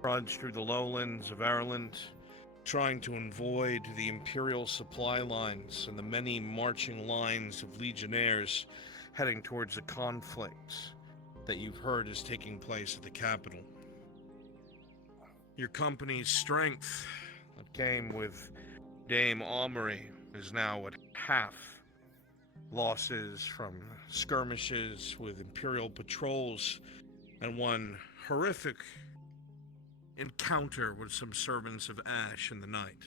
Trudge through the lowlands of Ireland, trying to avoid the imperial supply lines and the many marching lines of legionnaires heading towards the conflict that you've heard is taking place at the capital. Your company's strength that came with Dame Amory is now at half. Losses from skirmishes with imperial patrols and one horrific encounter with some servants of Ash in the night,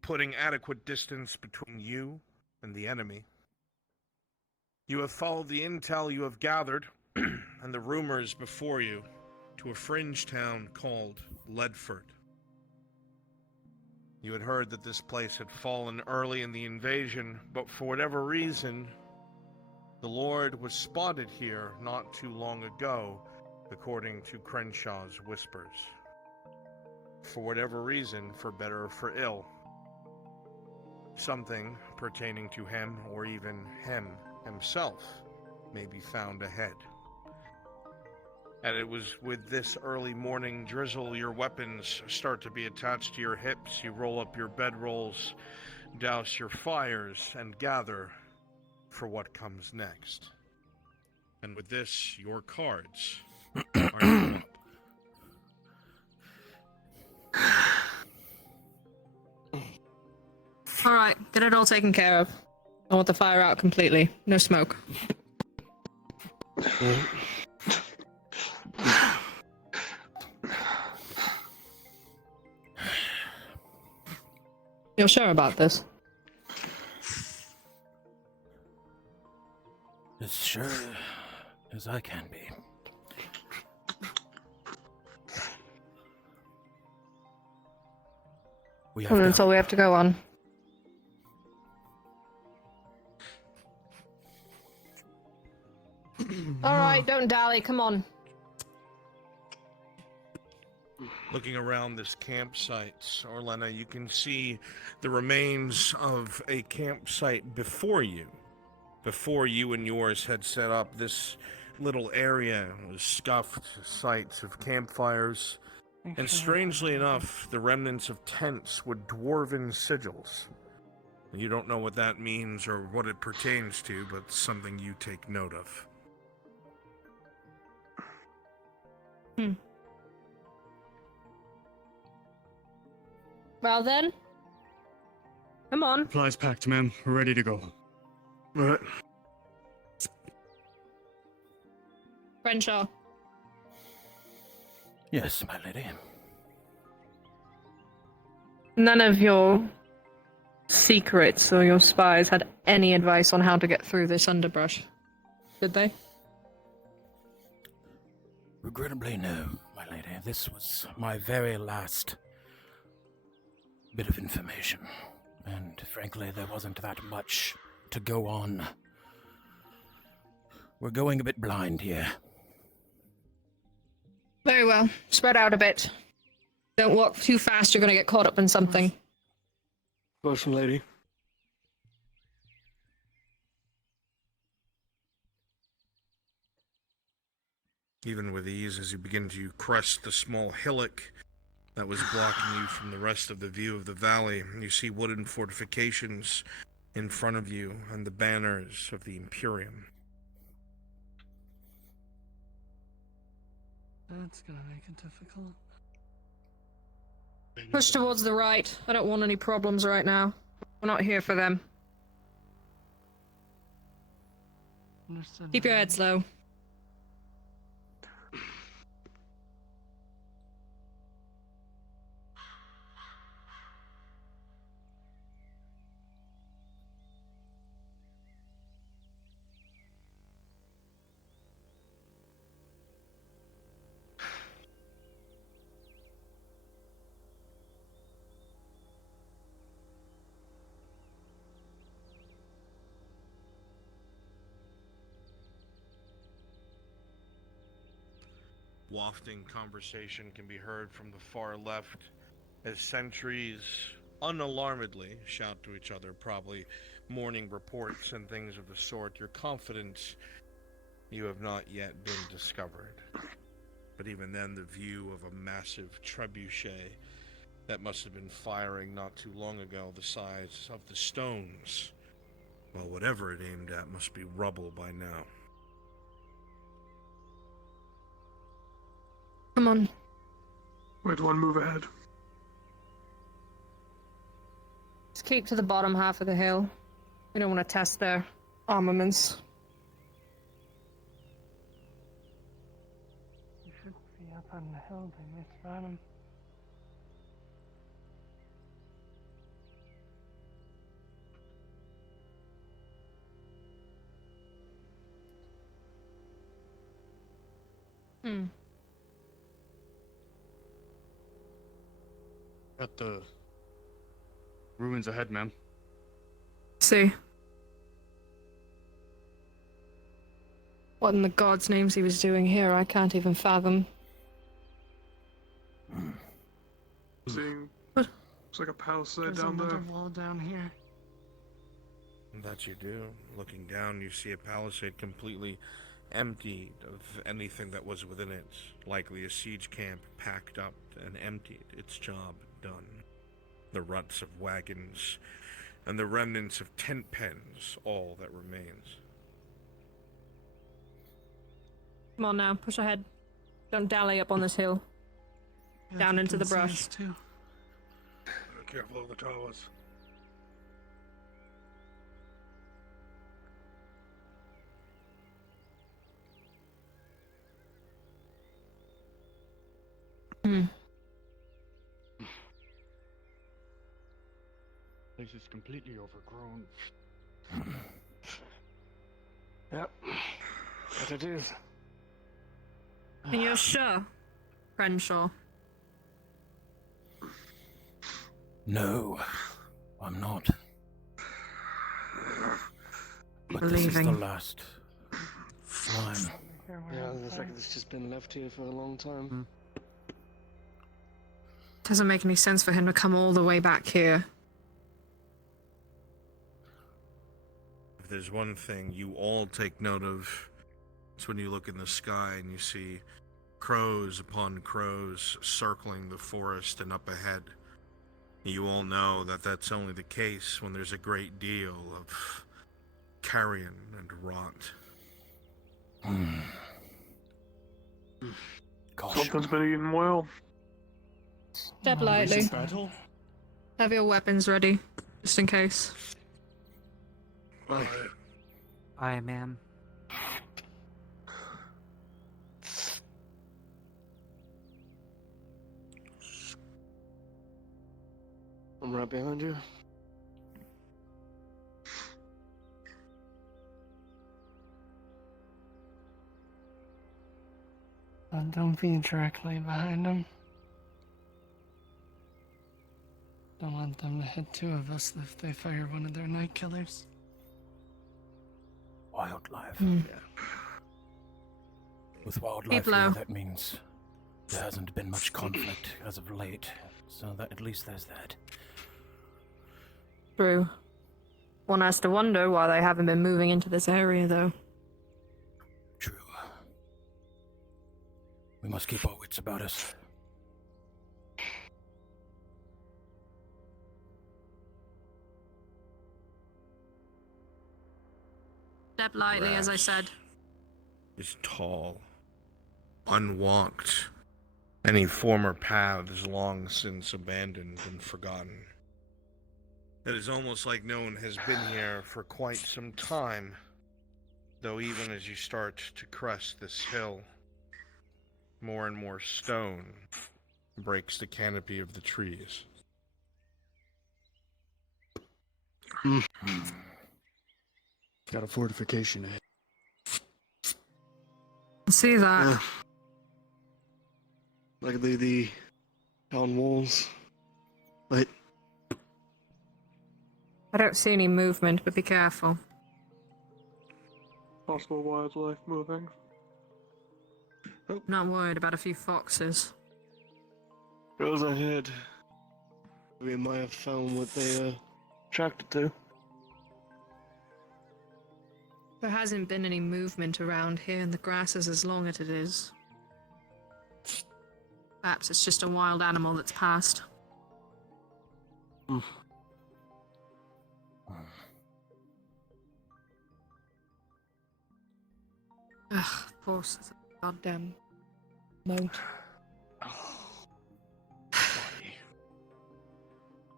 putting adequate distance between you and the enemy. You have followed the intel you have gathered and the rumors before you to a fringe town called Leydford. You had heard that this place had fallen early in the invasion, but for whatever reason, the Lord was spotted here not too long ago, according to Crenshaw's whispers. For whatever reason, for better or for ill, something pertaining to him or even him himself may be found ahead. And it was with this early morning drizzle, your weapons start to be attached to your hips. You roll up your bedrolls, douse your fires, and gather for what comes next. And with this, your cards are now up. Alright, get it all taken care of. I want the fire out completely. No smoke. You're sure about this? As sure as I can be. Well, that's all we have to go on. Alright, don't dally, come on. Looking around this campsite, Orlenna, you can see the remains of a campsite before you. Before you and yours had set up, this little area was scuffed, sites of campfires, and strangely enough, the remnants of tents with dwarven sigils. You don't know what that means or what it pertains to, but something you take note of. Well then, come on. Supplies packed, ma'am. We're ready to go. Alright. Crenshaw. Yes, my lady. None of your secrets or your spies had any advice on how to get through this underbrush, did they? Regrettably, no, my lady. This was my very last bit of information. And frankly, there wasn't that much to go on. We're going a bit blind here. Very well. Spread out a bit. Don't walk too fast, you're gonna get caught up in something. Motion, lady. Even with ease, as you begin to crest the small hillock that was blocking you from the rest of the view of the valley, you see wooden fortifications in front of you and the banners of the Imperium. That's gonna make it difficult. Push towards the right. I don't want any problems right now. We're not here for them. Understood. Keep your heads low. Wafting conversation can be heard from the far left as sentries unalarmedly shout to each other, probably morning reports and things of the sort. You're confident you have not yet been discovered. But even then, the view of a massive trebuchet that must have been firing not too long ago, the size of the stones, well, whatever it aimed at must be rubble by now. Come on. Wait, one move ahead. Just keep to the bottom half of the hill. We don't want to test their armaments. You should be up on the hill by Miss Bottom. Got the ruins ahead, ma'am. See. What in the gods' names he was doing here, I can't even fathom. Seeing. What? Looks like a palisade There's down another there. wall down here. That you do. Looking down, you see a palisade completely emptied of anything that was within it. Likely a siege camp packed up and emptied. Its job done. The ruts of wagons and the remnants of tent pens, all that remains. Come on now, push ahead. Don't dally up on this hill. Yeah, Down if you into the can see brush. us too. Careful of the towers. Place is completely overgrown. Yep. That it is. Are you sure, Crenshaw? No, I'm not. Keep But this is the believing. last slime. Yeah, it looks like it's just been left here for a long time. Doesn't make any sense for him to come all the way back here. If there's one thing you all take note of, it's when you look in the sky and you see crows upon crows circling the forest and up ahead. You all know that that's only the case when there's a great deal of carrion and rot. Gosh. Something's been eaten well. Step lightly. Recent battle? Have your weapons ready, just in case. Aye, ma'am. I'm right behind you. Don't be directly behind them. Don't want them to hit two of us if they fire one of their night killers. Wildlife. Hmm. With wildlife Keep here, low. that means there hasn't been much conflict as of late. So that at least there's that. True. One has to wonder why they haven't been moving into this area, though. True. We must keep our wits about us. Step lightly, as I said. Is tall, unwalked, any former paths long since abandoned and forgotten. It is almost like no one has been here for quite some time, though even as you start to crest this hill, more and more stone breaks the canopy of the trees. Got a fortification ahead. See that? Yeah. Luckily, the town walls. But I don't see any movement, but be careful. possible wildlife moving. Not worried about a few foxes. Goes ahead. We might have found what they attracted to. There hasn't been any movement around here, and the grass is as long as it is. Perhaps it's just a wild animal that's passed. Ugh, of course, it's a goddamn moat.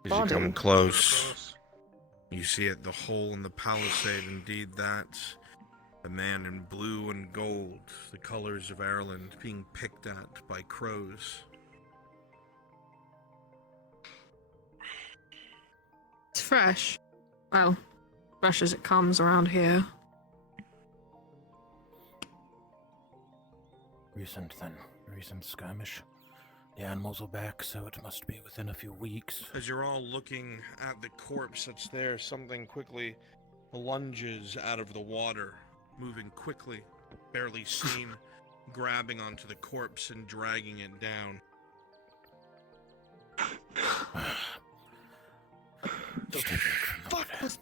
As you come close, you see at the hole in the palisade, indeed that. A man in blue and gold, the colors of Ireland, being picked at by crows. It's fresh. Well, fresh as it comes around here. Recent skirmish. The animals are back, so it must be within a few weeks. As you're all looking at the corpse that's there, something quickly lunges out of the water, moving quickly, barely seen, grabbing onto the corpse and dragging it down.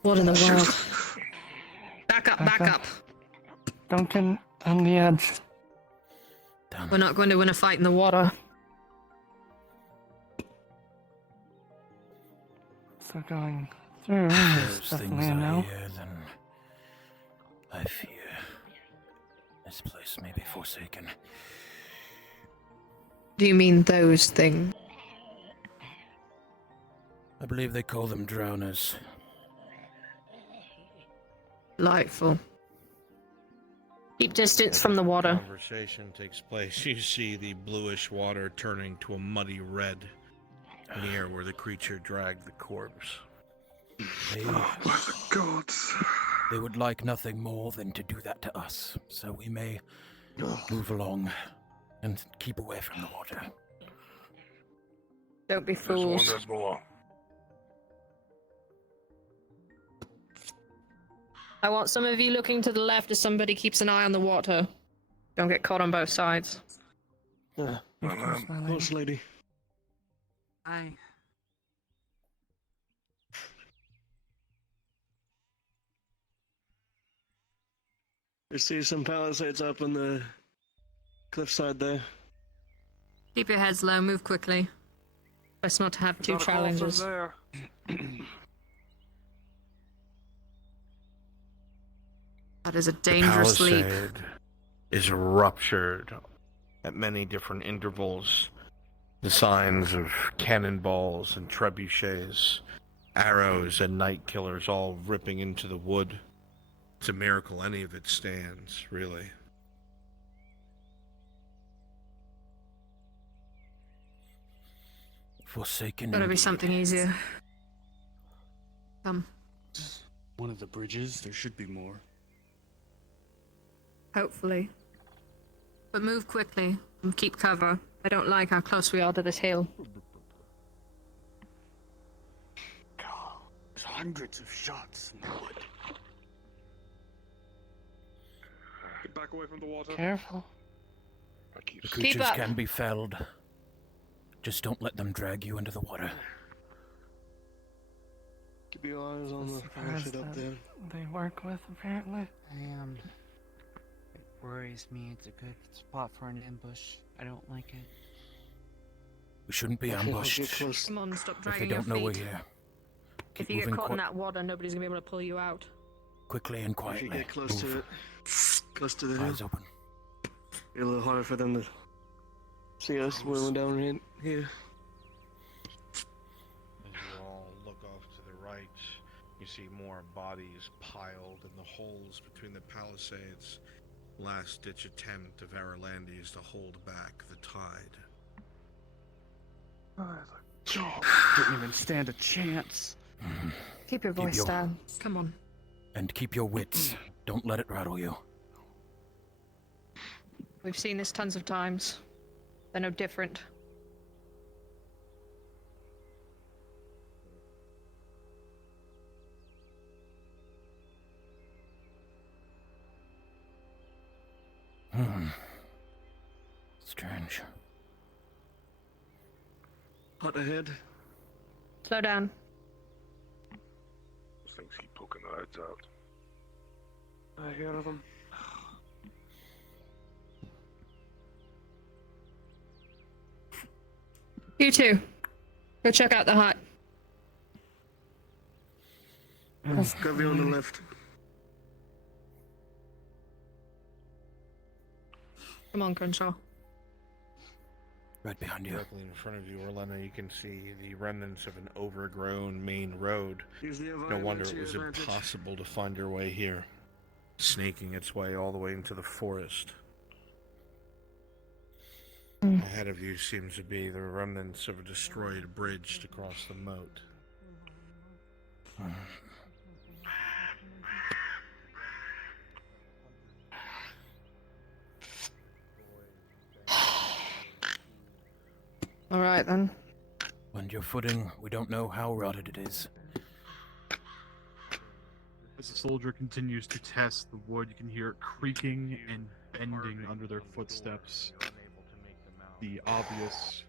What in the world? Back up, back up. Don't get on the edge. Done. We're not going to win a fight in the water. If they're going through, Those there's things definitely a are no. here, then I fear this place may be forsaken. Do you mean those things? I believe they call them drowners. Delightful. Keep distance from the water. Conversation takes place. You see the bluish water turning to a muddy red near where the creature dragged the corpse. They, Oh, by the gods. they would like nothing more than to do that to us, so we may move along and keep away from the water. Don't be There's one, fools. there's more. I want some of you looking to the left as somebody keeps an eye on the water. Don't get caught on both sides. Yeah, Of course, my of lady. course, lady. I. You see some palisades up on the cliffside there. Keep your heads low, move quickly. Best not to have two challenges. There. That is a The dangerous leap. palisade is ruptured at many different intervals. The signs of cannonballs and trebuchets, arrows and night killers all ripping into the wood. It's a miracle any of it stands, really. Forsaken. Gotta be indeed. something easier. Come, One of the bridges, there should be more. hopefully. But move quickly and keep cover. I don't like how close we are to this hill. God, there's hundreds of shots in the wood. Get back away from the water. Careful. The creatures up. can be felled. Just don't let them drag you into the water. Keep your eyes on the Surprised shit up that there. they work with, apparently. It worries me. It's a good spot for an ambush. I don't like it. We shouldn't be I'll get ambushed close. Come on, stop if they dragging your don't know we're feet. here. Keep If you get moving caught in that water, nobody's gonna be able to pull you out. quickly and If you quietly. get close to Move. it, close to the hill, Eyes open. it's a little harder for them to see us when we're down here. As you all look off to the right, you see more bodies piled in the holes between the palisades. Last-ditch attempt of Aralandes to hold back the tide. Didn't even stand a chance. Keep your Keep voice your- down. Come on. And keep your wits. Don't let it rattle you. We've seen this tons of times. They're no different. Strange. Hot ahead. Slow down. Those things keep poking their heads out. I hear them. You two. Go check out the hut. Cover you on the left. Come on, Crenshaw. Right behind you. Directly in front of you, Orlenna, you can see the remnants of an overgrown main road. Use the No environment wonder to it your was advantage. impossible to find your way here, snaking its way all the way into the forest. Ahead of you seems to be the remnants of a destroyed bridge to cross the moat. All right then. And your footing, we don't know how rotted it is. As the soldier continues to test the wood, you can hear it creaking and bending under their footsteps. The obvious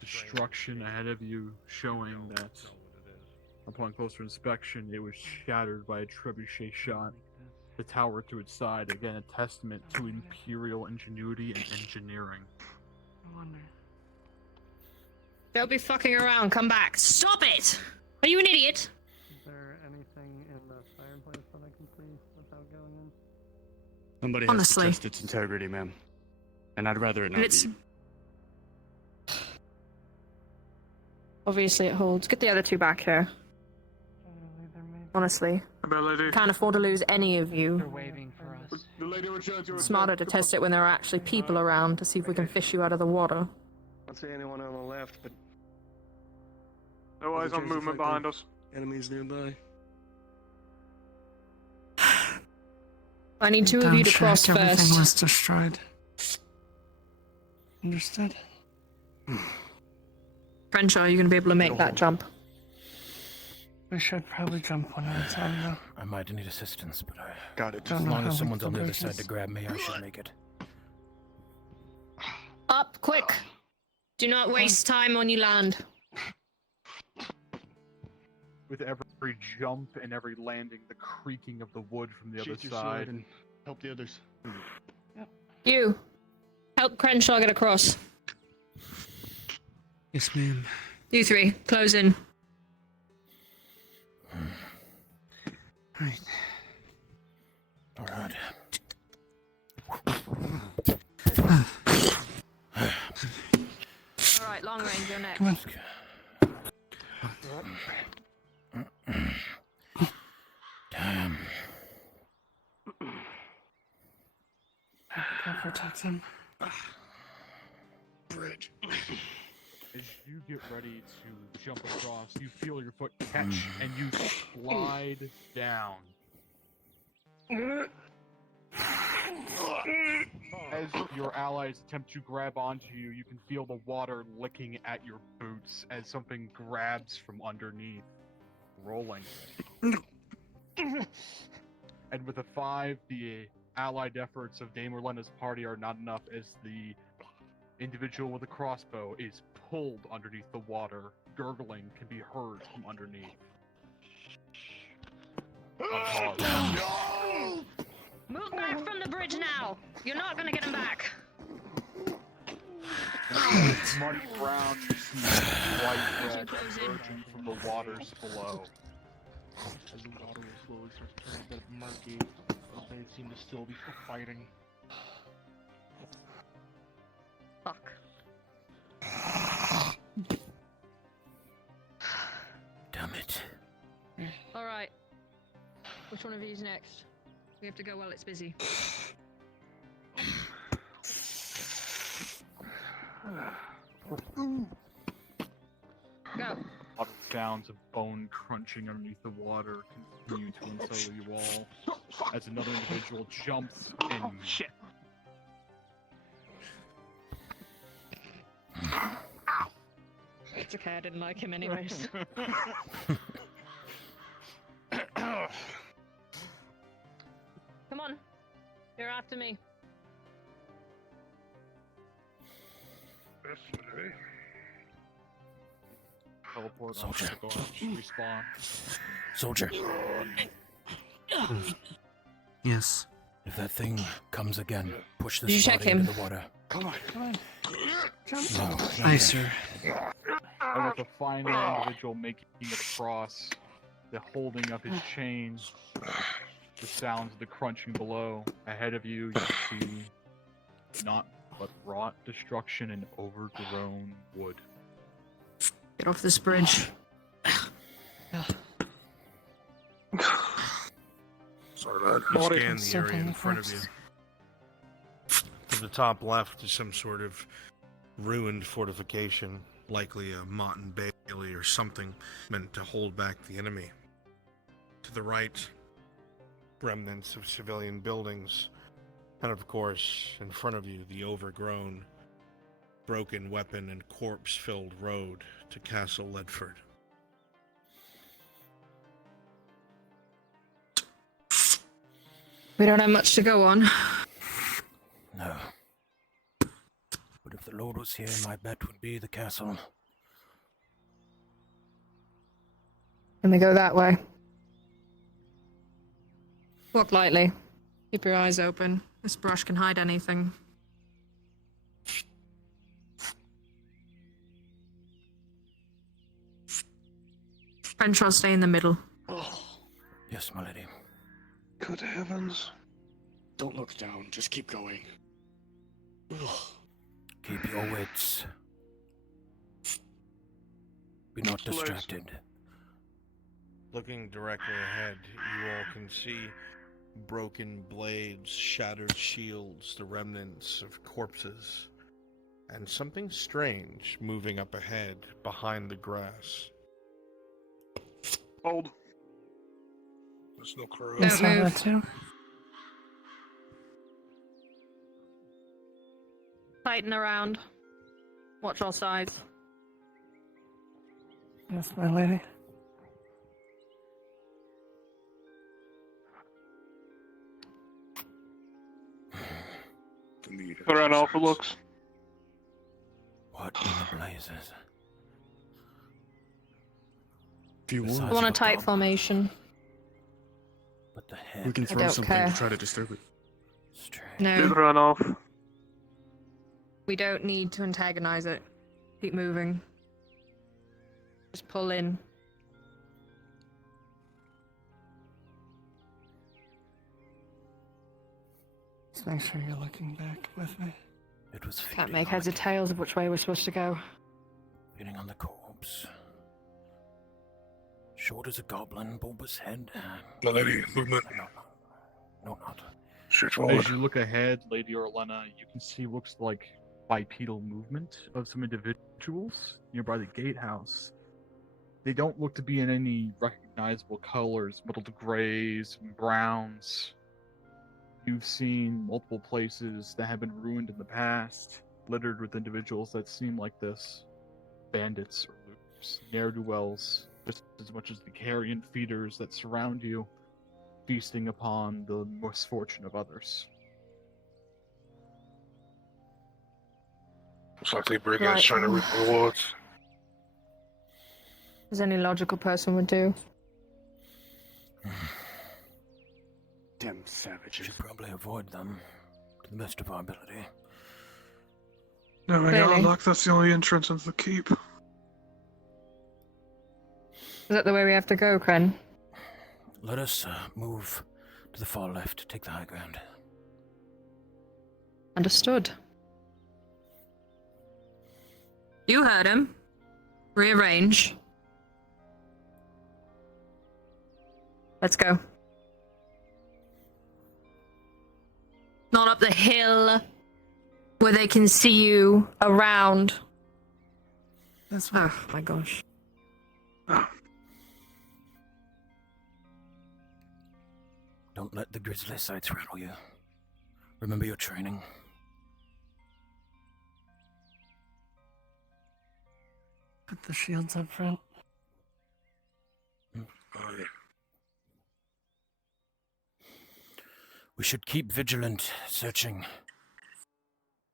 destruction ahead of you showing that upon closer inspection it was shattered by a trebuchet shot. The tower to its side, again a testament to imperial ingenuity and engineering. I wonder. Don't be fucking around. Come back. Stop it! Are you an idiot? Is there anything in the fireplace that I can see without going in? Somebody Honestly. has to test its integrity, ma'am. And I'd rather it And not it's... be. Obviously it holds. Get the other two back here. Generally, there may be. Honestly. lady. Can't afford to lose any of They're you. waving for us. The lady returned to her Smarter to test it when there are actually people around to see if we can fish you out of the water. I don't see anyone on the left, but There's Otherwise, a I'm chance of movement fight behind there. us. Enemies nearby. I need two of you to Down cross check, everything first. was destroyed. Understood. Crenshaw, you're going to be able to make that jump. We should probably jump one at a time, though. I might need assistance, but Got it. Don't as know long how as weak someone's the on the other bridge side is. to grab me, I should make it. Up, quick! Do not waste time when you land. With every jump and every landing, the creaking of the wood from the other Sheath your sword side. and help the others. You, help Crenshaw get across. Yes, ma'am. You three, close in. Right. All right. Alright, long range, you're next. Come on. Damn. Go protect him. Bridge. As you get ready to jump across, you feel your foot catch and you slide down. As your allies attempt to grab onto you, you can feel the water licking at your boots as something grabs from underneath, rolling. And with a 5, the allied efforts of Dame Orlenna's party are not enough as the individual with a crossbow is pulled underneath the water. Gurgling can be heard from underneath. Unpaused. Move back from the bridge now! You're not gonna get him back! It's muddy brown, you see white red emerging from the waters below. As the water slowly starts turning a bit murky, they seem to still be fighting. Fuck. Damn it. Alright. Which one of you's next? We have to go while it's busy. Go. Audible sounds of bone crunching underneath the water continue to unsettle you all as another individual jumps and Shit. It's okay, I didn't like him anyways. Come on. You're after me. teleport Soldier. off the guard, respawn. Soldier, Yes. if that thing comes again, push Did you this check body him? into the water. Come on. Come on. Jump. No, not Aye, yet. sir. And with the final individual making it across, the holding of his chain, the sounds of the crunching below. Ahead of you, you see not but wrought destruction and overgrown wood. Get off this bridge. Sorry, lad. You Body scan the Something area in in front of you. To the top left is some sort of ruined fortification, likely a motte and bailey or something meant to hold back the enemy. To the right, remnants of civilian buildings, and of course, in front of you, the overgrown, broken weapon and corpse-filled road to Castle Leydford. We don't have much to go on. No. But if the Lord was here, my bet would be the castle. Let me go that way. Walk lightly. Keep your eyes open. This brush can hide anything. Crenshaw, stay in the middle. Yes, my lady. Good heavens. Don't look down. Just keep going. Ugh. Keep your wits. Be not Please. distracted. Looking directly ahead, you all can see broken blades, shattered shields, the remnants of corpses, and something strange moving up ahead behind the grass. Hold. There's no crow. You Don't saw move. that too? Tighten around. Watch all sides. Yes, my lady. Put around Alpha looks. What in the blazes? If you The want, size I want of a tight goblin. formation. But the head. we can I throw don't something care. to try to disturb it. Strange. No, Put around off. we don't need to antagonize it. Keep moving. Just pull in. Just make sure you're looking back with me. It was Can't feeding make on heads the or tails of which way we're supposed to go. feeding on the corpse. Short as a goblin, bulbous head. My lady, movement. No, not. As you look ahead, Lady Orlenna, you can see looks like bipedal movement of some individuals nearby the gatehouse. They don't look to be in any recognizable colors, muddled grays and browns. You've seen multiple places that have been ruined in the past, littered with individuals that seem like this. Bandits or looters, ne'er-do-wells, just as much as the carrion feeders that surround you, feasting upon the misfortune of others. Most likely brigands Right. trying to reap rewards. As any logical person would do. Damn We savages. should probably avoid them to the best of our ability. No, I Really? got luck. That's the only entrance into the keep. Is that the way we have to go, Kren? Let us move to the far left, take the high ground. Understood. You heard him. Rearrange. Let's go. Not up the hill where they can see you around. This way. Oh my gosh. Don't let the grizzly sights rattle you. Remember your training. Put the shields up front. We should keep vigilant, searching.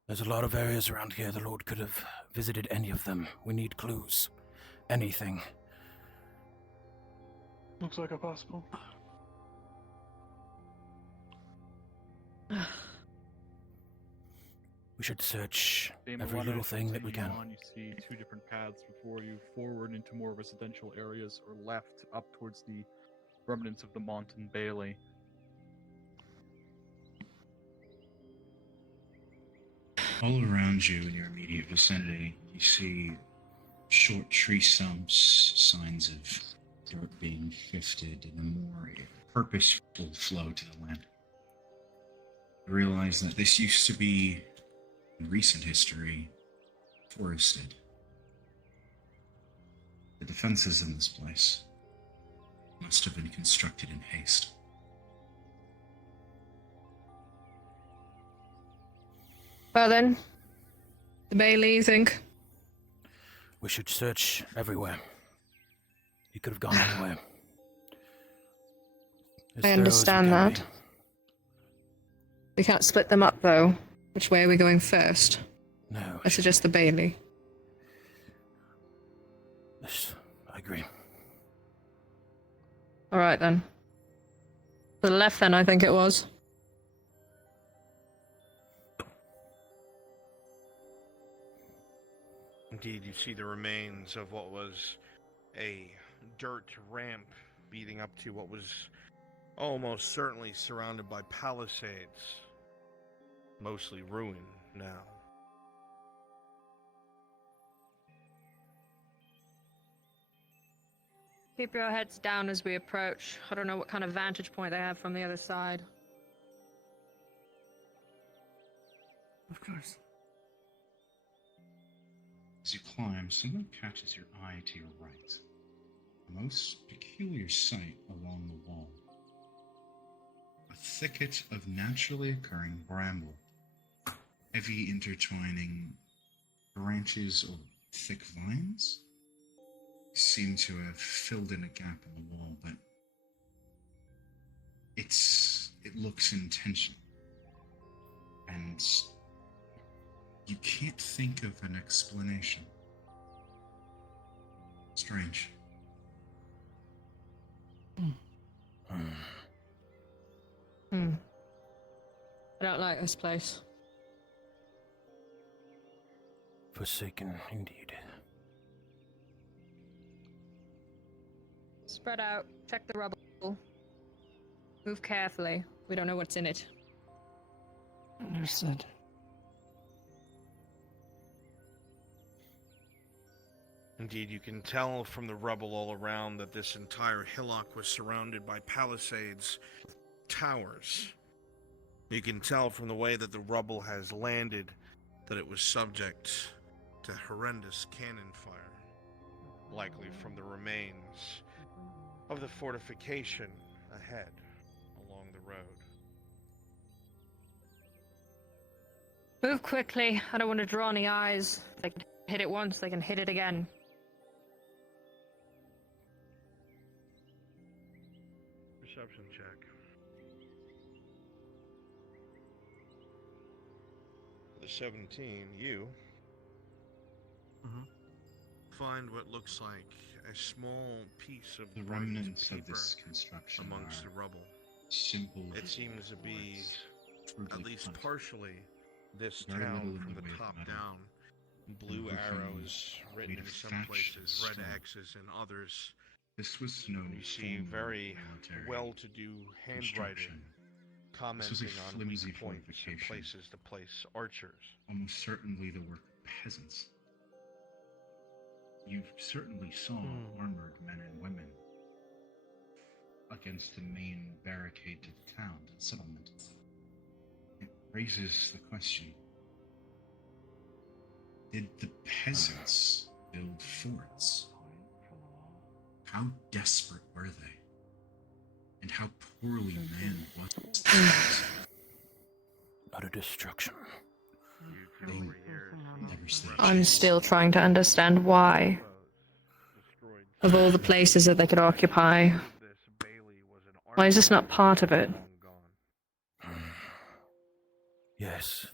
There's a lot of areas around here the Lord could have visited any of them. We need clues. Anything. Looks like a possible. We should search Dame every Orlenna, little thing that we continuing can. on, you see two different paths before you, forward into more residential areas, or left up towards the remnants of the Monton Bailey. All around you in your immediate vicinity, you see short tree stumps, signs of dirt being shifted in a more purposeful flow to the land. You realize that this used to be, in recent history, forested. The defenses in this place must have been constructed in haste. Well then, the Bailey, you think? We should search everywhere. He could have gone anywhere. As I thorough as we understand can that. be. We can't split them up though. Which way are we going first? No. I suggest the Bailey. Yes, I agree. Alright then. To the left then, I think it was. Indeed, you see the remains of what was a dirt ramp leading up to what was almost certainly surrounded by palisades, mostly ruined now. Keep your heads down as we approach. I don't know what kind of vantage point they have from the other side. Of course. As you climb, someone catches your eye to your right. a most peculiar sight along the wall. A thicket of naturally occurring bramble, heavy intertwining branches or thick vines seem to have filled in a gap in the wall, but it looks intentional, and you can't think of an explanation. Strange. I don't like this place. Forsaken, indeed. Spread out, check the rubble. Move carefully. We don't know what's in it. Understood. Indeed, you can tell from the rubble all around that this entire hillock was surrounded by palisades, towers. You can tell from the way that the rubble has landed that it was subject to horrendous cannon fire, likely from the remains of the fortification ahead along the road. Move quickly. I don't want to draw any eyes. If they can hit it once, they can hit it again. Perception check. The 17, you find what looks like a small piece of The bright remnants of paper this construction amongst are the rubble. simple. It seems to be, crudely at least punched. partially, this Very little town in from the the way of top metal. down. Blue roofing arrows written made in of some thatched places, red stone. X's in others. This was no You see formal very military well-to-do handwriting construction. This was commenting a on flimsy weak points and fortification. places to place archers. Almost certainly the work of peasants. You certainly saw armored men and women against the main barricade to the town and settlement. It raises the question, did the peasants build forts? How desperate were they? And how poorly manned was it? Utter destruction. They never stayed. I'm still trying to understand why. Of all the places that they could occupy, why is this not part of it? Yes,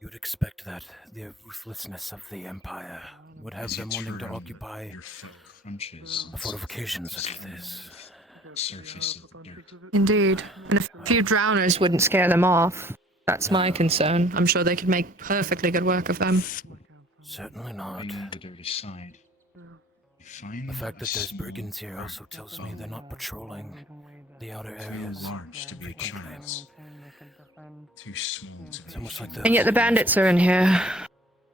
you would expect that the ruthlessness of the Empire would have As you them wanting to turn, occupy your foot crunches a fortification such as this. surface of the dirt. Indeed. And a few drowners wouldn't scare them off. That's my concern. I'm sure they could make perfectly good work of them. Certainly not. Laying the dirt aside, you find The fact a that there's small brigands here also tells me they're not patrolling the outer too areas. large to be a frequently. child, too small to It's be. almost like And yet the bandits are in here.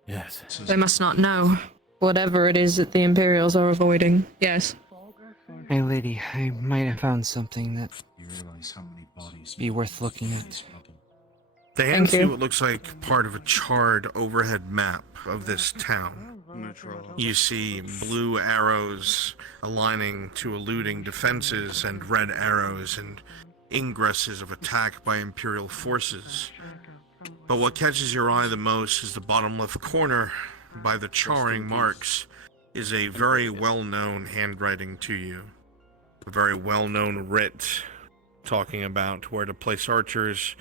Yes. They must not know. Whatever it is that the Imperials are avoiding. Yes. Hey, lady, I might have found something that You realize how many bodies be worth looking in at. this rubble. They Thank hand you you. what looks like part of a charred overhead map of this town. You see blue arrows aligning to eluding defenses and red arrows and ingresses of attack by Imperial forces. But what catches your eye the most is the bottom left corner. By the charring marks is a very well-known handwriting to you. A very well-known writ talking about where to place archers,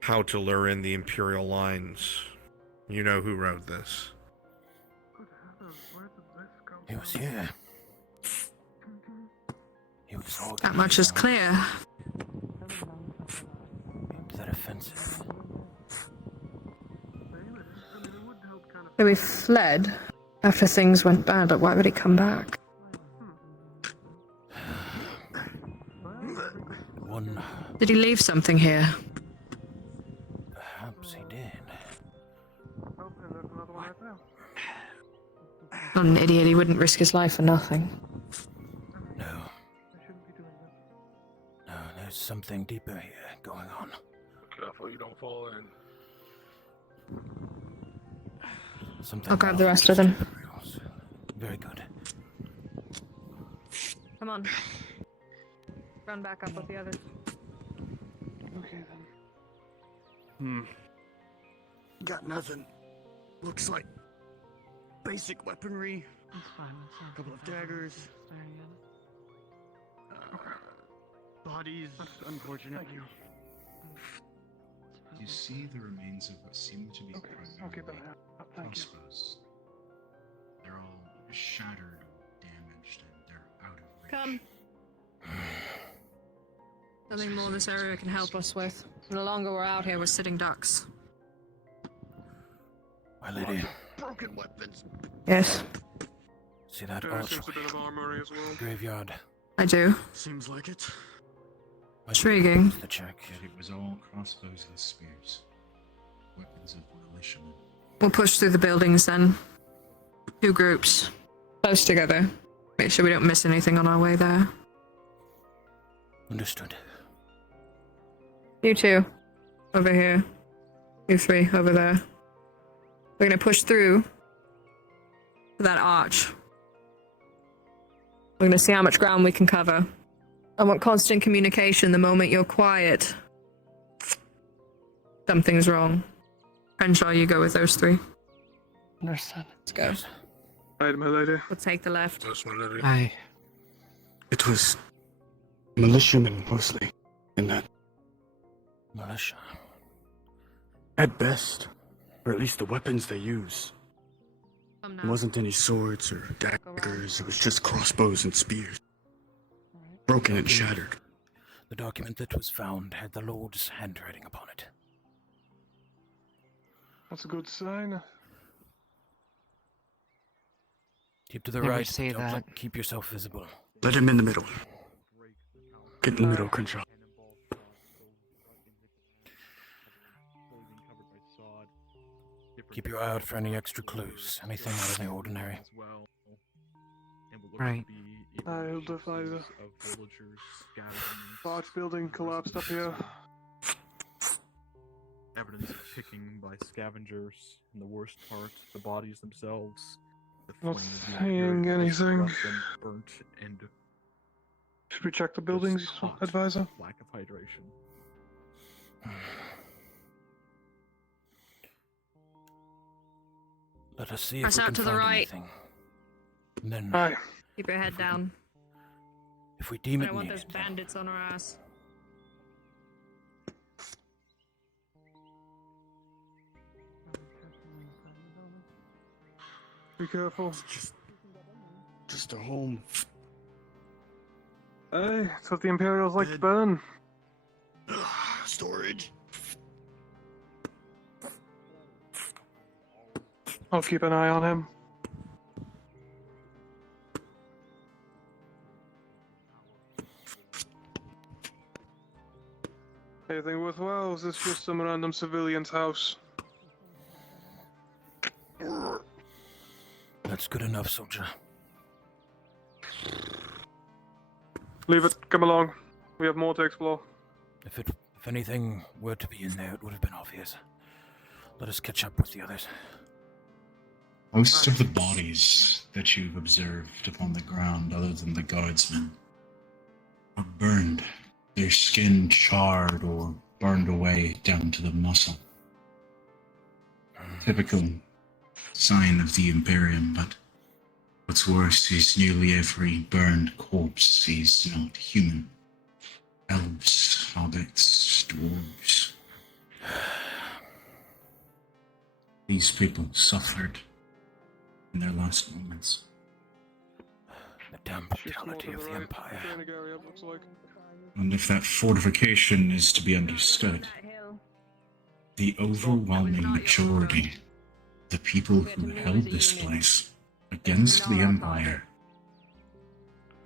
how to lure in the Imperial lines. You know who wrote this. He was here. He was organized. That much is clear. Ain't that offensive? So we fled after things went bad, but why would he come back? One, Did he leave something here? perhaps he did. Not an idiot, he wouldn't risk his life for nothing. No. No, there's something deeper here going on. Careful you don't fall in. Something I'll grab more the than rest just of them. Imperials. Very good. Come on. Run back up with the others. Okay then. Got nothing. Looks like basic weaponry. It's fine. It's not Couple of gonna happen. daggers. Staring at it. Bodies, unfortunately. You see the remains of what seem to be Okay, I'll keep an primarily eye out. Thank you. crossbows. They're all shattered or damaged, and they're out of reach. Come. Nothing more this area can help us with. The longer we're out here, we're sitting ducks. My lady, Broken weapons. Yes, see that There arch seems a bit of armory as well. graveyard? I do. Seems like it. Intriguing. The check. Yet it was all crossbows and spears. Weapons of militiamen. We'll push through the buildings then. 2 groups. Close together. Make sure we don't miss anything on our way there. Understood. You 2. Over here. You 3. Over there. We're gonna push through that arch. We're gonna see how much ground we can cover. I want constant communication the moment you're quiet. Something's wrong. Crenshaw, you go with those 3. Understood. Let's go. Right, my lady. We'll take the left. That's my lady. Aye. It was militiamen mostly in that. Militia. At best, or at least the weapons they use. Come There now. wasn't any swords or daggers. It was just crossbows and spears, broken and shattered. The document that was found had the Lord's handwriting upon it. That's a good sign. Keep to the Never right. say Don't that. keep yourself visible. Let him in the middle. Get in the middle, Crenshaw. Keep your eye out for any extra clues. Anything out of the ordinary. Right. I'll defy the large building collapsed up here. Evidence of picking by scavengers, and the worst part, the bodies themselves. The Not flame of the saying Imperium has anything. left them burnt and Should we check the buildings, just hot. advisor? Lack of hydration. Let us see if Press we out can to the find right. anything. And then, Aye. Keep your head down. if we deem I it don't want needed, those bandits on our ass. Be careful. Just a home. Hey, it's what the Imperials like to burn. Storage. I'll keep an eye on him. Anything worthwhile, or is this just some random civilian's house? that's good enough, soldier. Leave it, come along. We have more to explore. If anything were to be in there, it would have been obvious. Let us catch up with the others. Most of the bodies that you've observed upon the ground, other than the guardsmen, are burned. Their skin charred or burned away down to the muscle. Typical sign of the Imperium, but what's worse is nearly every burned corpse is not human. Elves, hobbits, dwarves. These people suffered in their last moments. The damn Shift more brutality to of the the right. Empire. Training area, looks like. And if that fortification is to be understood, the overwhelming majority, the people who held this place against the Empire,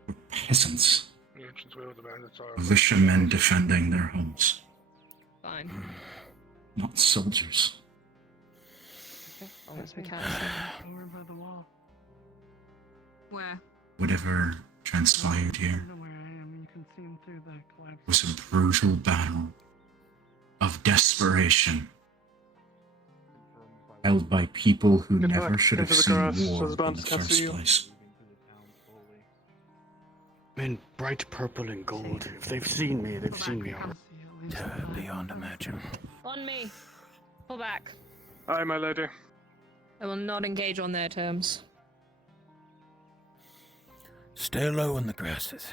were peasants, The entranceway where the bandits are. militiamen defending their homes, Fine. not soldiers. As long as we can't see. Over by the wall. Where? Whatever transpired I here know where I am. You can see him through the collapse. was a brutal battle of desperation, held by people who Get never back should have into the seen grass so war the in bandits the can't first see you. place. In bright purple and gold. If they've seen me, they've seen me already. Beyond imagine. On me. Pull back. Aye, my lady. I will not engage on their terms. Stay low in the grasses.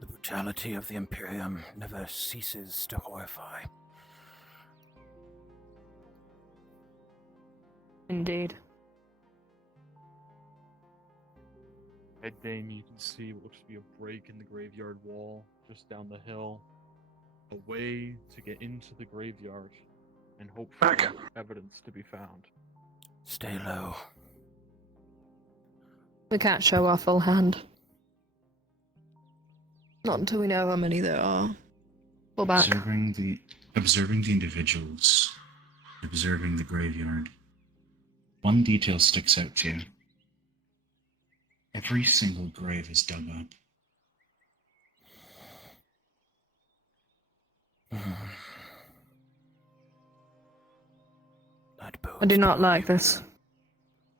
The brutality of the Imperium never ceases to horrify. Indeed. At Dame, you can see what looks to be a break in the graveyard wall just down the hill. A way to get into the graveyard and hope for evidence to be found. Stay low. We can't show our full hand. Not until we know how many there are. Pull back. Observing the individuals, observing the graveyard. One detail sticks out to you. Every single grave is dug up. I do not like this.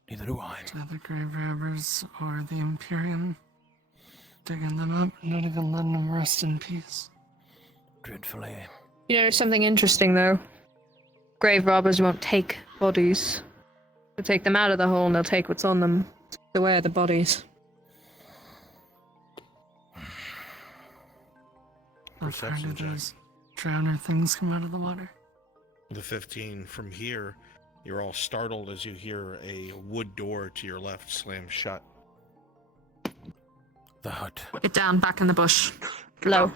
Neither do I. To the grave robbers or the Imperium digging them up, not even letting them rest in peace. Dreadfully. You know something interesting though? Grave robbers won't take bodies. They'll take them out of the hole and they'll take what's on them. So where are the bodies? How far do those drowner things come out of the water? The 15 from here, you're all startled as you hear a wood door to your left slam shut. The hut. Get down, back in the bush. Low.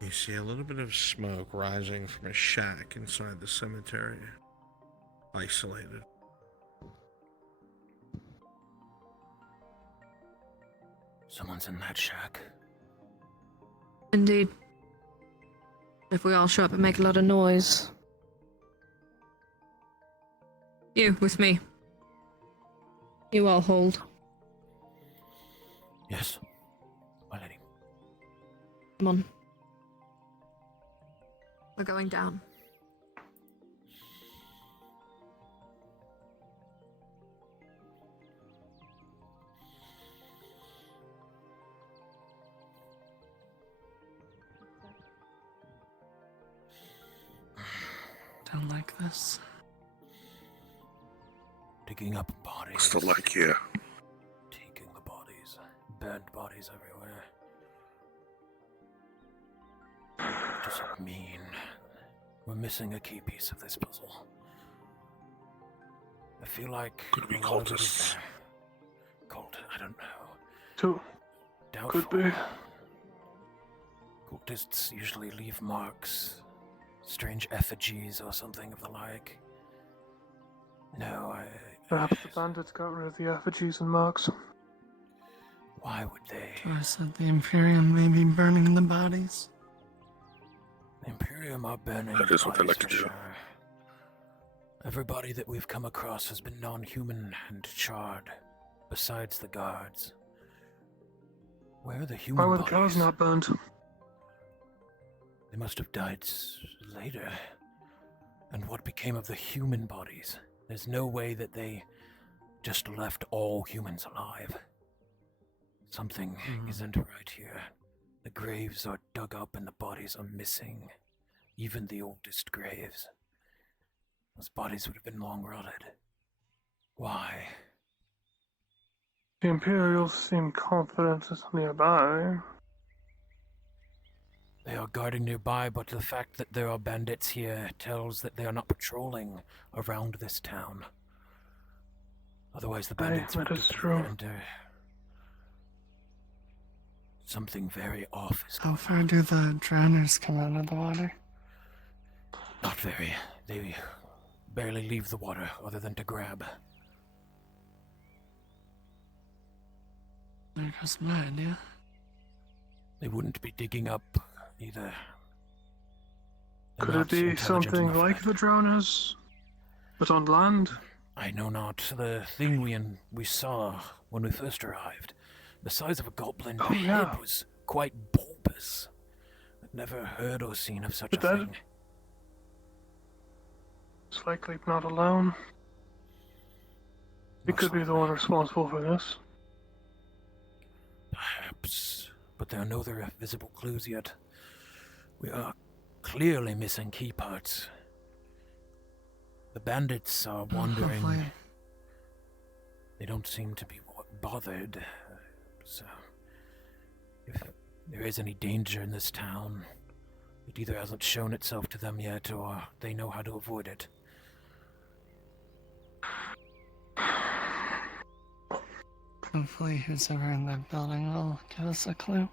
You see a little bit of smoke rising from a shack inside the cemetery. Isolated. Someone's in that shack. Indeed. If we all show up and make a lot of noise. You, with me. You all hold. Yes, my lady. Come on. We're going down. Don't like this. Digging up bodies. What's the like here? Taking the bodies. Burnt bodies everywhere. What does it mean? We're missing a key piece of this puzzle. I feel like Could be a lot of it is cultists. there. Cult, I don't know. Two. Doubtful. Could be. Cultists usually leave marks. Strange effigies or something of the like. No, Perhaps the bandits got rid of the effigies and marks. Why would they? I said the Imperium may be burning the bodies. The Imperium are burning That is what they bodies like to for do. sure. Everybody that we've come across has been non-human and charred, besides the guards. Where are the human Why were the bodies? guards not burned? They must have died later. And what became of the human bodies? There's no way that they just left all humans alive. Something isn't right here. The graves are dug up and the bodies are missing. Even the oldest graves. Those bodies would have been long rotted. Why? The Imperials seem confident it's nearby. They are guarding nearby, but the fact that there are bandits here tells that they are not patrolling around this town. Otherwise the bandits would that is have true. enter. Something very off is How going far do the drowners come out of the water? Not very. They barely leave the water other than to grab. There goes my idea. They wouldn't be digging up either. They're Could not it be intelligent something enough for like that. the drowners, but on land? I know not. The thing we saw when we first arrived, the size of a goblin Oh, head yeah. was quite bulbous. never heard or seen of such But a that- thing. It's likely not alone. He Most could be the one responsible for this. Perhaps, but there are no other visible clues yet. We are clearly missing key parts. The bandits are wandering. Hopefully. They don't seem to be bothered. So, if there is any danger in this town, it either hasn't shown itself to them yet or they know how to avoid it. Hopefully, who's ever in that building will give us a clue.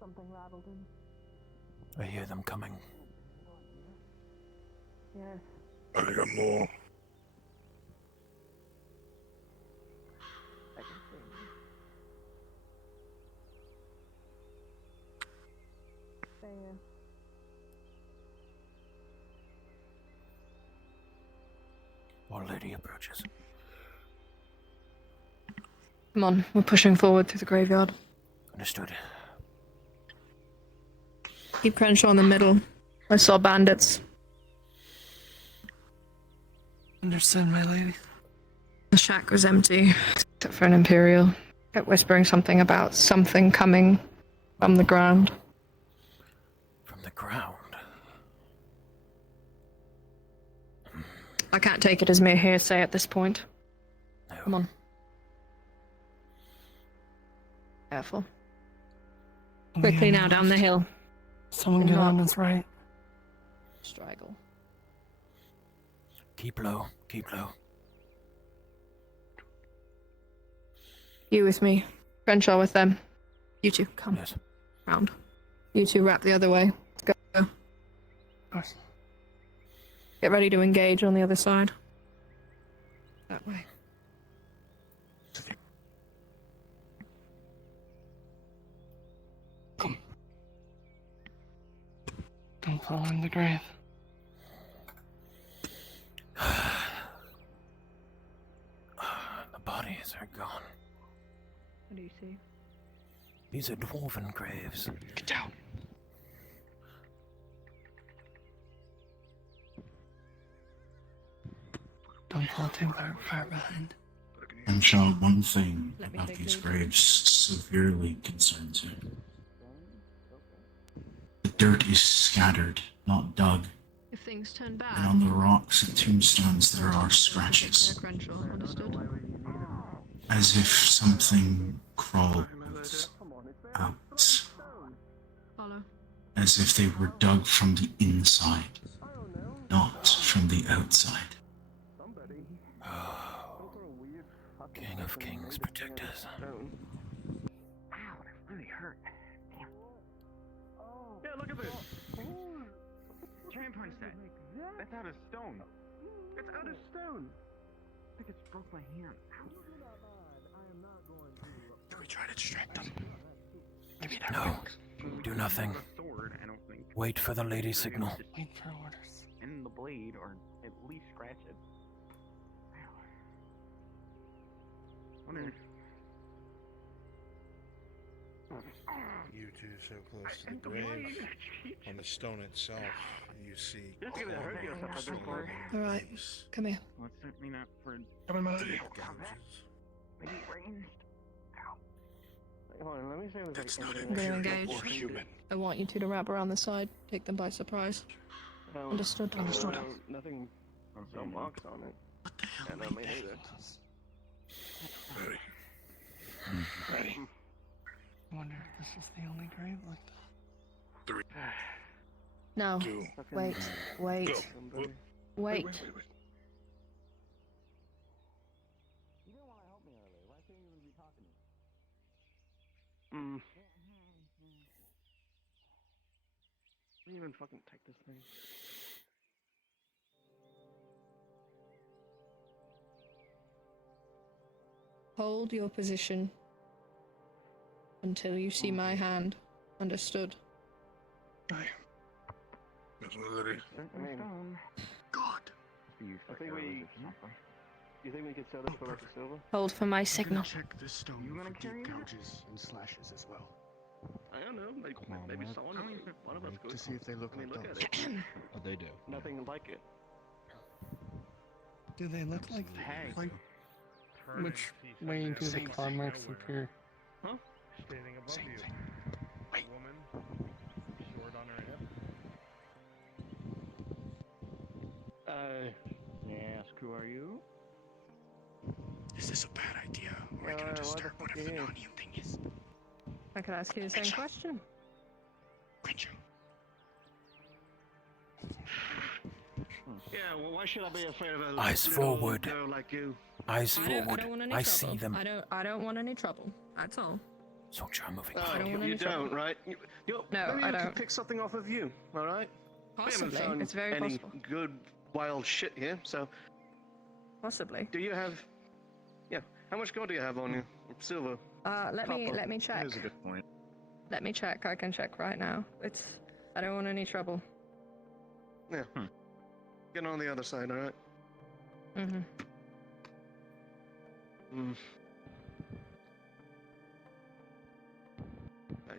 Something rattled him. I hear them coming. Yes. I got more. I can see him. Stay here. Our lady approaches. Come on, we're pushing forward through the graveyard. Understood. Keep Crenshaw in the middle. I saw bandits. Understood, my lady. The shack was empty, except for an Imperial. Kept whispering something about something coming from the ground. From the ground. I can't take it as mere hearsay at this point. No. Come on. Careful. Quickly now, down the hill. Someone get on this right. Straggle. Keep low, keep low. You with me. Crenshaw with them. You two, come. Yes. Round. You two wrap the other way. Let's go. Of course. Get ready to engage on the other side. That way. Don't fall in the grave. The bodies are gone. What do you see? These are dwarven graves. Get down. Don't fall too far behind. And Shaw, one thing Let me about take these lead. graves severely concerns him. The dirt is scattered, not dug, If things turn and bad. on the rocks and tombstones there are scratches, Crenshaw, understood? as if something crawled out, Follow. as if they were dug from the inside, not from the outside. King of Kings, protect us. Ow, that really hurt. Damn. Yeah, look at this. Try and punch that. That's out of stone. It's out of stone. I think it's broke my hand. Do we try to distract them? Maybe that No. works. Do nothing. The sword, I don't think. Wait for the lady signal. Wait for orders. In the blade, or at least scratch it. Wonder if You two so close to the grave. On the stone itself, you see This is gonna hurt you if I claws, do for it. Alright. leaves, Come here. Well, it's certainly not for Come in, my lady. gouges. maybe ranged. Ow. Hold on, let me say it was That's like not I'm gonna engage. or human. I want you two to wrap around the side. Take them by surprise. Understood. Understood. Nothing. No marks on it. And I made either. Ready. Ready. I wonder if this is the only grave like that. 3, No. 2, Wait. Wait. go. Wait. Wait. Mm. Even fucking take this thing. Hold your position until you see my hand. Understood? Aye. Yes, my lady. God. I think we. You think we could sell this for like a silver? Hold for my I'm signal. gonna check this stone You gonna for carry deep it? gouges and slashes as well. I don't know. Maybe someone. One of us To see if they look like look those. at it. Oh, they do. Nothing like it. Do they look like Hang. which way do the Same claw thing. marks appear? Standing above Same you. thing. A woman, sword on her hip. May I ask who are you? Is this a bad idea? Or are we gonna why the disturb fuck whatever you the here? non-human thing is? I can ask you the same question. Crenshaw. Yeah, well, why should I be afraid of a Eyes little forward. girl like you? Eyes I forward. don't want any I trouble. see them. I don't want any trouble. That's all. Soldier, I'm moving. I don't want you any trouble. don't, right? No, maybe I you don't. could pick something off of you, all right? We Possibly. haven't found It's very any possible. good wild shit here, so Possibly. do you have? Yeah, how much gold do you have on you? Silver. Let me check. That is a good point. Let me check. I can check right now. I don't want any trouble. Yeah. Get on the other side, all right? Mm-hmm.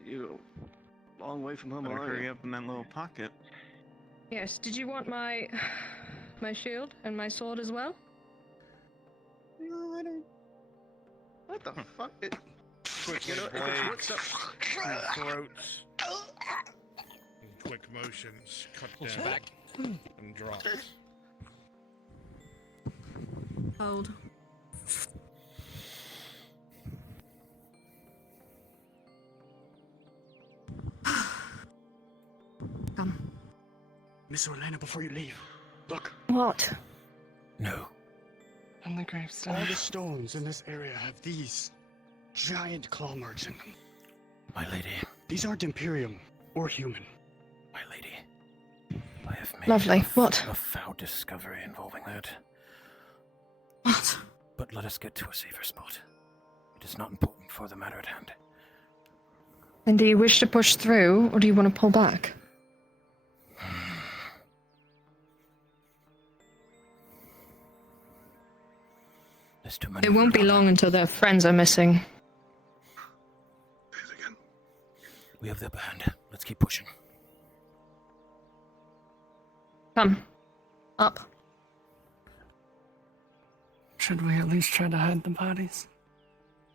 You a long way from home, Better aren't hurry you? up in that little pocket. Yes. Did you want my shield and my sword as well? No, I don't. What the fuck? Quick You know, if blades it's what's up. through throats. And quick motions cut down back. and drop. Hold. Come. Miss Orlenna, before you leave, look. What? No. And the All gravestone. the stones in this area have these giant claw marks in them. My lady. These aren't Imperium or human. My lady. I have made Lovely. What? a foul discovery involving that. What? But let us get to a safer spot. It is not important for the matter at hand. And do you wish to push through, or do you want to pull back? There's too many. It won't be long until their friends are missing. Say it again. We have the upper hand. Let's keep pushing. Come. Up. Should we at least try to hide the bodies?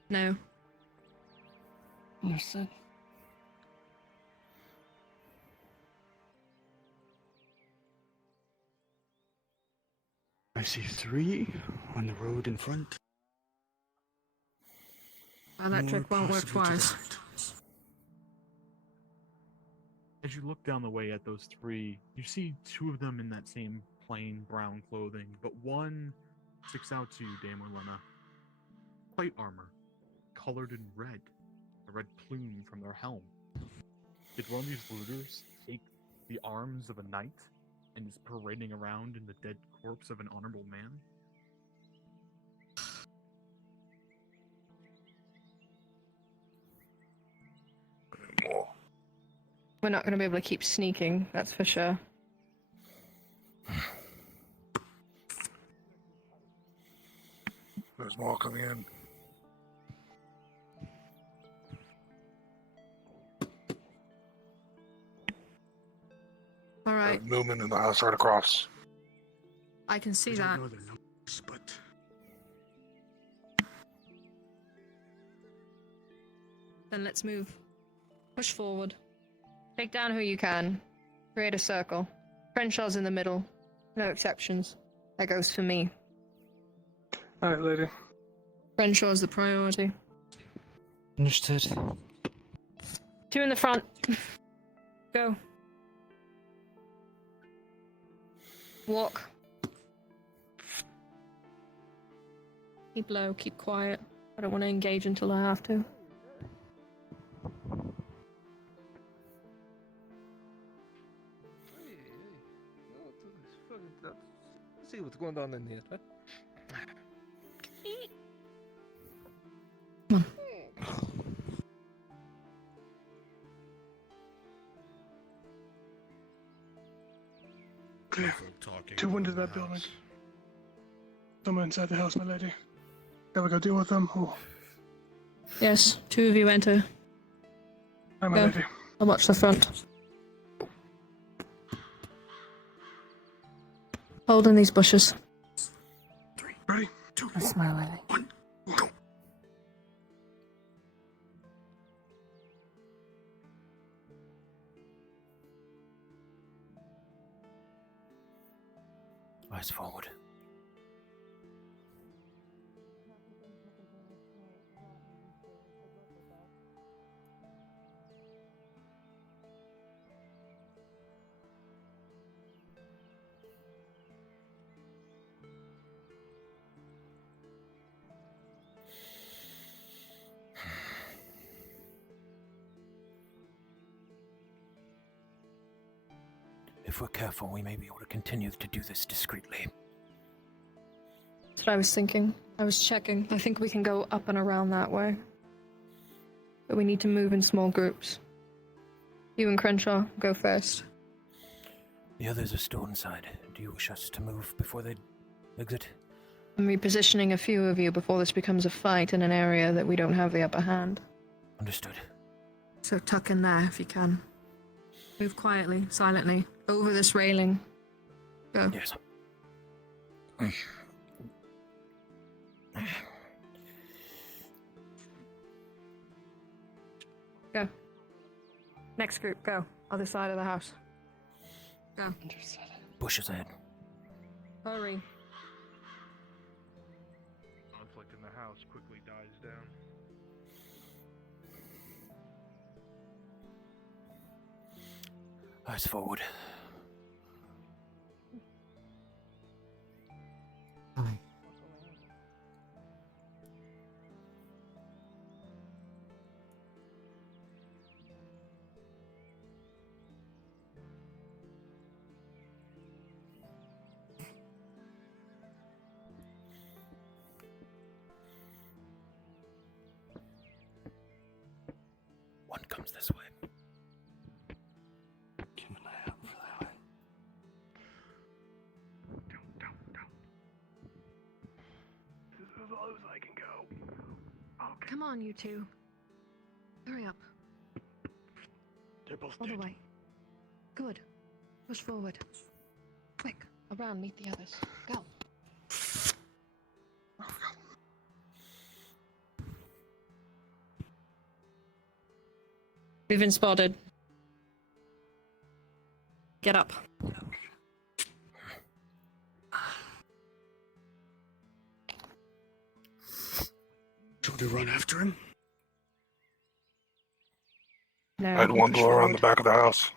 No. Understood. I see 3 on the road in front. Electric More won't work possibly to the twice. right. As you look down the way at those 3, you see 2 of them in that same plain brown clothing, but one sticks out to you, Dame Orlenna. Plate armor, colored in red, a red plume from their helm. Did one of these looters take the arms of a knight and is parading around in the dead corpse of an honorable man? We're not going to be able to keep sneaking, that's for sure. There's more coming in. Alright, Movement in the house right across. I can see I that. don't know their numbers, but Then let's move. Push forward. Take down who you can. Create a circle. Crenshaw's in the middle. No exceptions. That goes for me. Alright, lady. Crenshaw's the priority. Understood. 2 in the front. Go. Walk. Keep low, keep quiet. I don't want to engage until I have to. Let's see what's going on in here. Huh? that building. Someone inside the house, my lady. Gotta go deal with them. Oh, Yes, 2 of you enter. hi, my Go. lady. I'll watch the front. Hold in these bushes. 3, ready? 2, That's my lady. 1, go. Eyes forward. If we're careful, we may be able to continue to do this discreetly. That's what I was thinking. I was checking. I think we can go up and around that way. But we need to move in small groups. You and Crenshaw, go first. The others are still inside. Do you wish us to move before they exit? I'm repositioning a few of you before this becomes a fight in an area that we don't have the upper hand. Understood. So tuck in there if you can. Move quietly, silently, over this railing. Go. Yes. Go. Next group, go. Other side of the house. Go. Bushes ahead. Hurry. Conflict in the house quickly dies down. Eyes forward. One comes this way. Keep an eye out for that one. This is as low as I can go. Okay. Come on, you two. Hurry up. They're both All the dead. way. Good. Push forward. Quick. Around, meet the others. Go. Oh, God. We've been spotted. Get up. Should we run after him? No. I'd wander around the back of the house.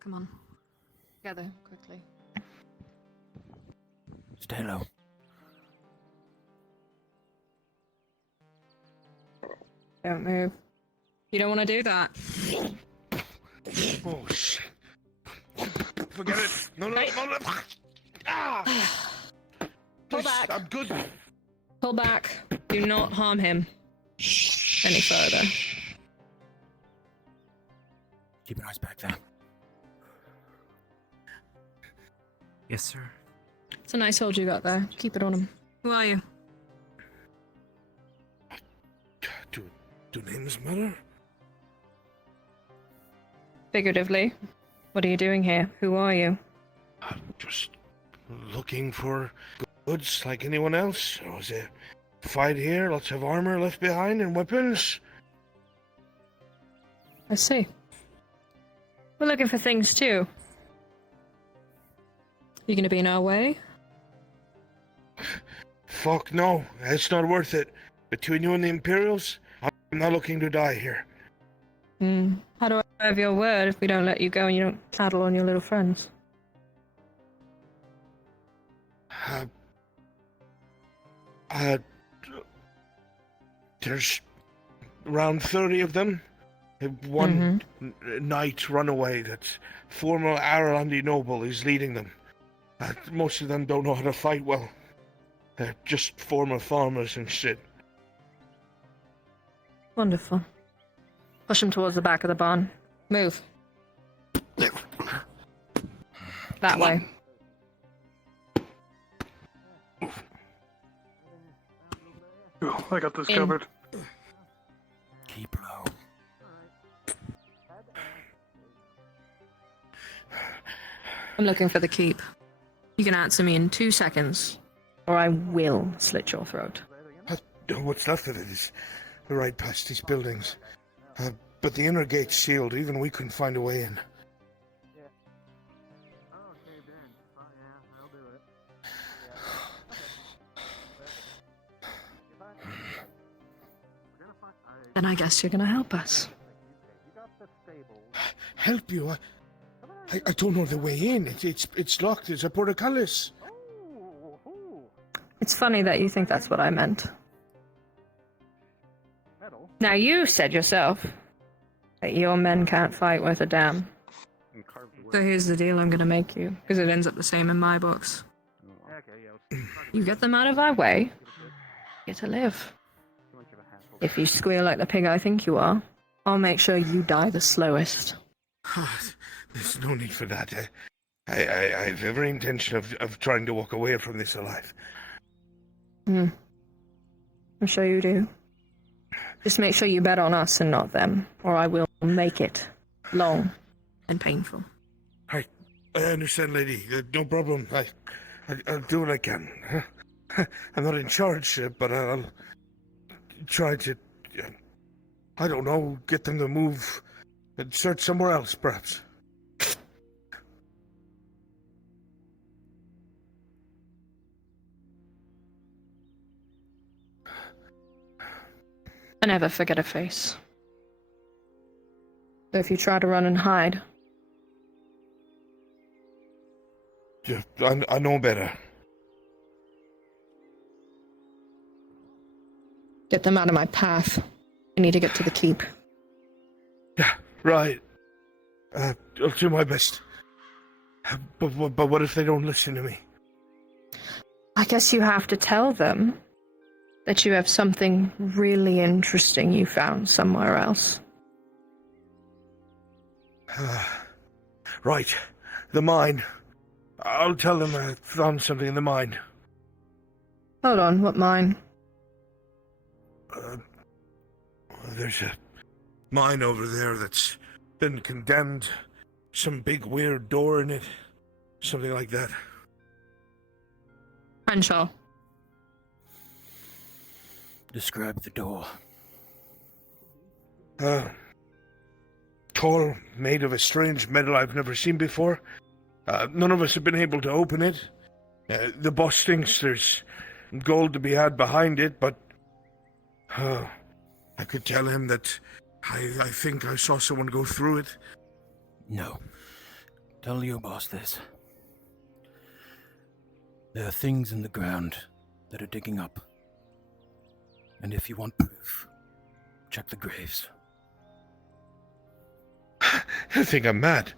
Come on. Together, quickly. Stay low. Don't move. You don't want to do that. Oh, shit. Forget it. No. Ah! Pull Please, back. I'm good. Pull back. Do not harm him any further. Keep your eyes back there. Yes, sir. It's a nice hold you got there. Keep it on him. Who are you? Do names matter? Figuratively. What are you doing here? Who are you? I'm just looking for goods like anyone else. There was a fight here, lots of armor left behind and weapons. I see. We're looking for things too. You gonna be in our way? Fuck no, it's not worth it. Between you and the Imperials, I'm not looking to die here. How do I have your word if we don't let you go and you don't tattle on your little friends? There's around 30 of them. One knight runaway that's former Aralandi noble is leading them. Most of them don't know how to fight well. They're just former farmers and shit. Wonderful. Push him towards the back of the barn. Move. That way. Cool, I got this In. covered. Keep low. I'm looking for the keep. You can answer me in 2 seconds, or I will slit your throat. What's left of it is right past these buildings. But the inner gate's sealed. Even we couldn't find a way in. Then I guess you're gonna help us. Help you? I don't know the way in. It's locked. It's a portcullis. It's funny that you think that's what I meant. Now you said yourself that your men can't fight worth a damn. So here's the deal I'm gonna make you, because it ends up the same in my books. You get them out of our way, you get to live. If you squeal like the pig I think you are, I'll make sure you die the slowest. There's no need for that. I have every intention of trying to walk away from this alive. I'm sure you do. Just make sure you bet on us and not them, or I will make it long and painful. I understand, lady. No problem. I'll do what I can. I'm not in charge, but I'll try to, I don't know, get them to move and search somewhere else, perhaps. I never forget a face. So if you try to run and hide, Yeah, I know better. get them out of my path. I need to get to the keep. Yeah, right. I'll do my best. But what if they don't listen to me? I guess you have to tell them that you have something really interesting you found somewhere else. Right. The mine. I'll tell them I found something in the mine. Hold on, what mine? There's a mine over there that's been condemned. Some big weird door in it. Something like that. Crenshaw. Describe the door. Tall, made of a strange metal I've never seen before. None of us have been able to open it. The boss thinks there's gold to be had behind it, but I could tell him that I think I saw someone go through it. No. Tell your boss this. There are things in the ground that are digging up. And if you want proof, check the graves. I think I'm mad.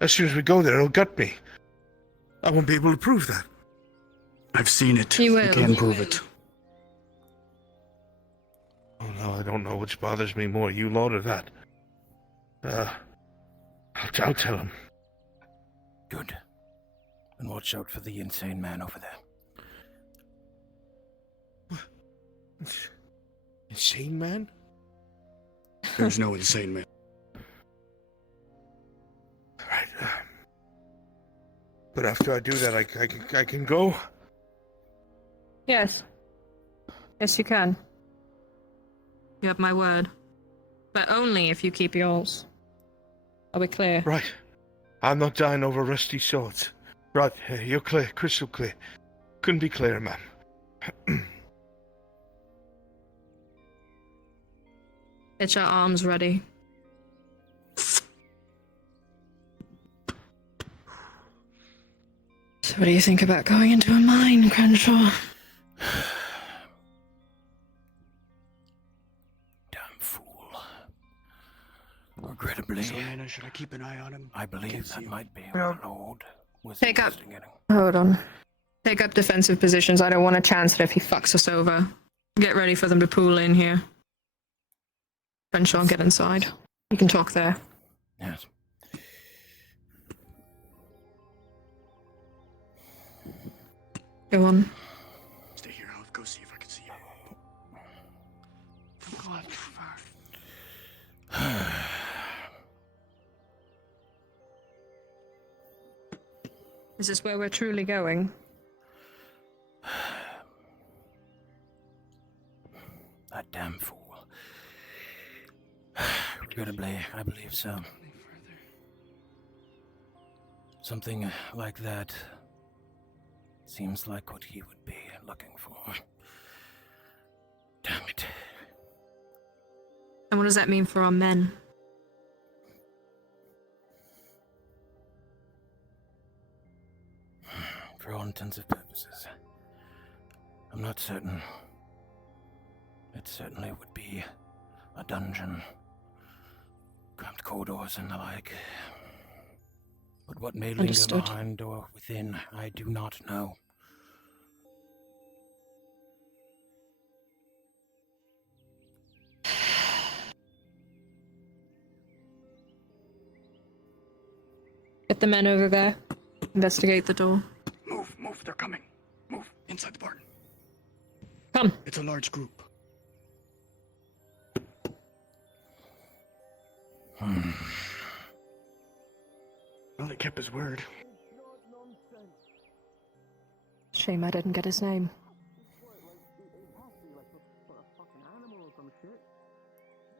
As soon as we go there, it'll gut me. I won't be able to prove that. I've seen it. You will. I can prove it. Oh no, I don't know which bothers me more, you lot or that. I'll tell him. Good. And watch out for the insane man over there. Insane man? There's no insane man. Right. But after I do that, I can go? Yes. Yes, you can. You have my word. But only if you keep yours. Are we clear? Right. I'm not dying over rusty swords. Right, you're clear, crystal clear. Couldn't be clearer, ma'am. Get your arms ready. So what do you think about going into a mine, Crenshaw? Damn fool. Regrettably, So, Anna, should I keep an eye on him? I believe Can't that see him. might be Yeah. what the Lord was Take up. investigating. Hold on. Take up defensive positions. I don't want a chance that if he fucks us over. Get ready for them to pool in here. Crenshaw, get inside. You can talk there. Yes. Go on. Stay here. I'll go see if I can see you. Don't go up too far. Is this where we're truly going? That damn fool. Regrettably, I believe so. Something like that seems like what he would be looking for. Damn it. And what does that mean for our men? For all intents and purposes, I'm not certain. It certainly would be a dungeon, cramped corridors and the like. But what may linger Understood. behind or within, I do not know. Get the men over there. Investigate the door. Move, they're coming. Move, inside the barn. Come. It's a large group. Well, he kept his word. Shame I didn't get his name.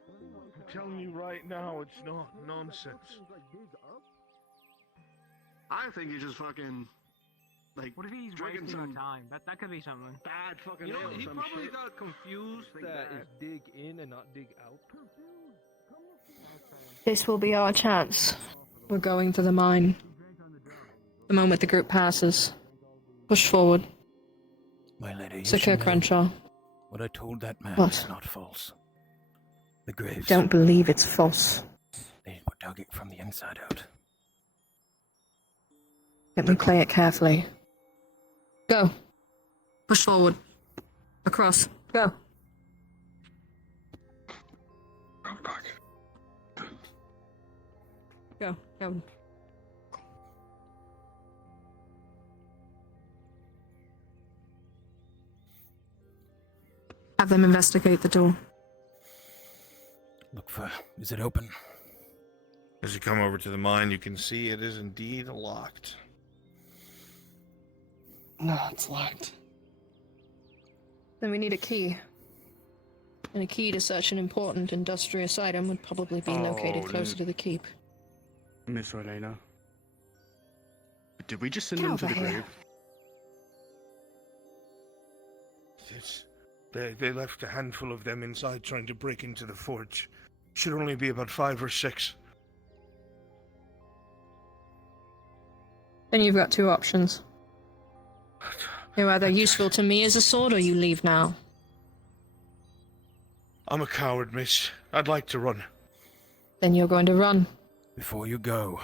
I'm telling you right now, it's not nonsense. I think you just fucking, like, What if he's drinking wasting some our time? That could be something. bad fucking You know, ale or he some probably shit. got confused Think that bad. it's dig in and not dig out. This will be our chance. We're going to the mine. The moment the group passes. Push forward. My lady, you Secure should know Crenshaw. what I told that man What? is not false. The graves, Don't believe it's false. they were dug it from the inside out. Let me play it carefully. Go. Push forward. Across. Go. Go. Go. Have them investigate the door. Look for, is it open? As you come over to the mine, you can see it is indeed locked. No, it's locked. Then we need a key. And a key to such an important industrious item would probably be located closer to the keep. Miss Orlenna. Did we just send Get them to over the here. grave? They left a handful of them inside trying to break into the forge. Should only be about 5 or 6. Then you've got two options. You're either useful to me as a sword or you leave now. I'm a coward, miss. I'd like to run. Then you're going to run. Before you go,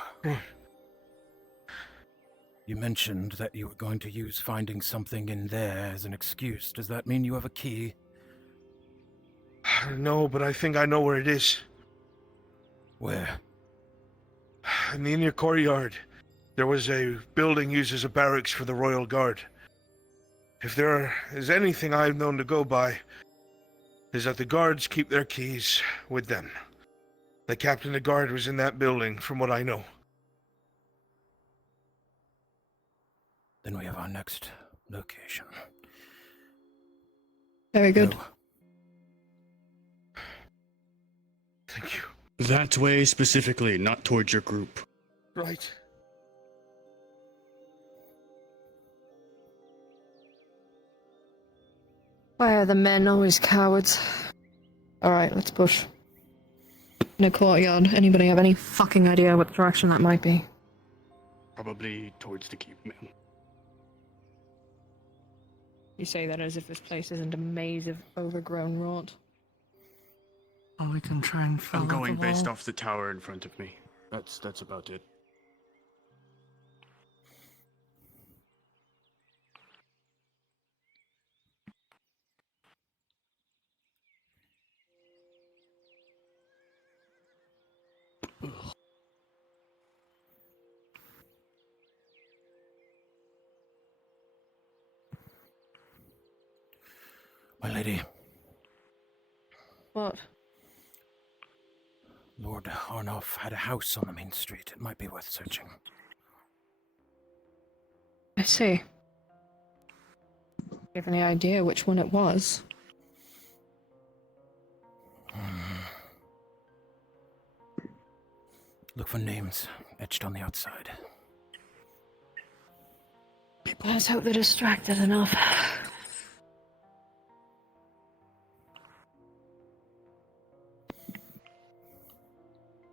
you mentioned that you were going to use finding something in there as an excuse. Does that mean you have a key? No, but I think I know where it is. Where? In the inner courtyard. There was a building used as a barracks for the Royal Guard. If there is anything I've known to go by, is that the guards keep their keys with them. The captain of the guard was in that building, from what I know. Then we have our next location. Very good. Go. Thank you. That way specifically, not towards your group. Right. Why are the men always cowards? Alright, let's push. In a courtyard. Anybody have any fucking idea what direction that might be? Probably towards the keep, man. You say that as if this place isn't a maze of overgrown rot. Well, we can try and fill I'm out the going based wall. off the tower in front of me. That's about it. lady. What? Lord Arnoff had a house on the main street. It might be worth searching. I see. Do you have any idea which one it was? Look for names etched on the outside. Let's hope they're distracted enough.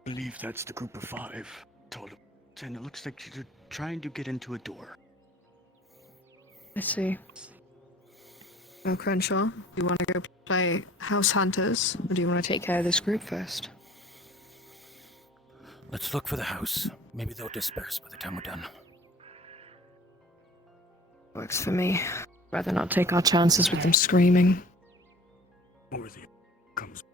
I believe that's the group of 5. Told him. And it looks like you're trying to get into a door. I see. Oh, Crenshaw, do you want to go play house hunters, or do you want to take care of this group first? Let's look for the house. Maybe they'll disperse by the time we're done. Works for me. Rather not take our chances with them screaming. Or the comes.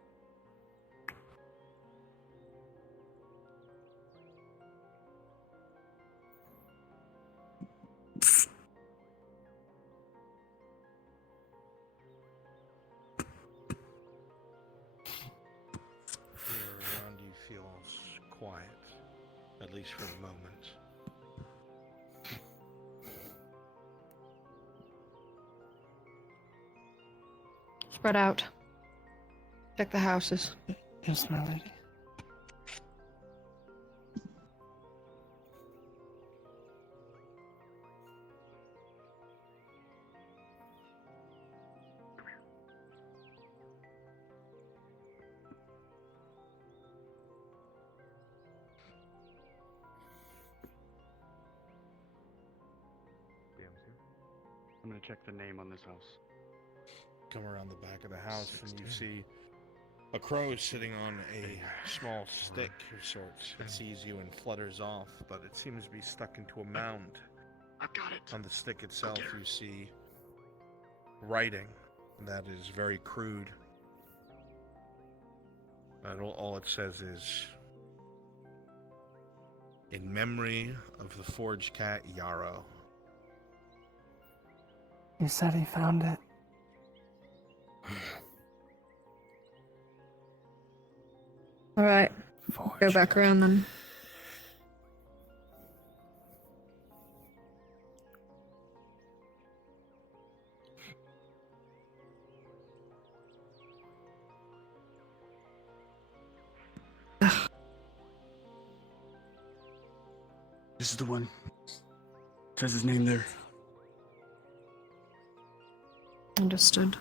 Around you feels quiet, at least for the moment. Spread out. Check the houses. Yes, my lady. I'm gonna check the name on this house. Come around the back of the house and you see a crow sitting on a small stick of sorts. It sees you and flutters off, but it seems to be stuck into a mound. I've got it. On the stick itself, you see writing that is very crude. And all it says is, "In memory of the forge cat Yarrow." He said he found it. Alright, go back around then. This is the one. Says his name there. Understood.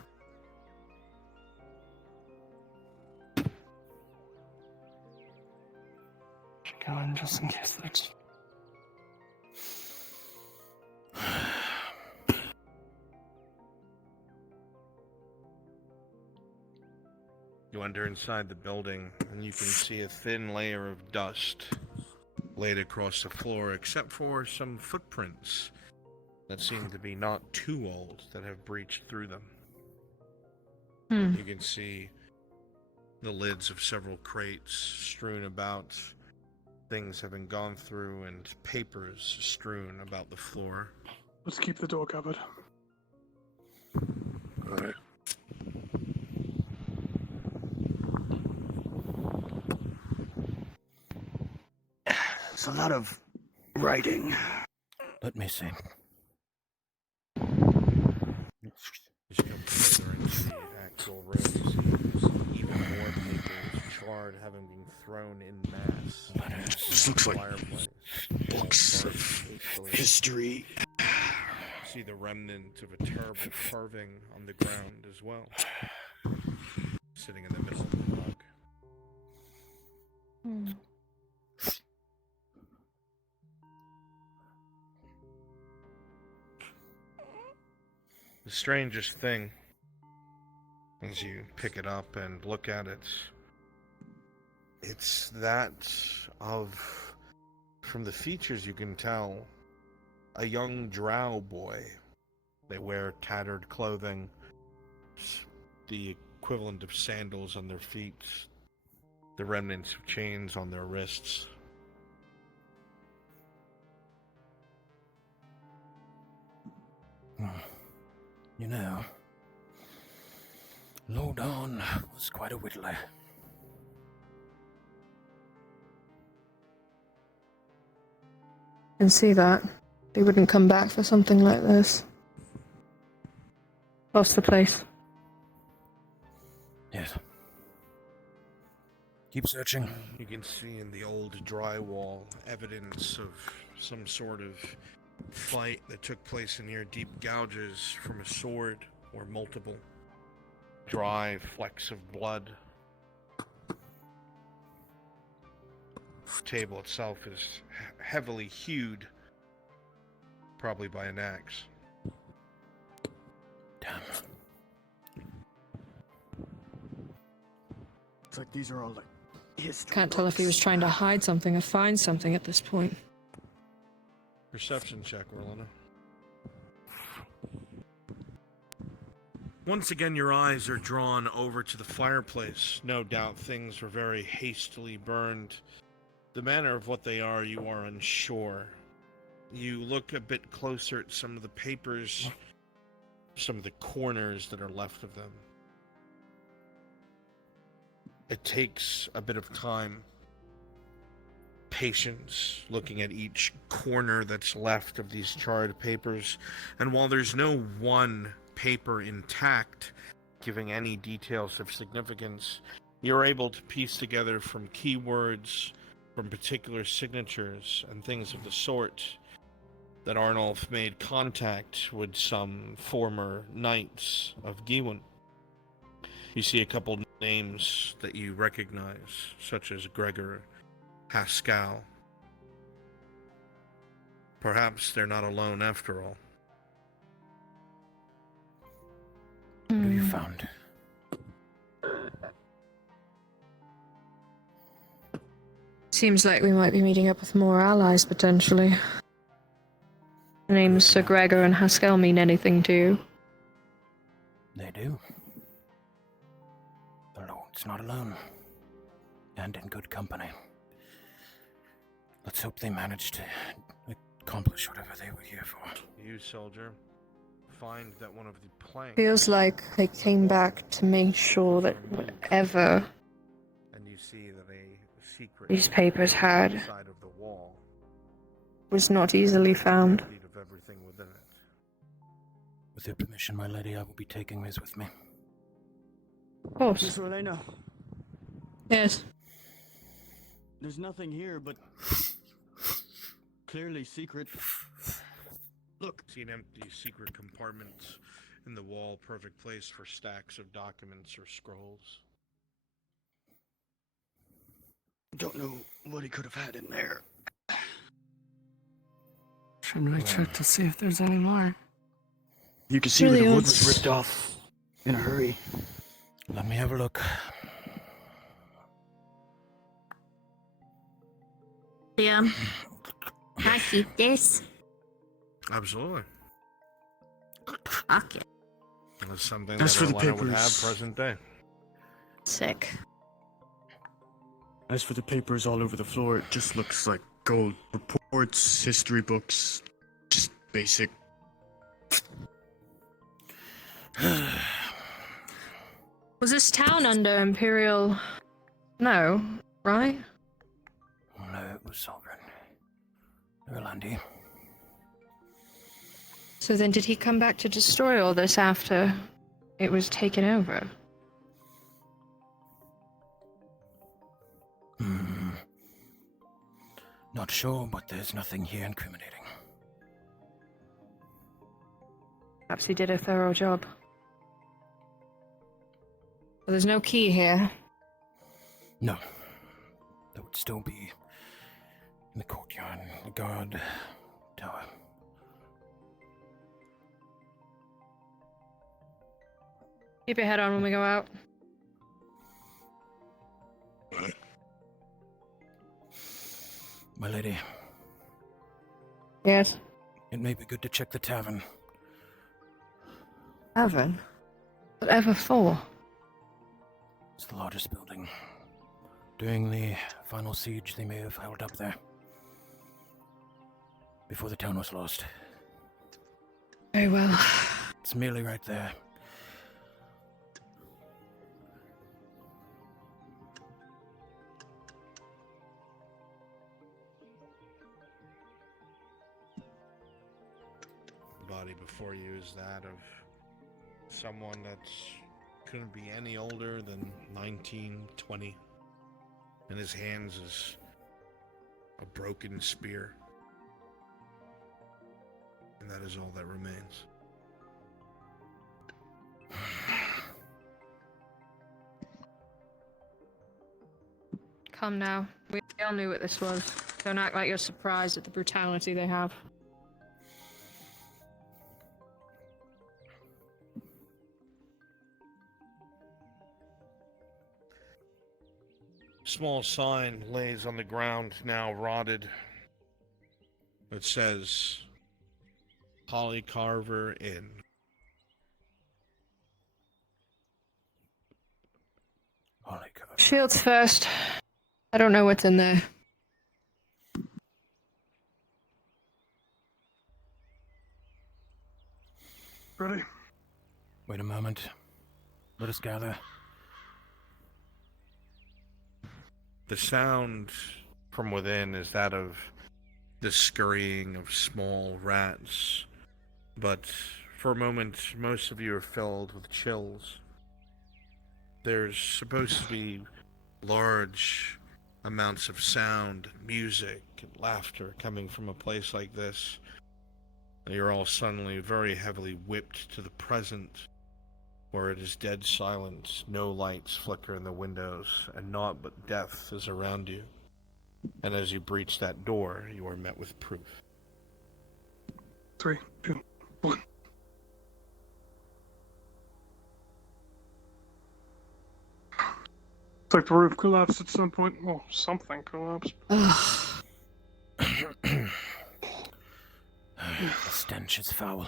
Should go in just in case that's... You enter inside the building, and you can see a thin layer of dust laid across the floor, except for some footprints that seem to be not too old that have breached through them. You can see the lids of several crates strewn about, things having gone through, and papers strewn about the floor. Let's keep the door covered. Alright. It's a lot of writing. Let me see. As you come further into the actual room, you see there's even more papers charred, having been thrown in mass. This looks like Fireplace. books Burnt of hastily. history. You see the remnant of a terrible carving on the ground as well, sitting in the middle of the rug. The strangest thing, as you pick it up and look at it, it's that of, from the features you can tell, a young drow boy. They wear tattered clothing, the equivalent of sandals on their feet, the remnants of chains on their wrists. You know, Lord Arn was quite a whittler. Can see that. He wouldn't come back for something like this. Lost the place. Yes. Keep searching. You can see in the old drywall evidence of some sort of fight that took place in here. Deep gouges from a sword or multiple. Dry flecks of blood. The table itself is heavily hewed, probably by an axe. Damn. It's like these are all like history Can't tell if he was trying to hide something or find something at this point. Perception check, Orlenna. Once again, your eyes are drawn over to the fireplace. No doubt things were very hastily burned. The manner of what they are, you are unsure. You look a bit closer at some of the papers, some of the corners that are left of them. It takes a bit of time, patience, looking at each corner that's left of these charred papers. And while there's no one paper intact, giving any details of significance, you're able to piece together from keywords, from particular signatures, and things of the sort, that Arnulf made contact with some former knights of Gewin. You see a couple names that you recognize, such as Gregor, Haskell. Perhaps they're not alone after all. What have you found? Seems like we might be meeting up with more allies, potentially. The names Sir Gregor and Haskell mean anything to you? They do. The Lord's not alone. And in good company. Let's hope they managed to accomplish whatever they were here for. You, soldier, find that one of the planks... Feels like they came back to make sure that whatever and you see that a secret these papers had inside of the wall was not easily found. of everything within it. With your permission, my lady, I will be taking this with me. Of course. Miss Orlenna, Yes. there's nothing here but clearly secret. Look. See an empty secret compartment in the wall, perfect place for stacks of documents or scrolls. Don't know what he could have had in there. Should we check to see if there's any more? You can see where the wood was ripped off in a hurry. Let me have a look. Can I keep this? Absolutely. Fuck it. That's something As that for the Orlenna would have papers. present day. Sick. As for the papers all over the floor, it just looks like gold reports, history books, just basic. Was this town under Imperial... No, right? No, it was sovereign. Erlandi. So then did he come back to destroy all this after it was taken over? Not sure, but there's nothing here incriminating. Perhaps he did a thorough job. But there's no key here. No. There would still be in the courtyard, the guard tower. Keep your head on when we go out. My lady, Yes. it may be good to check the tavern. Tavern? Whatever for? It's the largest building. During the final siege, they may have held up there. Before the town was lost. Very well. It's merely right there. The body before you is that of someone that's couldn't be any older than 19, 20. In his hands is a broken spear. And that is all that remains. Come now. We all knew what this was. Don't act like you're surprised at the brutality they have. Small sign lays on the ground, now rotted. It says, Holly Carver Inn. Holly Carver. Shields first. I don't know what's in there. Ready? Wait a moment. Let us gather. The sound from within is that of the scurrying of small rats, but for a moment, most of you are filled with chills. There's supposed to be large amounts of sound, music, and laughter coming from a place like this. You're all suddenly very heavily whipped to the present, where it is dead silence, no lights flicker in the windows, and naught but death is around you. And as you breach that door, you are met with proof. 3, 2, 1. It's like the roof collapsed at some point. Well, something collapsed. The stench is foul.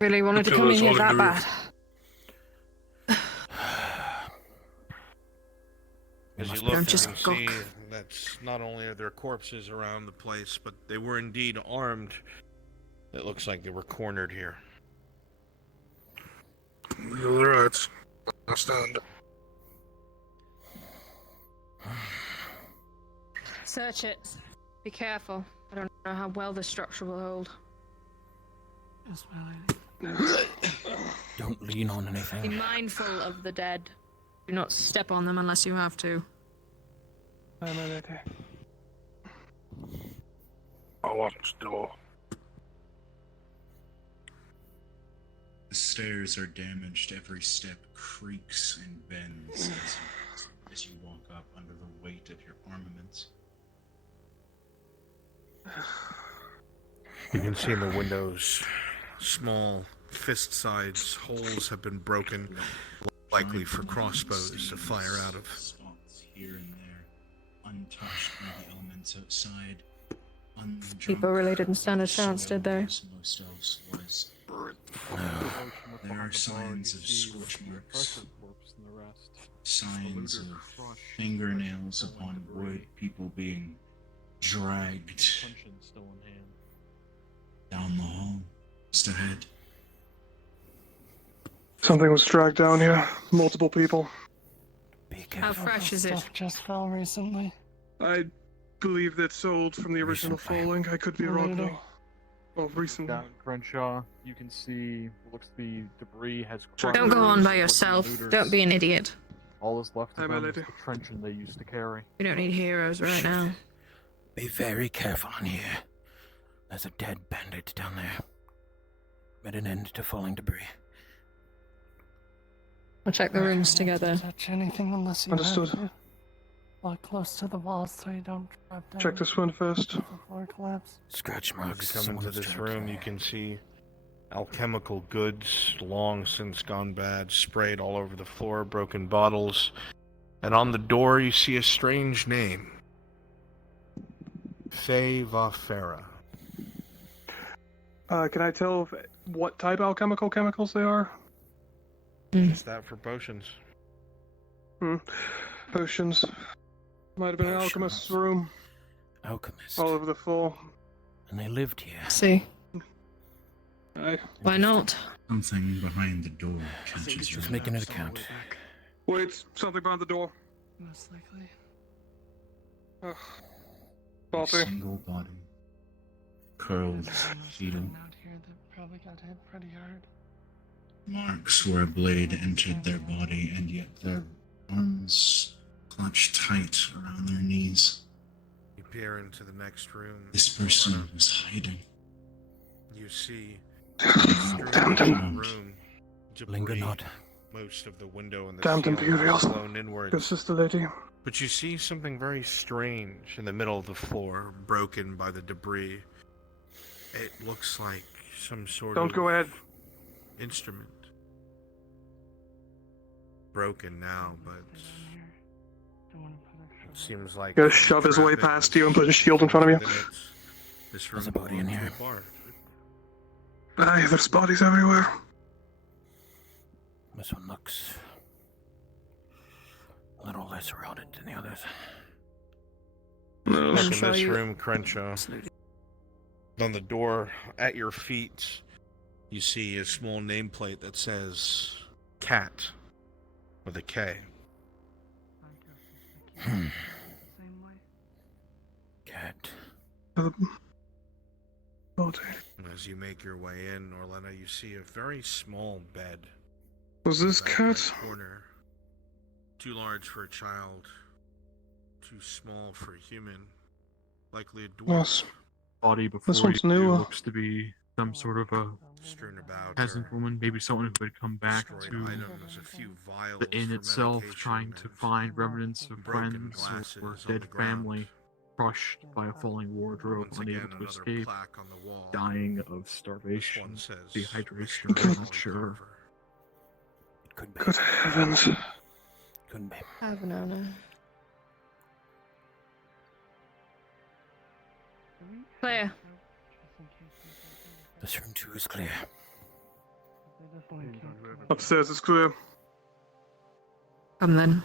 Really wanted to come in here that bad. As you look, you can see that not only are there corpses around the place, but they were indeed armed. It looks like they were cornered here. You're right. Understand. Search it. Be careful. I don't know how well this structure will hold. Yes, my lady. Don't lean on anything. Be mindful of the dead. Do not step on them unless you have to. My lady. I want this door. The stairs are damaged. Every step creaks and bends as you walk up under the weight of your armaments. You can see in the windows, small fist-sized holes have been broken, likely for crossbows to fire out of. Spots here and there, untouched by the elements outside. People related in standard chance, did they? Most else was. There are signs of scorch marks, signs of fingernails upon wood, people being dragged down the hall, just ahead. Something was dragged down here. Multiple people. How fresh is it? Stuff just fell recently. I believe that's old from the original falling. I could be wrong though. Well, recently. Down in Crenshaw, you can see what looks to be debris has crushed. Don't go on by yourself. Don't be an idiot. All that's left of Hi, my them is lady. the truncheon they used to carry. We don't need heroes right now. Be very careful in here. There's a dead bandit down there. Made an end to falling debris. We'll check the rooms together. Don't touch anything unless you Understood. have to. Lie close to the walls so you don't drop down. Check this one first. Before it collapses. Scratch marks. As you come into someone's this dragged room, in you there. can see alchemical goods, long since gone bad, sprayed all over the floor, broken bottles. And on the door, you see a strange name. Faye Vafera. Can I tell what type of alchemical chemicals they are? Is that for potions? Potions. Might have been an alchemist's room. Alchemist. All over the floor. And they lived here. See. Aye. Why not? Something behind the door catches your Just making it count. Wait, something behind the door. Most likely. A Coffee. single body. curled fetal. Out here that probably got hit pretty hard. Marks where a blade entered their body, and yet their arms clutched tight around their knees. You peer into the next room. This person was hiding. You see Damn them. room. Linger Debris. not. Most of the window and the Damned ceiling Imperials. is blown inwards. Good sister lady. But you see something very strange in the middle of the floor, broken by the debris. It looks like some sort Don't of go ahead. instrument. Broken now, but it seems like Gonna shove his way past you and put a shield in front of you. This room There's a body in belongs to here. a bar. Aye, there's bodies everywhere. This one looks a little less rotted than the others. Look in Crenshaw, this you- room, Crenshaw. On the door at your feet, you see a small nameplate that says "Cat" with a K. Cat. Body. And as you make your way in, Orlenna, you see a very small bed. Was this Right cat? in the corner. Too large for a child. Too small for a human. Likely a dwarf. Yes. Body before This one's you newer. looks to be some sort of a Strewn about. peasant or woman, maybe someone who had come back destroyed to items, a few vials the inn for itself, medication trying to and find remnants of broken friends glasses or on dead the ground. family, crushed by a falling wardrobe, Once unable again, to another escape, plaque on the wall. dying of This starvation, one says dehydration, Mr. I'm not Holly sure. Carver. It could be. Good heavens. Couldn't be. I have no, no. Clear. This room too is clear. Upstairs is clear. Come then.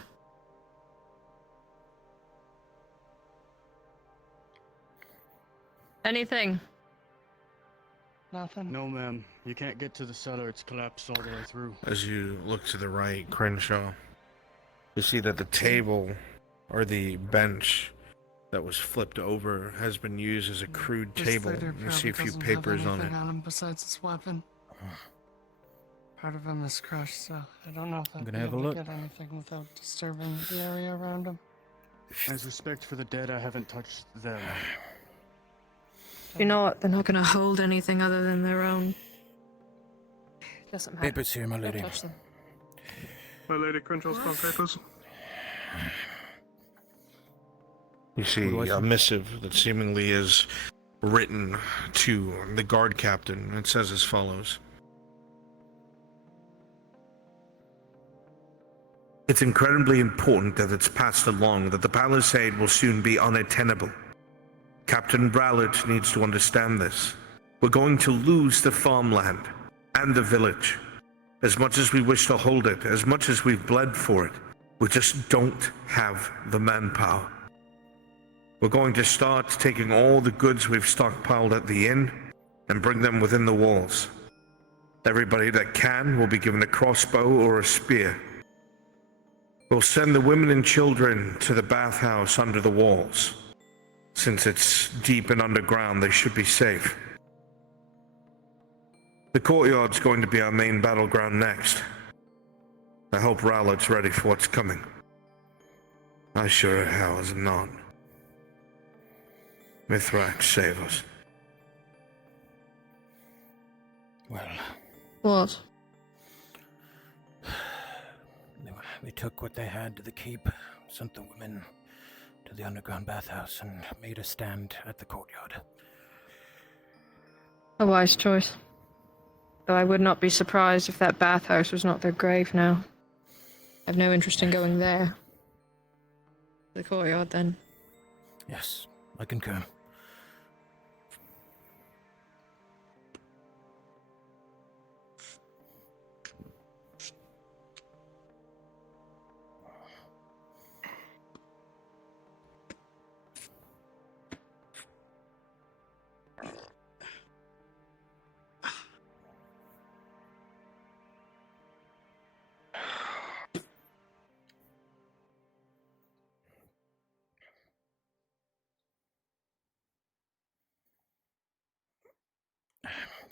Anything? Nothing. No, ma'am. You can't get to the cellar. It's collapsed all the way through. As you look to the right, Crenshaw, you see that the table or the bench that was flipped over has been used as a crude This table. leader You see a few probably doesn't have papers on it. anything on him besides his weapon. Part of him is crushed, so I don't know if I'd gonna be have a able look. to get anything without disturbing the area around him. As respect for the dead, I haven't touched them. You know what? They're not going to hold anything other than their own. Doesn't matter. Papers here, my Don't lady. touch them. My lady Crenshaw's got papers. You see What do I a see? missive that seemingly is written to the guard captain. It says as follows. It's incredibly important that it's passed along that the palisade will soon be unattainable. Captain Brallard needs to understand this. We're going to lose the farmland and the village. As much as we wish to hold it, as much as we've bled for it, we just don't have the manpower. We're going to start taking all the goods we've stockpiled at the inn and bring them within the walls. Everybody that can will be given a crossbow or a spear. We'll send the women and children to the bathhouse under the walls. Since it's deep and underground, they should be safe. The courtyard's going to be our main battleground next. I hope Rowlett's ready for what's coming. I sure as hell is not. Mithrax, save us. Well, What? they took what they had to the keep, sent the women to the underground bathhouse, and made a stand at the courtyard. A wise choice. Though I would not be surprised if that bathhouse was not their grave now. I have no interest in going there. The courtyard, then. Yes, I concur.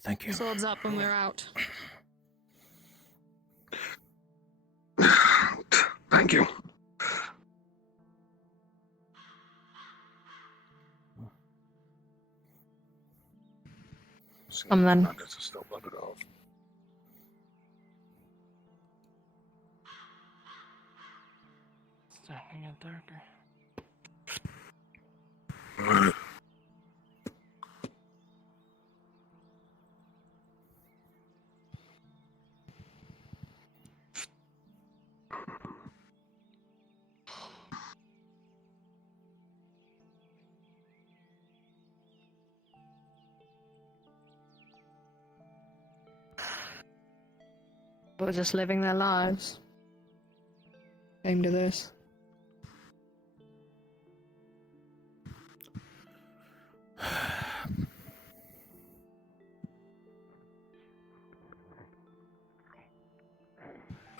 Thank you. Swords up when we're out. Thank you. Then. Still rub it off. Starting to get darker. We're just living their lives. Came to this.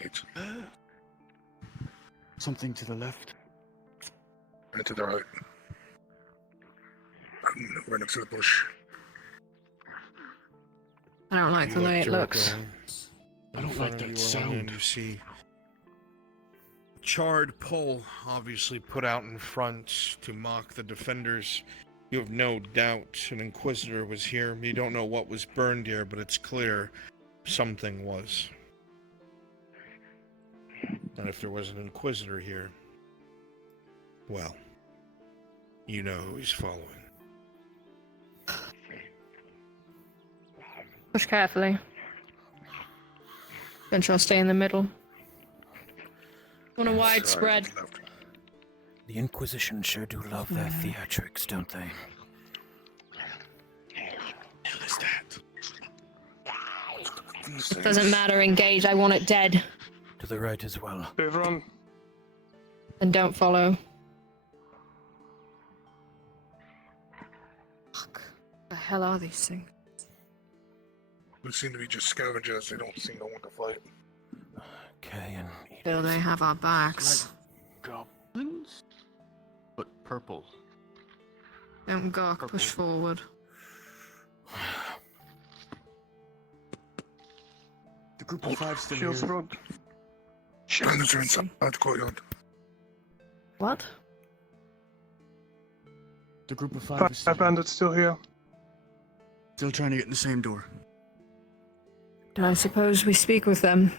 Wait. Something to the left. And to the right. Right next to the bush. I don't like the way it looks. I don't like that sound. You see charred pole obviously put out in front to mock the defenders. You have no doubt an inquisitor was here. You don't know what was burned here, but it's clear something was. And if there was an inquisitor here, well, you know who he's following. Push carefully. Crenshaw, stay in the middle. Want a wide spread. The Inquisition sure do love their theatrics, don't they? What is that? Doesn't matter, engage. I want it dead. To the right as well. Everyone. And don't follow. Fuck. The hell are these things? They seem to be just scavengers. They don't see no one to fight. Okay, and Still, they have our backs. Goblins? But purple. Don't gawk. Push forward. The group of five still Shields here. front. Bandits are inside the courtyard. What? The group of five is still Five bandits still here. Still trying to get in the same door. I suppose we speak with them.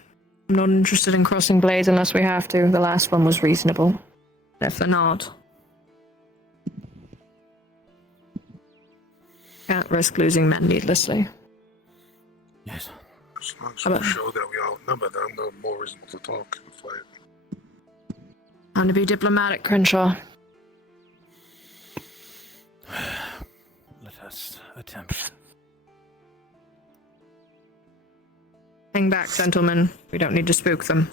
I'm not interested in crossing blades unless we have to. The last one was reasonable. If they're not, can't risk losing men needlessly. yes. As long as we show that we outnumber them, no more reason to talk and fight. Time to be diplomatic, Crenshaw. Let us attempt. Hang back, gentlemen. We don't need to spook them.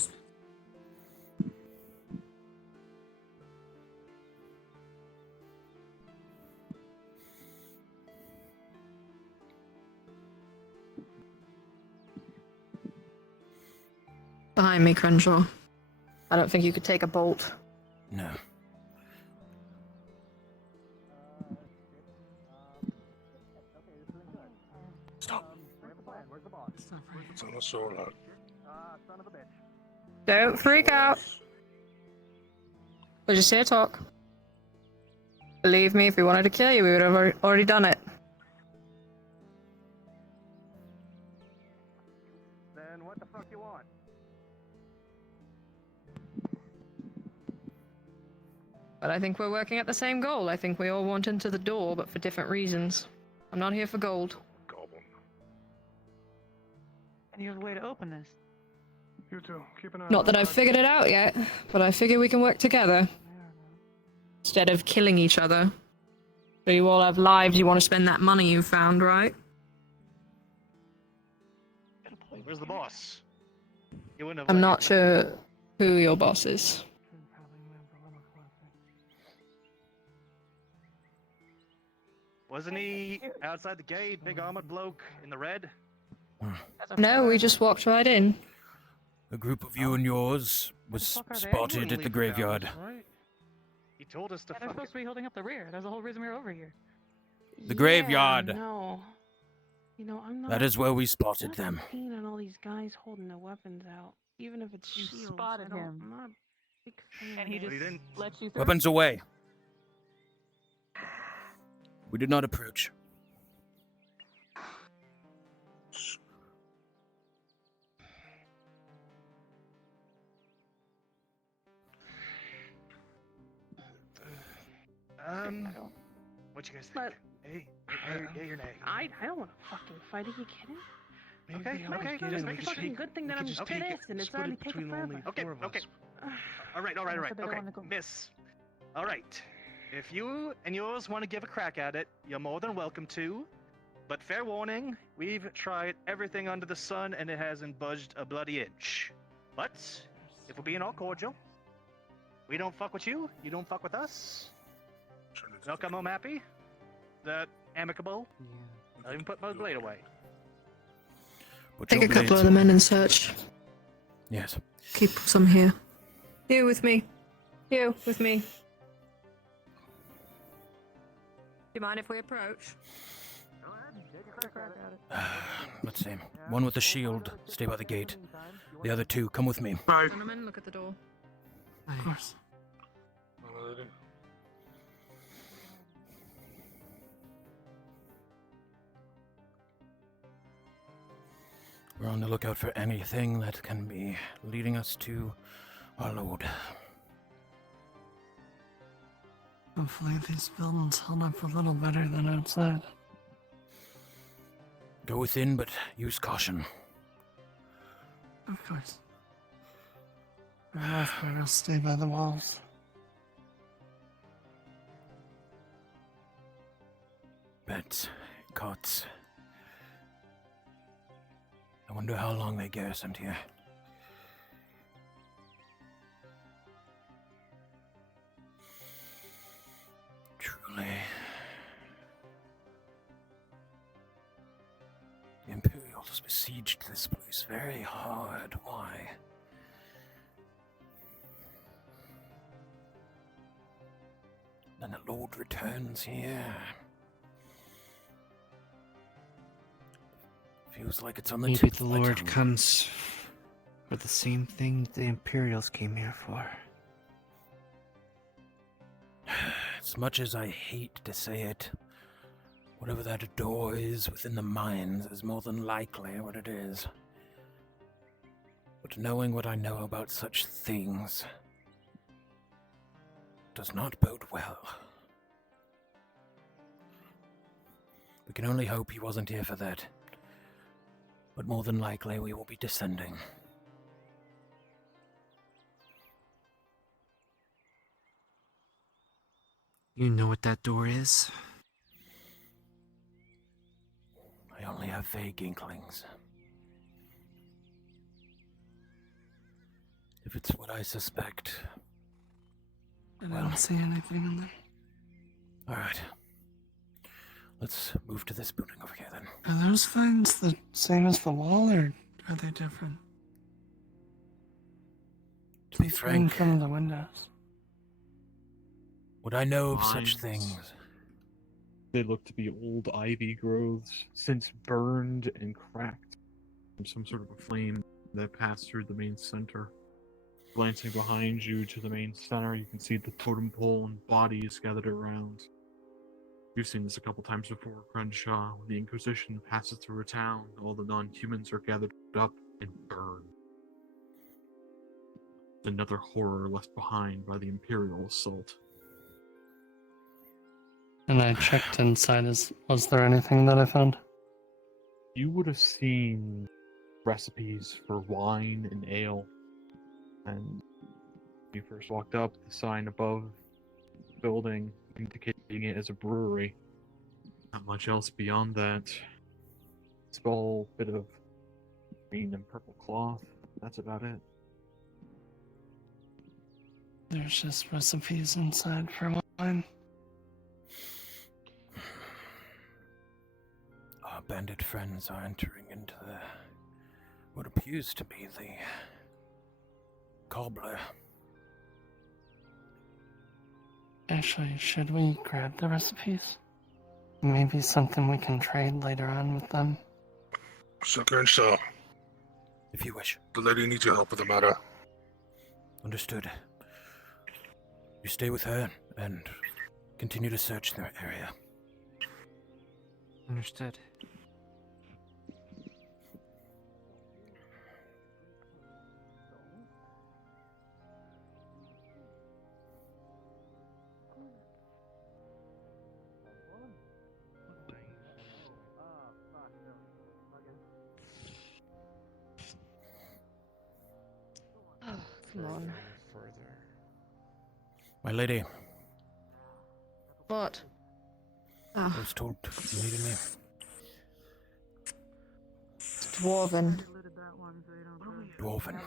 Behind me, Crenshaw. I don't think you could take a bolt. No. Stop. So no sword out. Don't freak out. We're just here to talk. Believe me, if we wanted to kill you, we would have already done it. Then what the fuck you want? But I think we're working at the same goal. I think we all want into the door, but for different reasons. I'm not here for gold. Any other way to open this? You two, keep an eye Not on that I've figured it out yet, but I figure we can work together. Instead of killing each other. So you all have lives, you want to spend that money you found, right? Where's the boss? You wouldn't have I'm let not sure who your boss is. Wasn't he outside the gate, big armored bloke in the red? No, we just walked right in. A group of you and yours was spotted at the graveyard. He told us to They're supposed to be holding up the rear. That's the whole reason we were over here. The graveyard. No. You know, I'm not. That is where we spotted not them. keen on all these guys holding their weapons out, even if it's You shields. spotted him. I'm not a big fan. And he of just it. lets you through. Weapons away. We did not approach. What you guys think? But Yay or nay? I don't want to fucking fight. Are you kidding? Okay, okay, It's just a making fucking sure. good thing that I'm Okay, pissed and it's split already it taken between forever. only Okay, four of okay. us. All right, So they don't okay, wanna go. miss. All right. If you and yours want to give a crack at it, you're more than welcome to. But fair warning, we've tried everything under the sun and it hasn't budged a bloody inch. But if we're being all cordial, we don't fuck with you, you don't fuck with us. Y'all come home happy? Is that amicable? Yeah. I'll even put my blade away. Put Take your a couple blades of the away. men and search. Yes. Keep some here. You with me. You with me. Do you mind if we approach? Let's see. One with the shield, stay by the gate. The other two, come with me. Right. Gentlemen, look at the door. Of course. We're on the lookout for anything that can be leading us to our Lord. Hopefully these buildings hold up a little better than outside. Go within, but use caution. Of course. For the most part, I'll stay by the walls. Beds, cots. I wonder how long they garrisoned here. Truly. The Imperials besieged this place very hard. Why? Then the Lord returns here. Feels like it's on the Maybe tip the of my Lord tongue. comes for the same thing the Imperials came here for. As much as I hate to say it, whatever that door is within the mines is more than likely what it is. But knowing what I know about such things does not bode well. We can only hope he wasn't here for that. But more than likely we will be descending. You know what that door is? I only have vague inklings. If it's what I suspect, I don't see anything in there. alright. Let's move to this building over here then. Are those vines the same as the wall, or are they different? To be frank, from the windows. what I know of such Vines. things, They look to be old ivy growths, since burned and cracked from some sort of a flame that passed through the main center. Glancing behind you to the main center, you can see the totem pole and bodies gathered around. You've seen this a couple times before, Crenshaw. When the Inquisition passes through a town, all the non-humans are gathered up and burned. Another horror left behind by the Imperial assault. And I checked inside. Was there anything that I found? You would have seen recipes for wine and ale. And when you first walked up, the sign above the building indicating it as a brewery. Not much else beyond that. Small bit of green and purple cloth. That's about it. There's just recipes inside for wine. our bandit friends are entering into what appears to be the cobbler. Actually, should we grab the recipes? Maybe something we can trade later on with them. Sir Crenshaw, If you wish. the lady needs your help with the matter. Understood. You stay with her and continue to search the area. Understood. Come on. Further. My lady, What? I was told you needed me. Dwarven. Dwarven.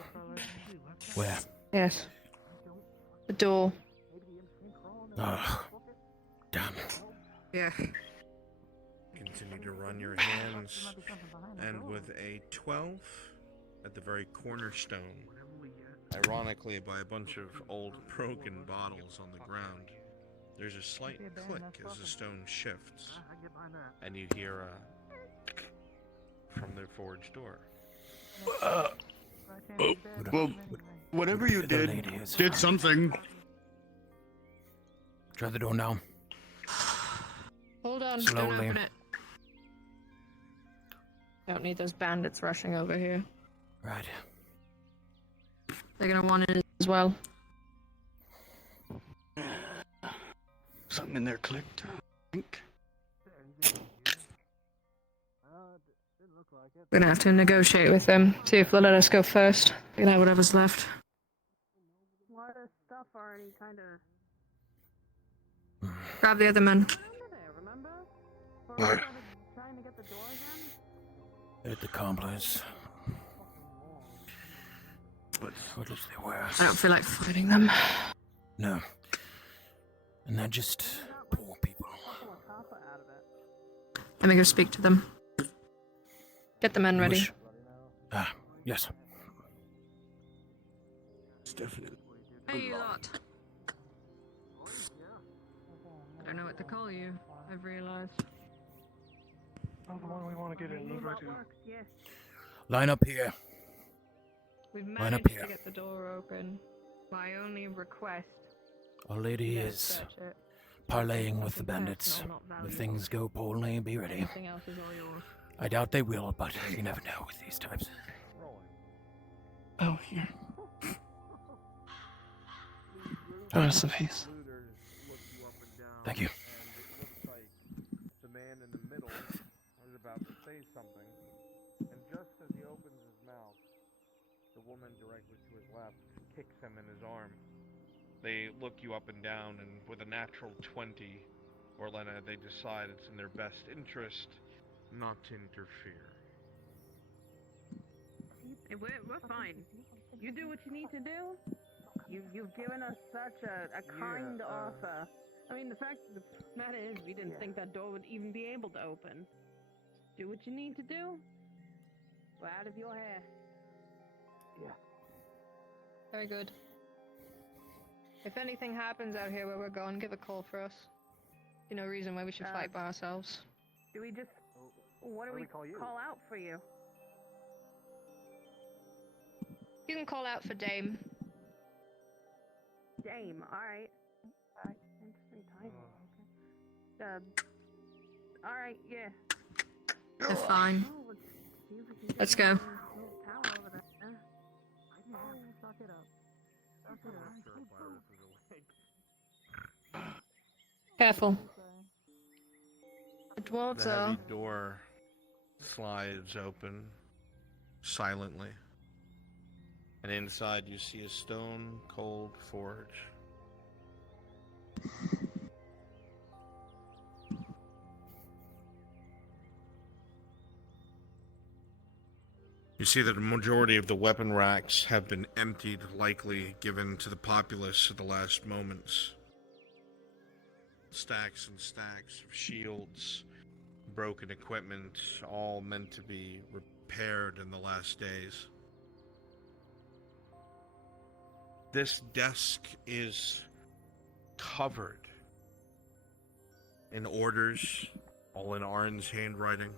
Where? Yes. The door. Oh, damn. Yeah. Continue to run your hands, and with a 12 at the very cornerstone, ironically by a bunch of old broken bottles on the ground, there's a slight click as the stone shifts, and you hear from the forge door. Well, whatever you The did, lady is did fine. something. Try the door now. Hold on. Slowly. Don't open it. Don't need those bandits rushing over here. Right. They're gonna want it as well. Something in there clicked. I think. We're gonna have to negotiate with them. See if they'll let us go first. They can have whatever's left. A lot of stuff already kind of. Grab the other men. Remember? Aye. Trying to get the door again? At the complex. But what if they were? I don't feel like fighting them. No. And they're just poor people. Let me go speak to them. Get the men You ready. wish- Ah, yes. It's definitely. Hey, you lot. I don't know what to call you, I've realized. Not the one we want to get in. Move right in. Yes. Line up here. We've Line up managed here. to get the door open. My only request Our lady is is search it. parlaying with the bandits. Personal, not If valuable. things go poorly, be ready. Anything else is all yours. I doubt they will, but you never know with these types. Oh, here. Oh, that's a piece. Thank you. The man in the middle is about to say something, and just as he opens his mouth, the woman directly to his left kicks him in his arm. They look you up and down, and with a natural 20, Orlenna, they decide it's in their best interest not to interfere. We're fine. You do what you need to do. You've given us such a kind offer. I mean, the matter is, we didn't think that door would even be able to open. Do what you need to do. We're out of your hair. Very good. If anything happens out here where we're going, give a call for us. See no reason why we should fight by ourselves. Do we just... What do we call out for you? You can call out for Dame. Dame, alright. Interesting title, okay. Alright, yeah. They're fine. Let's go. Tower over there. Suck it up. Suck it up. Careful. The dwarves The are... heavy door slides open silently, and inside you see a stone cold forge. You see that a majority of the weapon racks have been emptied, likely given to the populace at the last moments. Stacks and stacks of shields, broken equipment, all meant to be repaired in the last days. This desk is covered in orders, all in Arn's handwriting.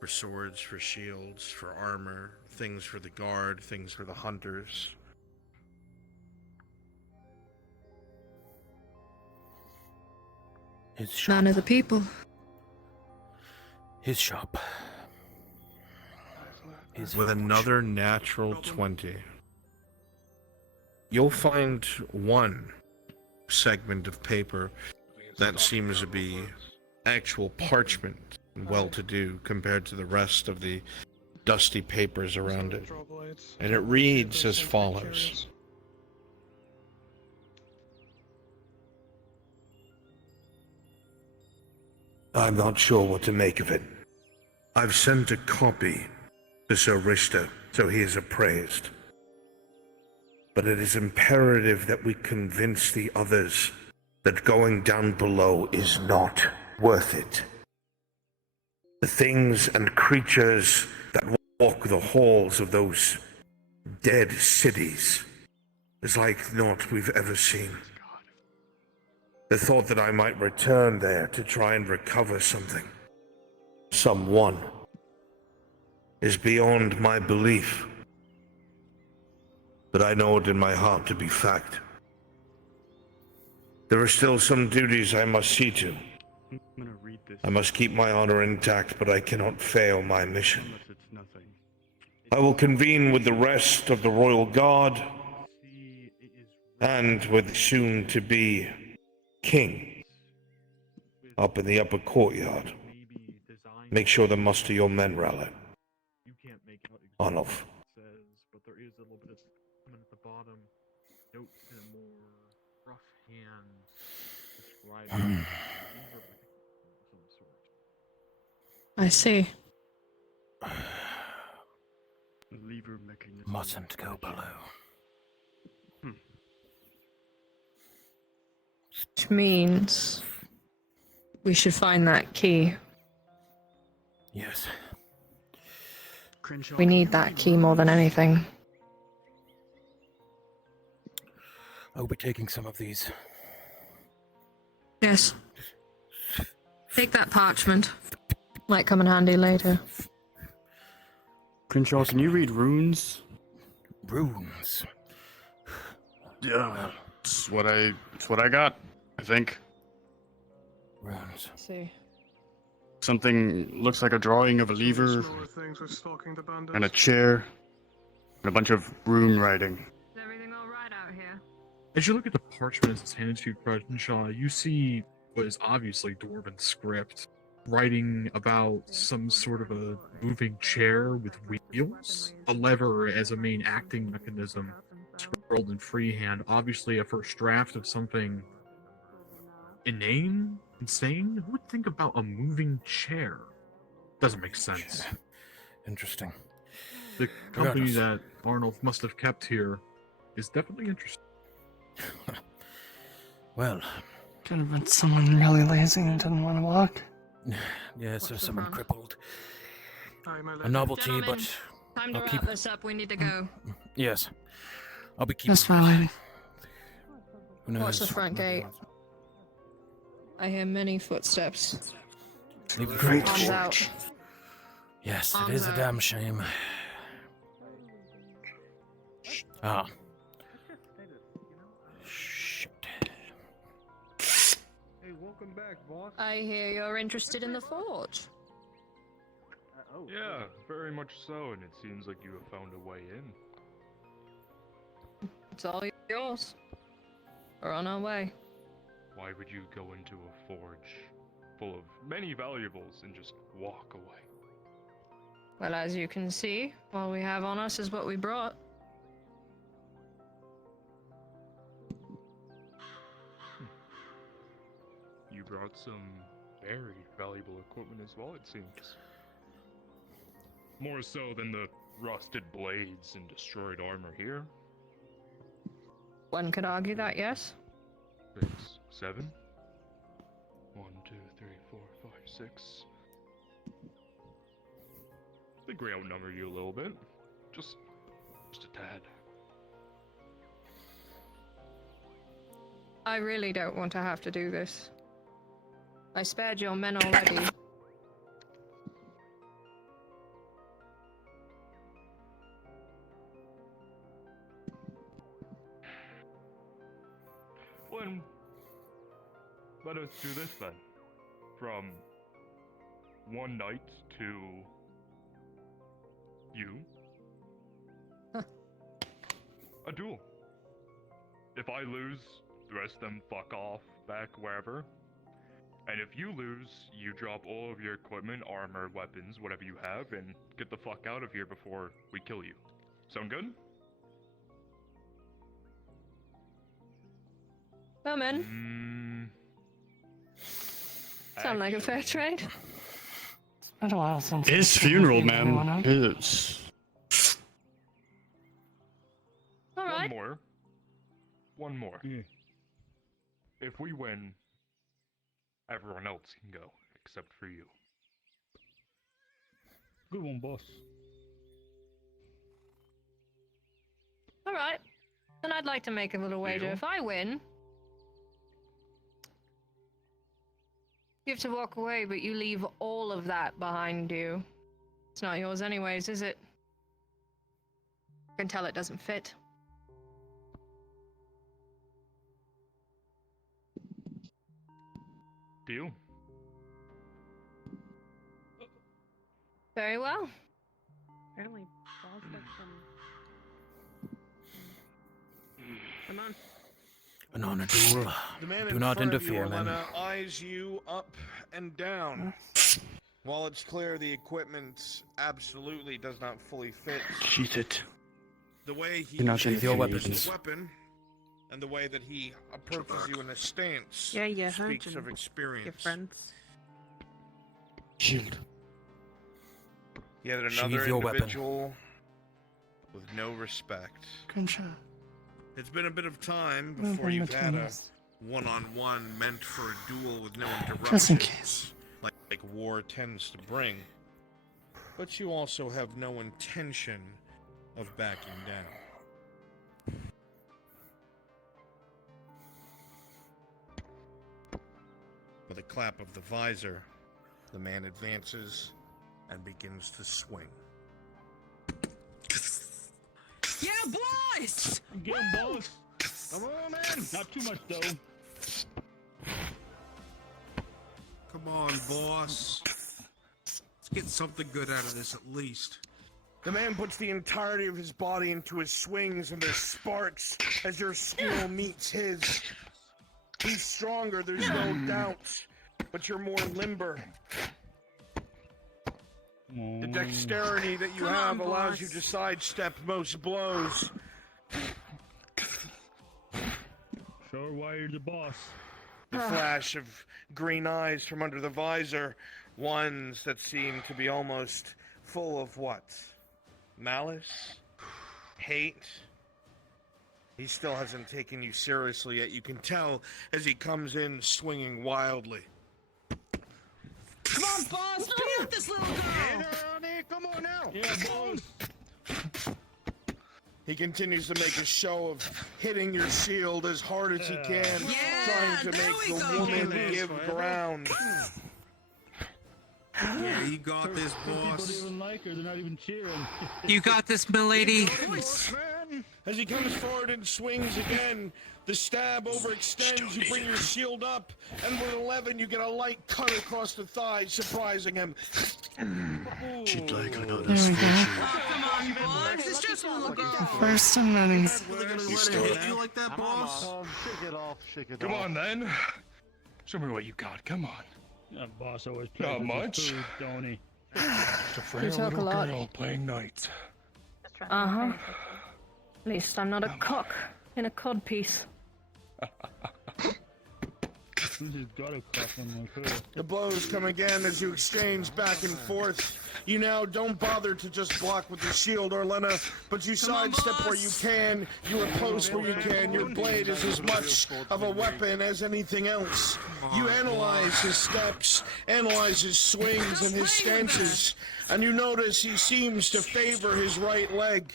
For swords, for shields, for armor, things for the guard, things for the hunters. His shop. None of the people. His shop. With another natural 20, you'll find one segment of paper that seems to be actual parchment, well-to-do compared to the rest of the dusty papers around it. And it reads as follows. I'm not sure what to make of it. I've sent a copy to Sir Richter, so he is appraised. But it is imperative that we convince the others that going down below is not worth it. The things and creatures that walk the halls of those dead cities is like naught we've ever seen. The thought that I might return there to try and recover something, someone, is beyond my belief. But I know it in my heart to be fact. There are still some duties I must see to. I'm gonna read this. I must keep my honor intact, but I cannot fail my mission. I will convene with the rest of the Royal Guard and with the soon-to-be king up in the upper courtyard. Make sure the muster your men rally. On off. But there is a little bit of comment at the bottom. Note in a more rough hand describing some sort. I see. Lever mechanism. Mustn't go below. Which means we should find that key. Yes. We need that key more than anything. I'll be taking some of these. Yes. Take that parchment. Might come in handy later. Crenshaw, can you read runes? Runes? Yeah, it's what I got, I think. Runes. See. Something looks like a drawing of a lever and a chair and a bunch of rune writing. Is everything all right out here? As you look at the parchment as it's handed to you, Crenshaw, you see what is obviously Dwarven script, writing about some sort of a moving chair with wheels, a lever as a main acting mechanism, scrolled in freehand. Obviously, a first draft of something insane. Who would think about a moving chair? Doesn't make sense. Interesting. The company that Arnold must have kept here is definitely interesting. Well, could have been someone really lazy and didn't want to walk. Yes, or someone wrong? crippled. Hi, my A lady. novelty, Gentlemen, but time to I'll wrap keep. this up. We need to go. Yes, I'll be keeping. Yes, my lady. Who knows? Watch the front gate. I hear many footsteps. Great. Arms out. Yes, it Arms is a out. damn shame. Ah. Shit. Hey, welcome back, boss. I hear you're interested in the forge. Yeah, very much so, and it seems like you have found a way in. It's all yours. We're on our way. Why would you go into a forge full of many valuables and just walk away? Well, as you can see, all we have on us is what we brought. You brought some very valuable equipment as well, it seems. More so than the rusted blades and destroyed armor here. One could argue that, yes. 6, 7. 1, 2, 3, 4, 5, 6. I think we outnumber you a little bit. Just a tad. I really don't want to have to do this. I spared your men already. let's do this then. From one night to you. A duel. If I lose, the rest of them fuck off back wherever. And if you lose, you drop all of your equipment, armor, weapons, whatever you have, and get the fuck out of here before we kill you. Sound good? Come in. Sound like a fair trade. It's been a while since. His funeral, anyone man. up. His. All right. One more. If we win, everyone else can go, except for you. Good one, boss. All right. Then I'd like to make a little wager. Deal. If I win, you have to walk away, but you leave all of that behind you. It's not yours anyways, is it? I can tell it doesn't fit. Deal? Very well. Apparently, boss has some. Come on. And on a duel, The man do in not front of interfere, you, man. Orlenna, eyes you up and down. While it's clear the equipment absolutely does not fully fit, Cheat it. the way he You're not Sheath your uses weapons. his weapon and the way that he approaches you in a stance Yeah, speaks heard of experience. your friends. Shield. Yet Sheath another your weapon. individual with no respect. Crenshaw. It's been a bit of time Well, before you've had a between one-on-one meant for a duel with no Just in interruptions, like war tends to bring. But you also have no intention of backing down. With a clap of the visor, the man advances and begins to swing. Yeah, boys! Get him, boss. Come on, man. Not too much, though. Come on, boss. Let's get something good out of this at least. The man puts the entirety of his body into his swings, and there's sparks as your skill meets his. He's stronger, there's no doubt, but you're more limber. The dexterity that you have allows you to sidestep most blows. Sure why you're the boss. The flash of green eyes from under the visor, ones that seem to be almost full of what? Malice? Hate? He still hasn't taken you seriously yet. You can tell as he comes in swinging wildly. Come on, boss! Beat this little girl! Come on now! Yeah, boss. He continues to make a show of hitting your shield as hard as he can, trying to there make we the go. woman This give forever. ground. Yeah, you got this, Some people boss. don't even like her. They're not even cheering. You got this, milady. As he comes forward and swings again, the stab overextends, you bring your shield up, and with 11 you get a light cut across the thigh, surprising him. She'd like another There we go. switch. Oh, come on, boys. It's just a little girl. First and many. You hit you like that, boss? Come on then. Show me what you got. Come on. That boss always plays Not with his much. food, don't he? Just a frail talk a little lot. girl playing knights. Uh-huh. At least I'm not a cock in a cod piece. He's got a cock on like her. The blows come again as you exchange back and forth. You now don't bother to just block with the shield, Orlenna, but you sidestep where you can, you riposte where you can. Your blade is as much of a weapon as anything else. You analyze his steps, analyze his swings and his stances, and you notice he seems to favor his right leg.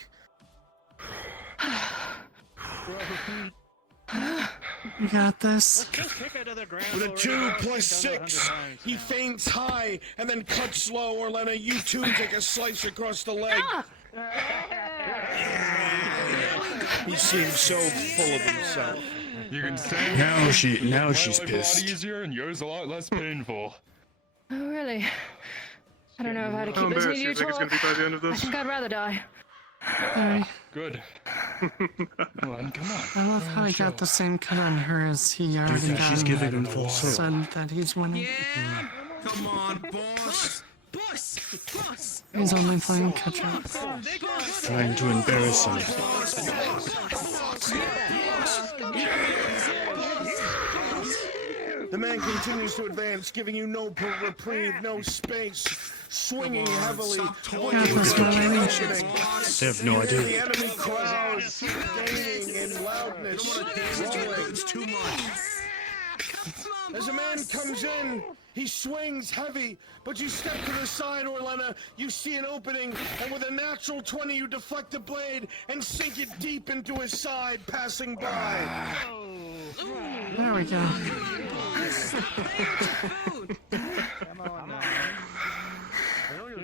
You got this. With a 2 plus 6, he feints high and then cuts low. Orlenna, you too take a slice across the leg. He seems so full of himself. You can say Now she's my life a lot pissed. easier and yours a lot less painful. Oh, really? I don't know if I had to How keep listening embarrassed to do you you think it's talk. going to be by the end of I this? think I'd rather die. Good. Well, then come on. I love how he got the same cut on her as he already think got. she's on giving him full said that he's winning. Yeah! Come on, boss! Boss! Boss! He's only playing catch up. Trying to embarrass him. The man continues to advance, giving you no reprieve, no space, swinging heavily. They have no The idea. enemy crowd gaining in loudness, rolling. Too much. As a man comes in, he swings heavy, but you step to the side, Orlenna. You see an opening, and with a natural 20, you deflect the blade and sink it deep into his side, passing by. There we go.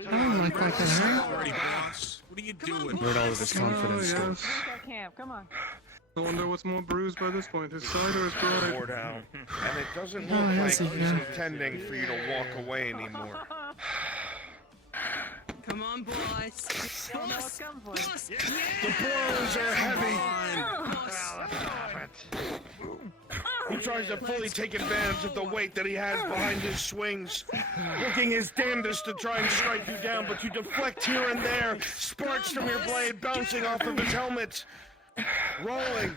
That don't look like it hurt. Already, boss. What are you doing? Where'd all of his confidence go? Camp, come on. I wonder what's more bruised by this point, his side or his bride? More down. And it doesn't Oh, look like is he he's here? intending for you to walk away anymore. Come on, boss. Boss! Boss! The blows are heavy. He tries to fully take advantage of the weight that he has behind his swings, looking his damnedest to try and strike you down, but you deflect here and there, sparks from your blade bouncing off of his helmet, rolling.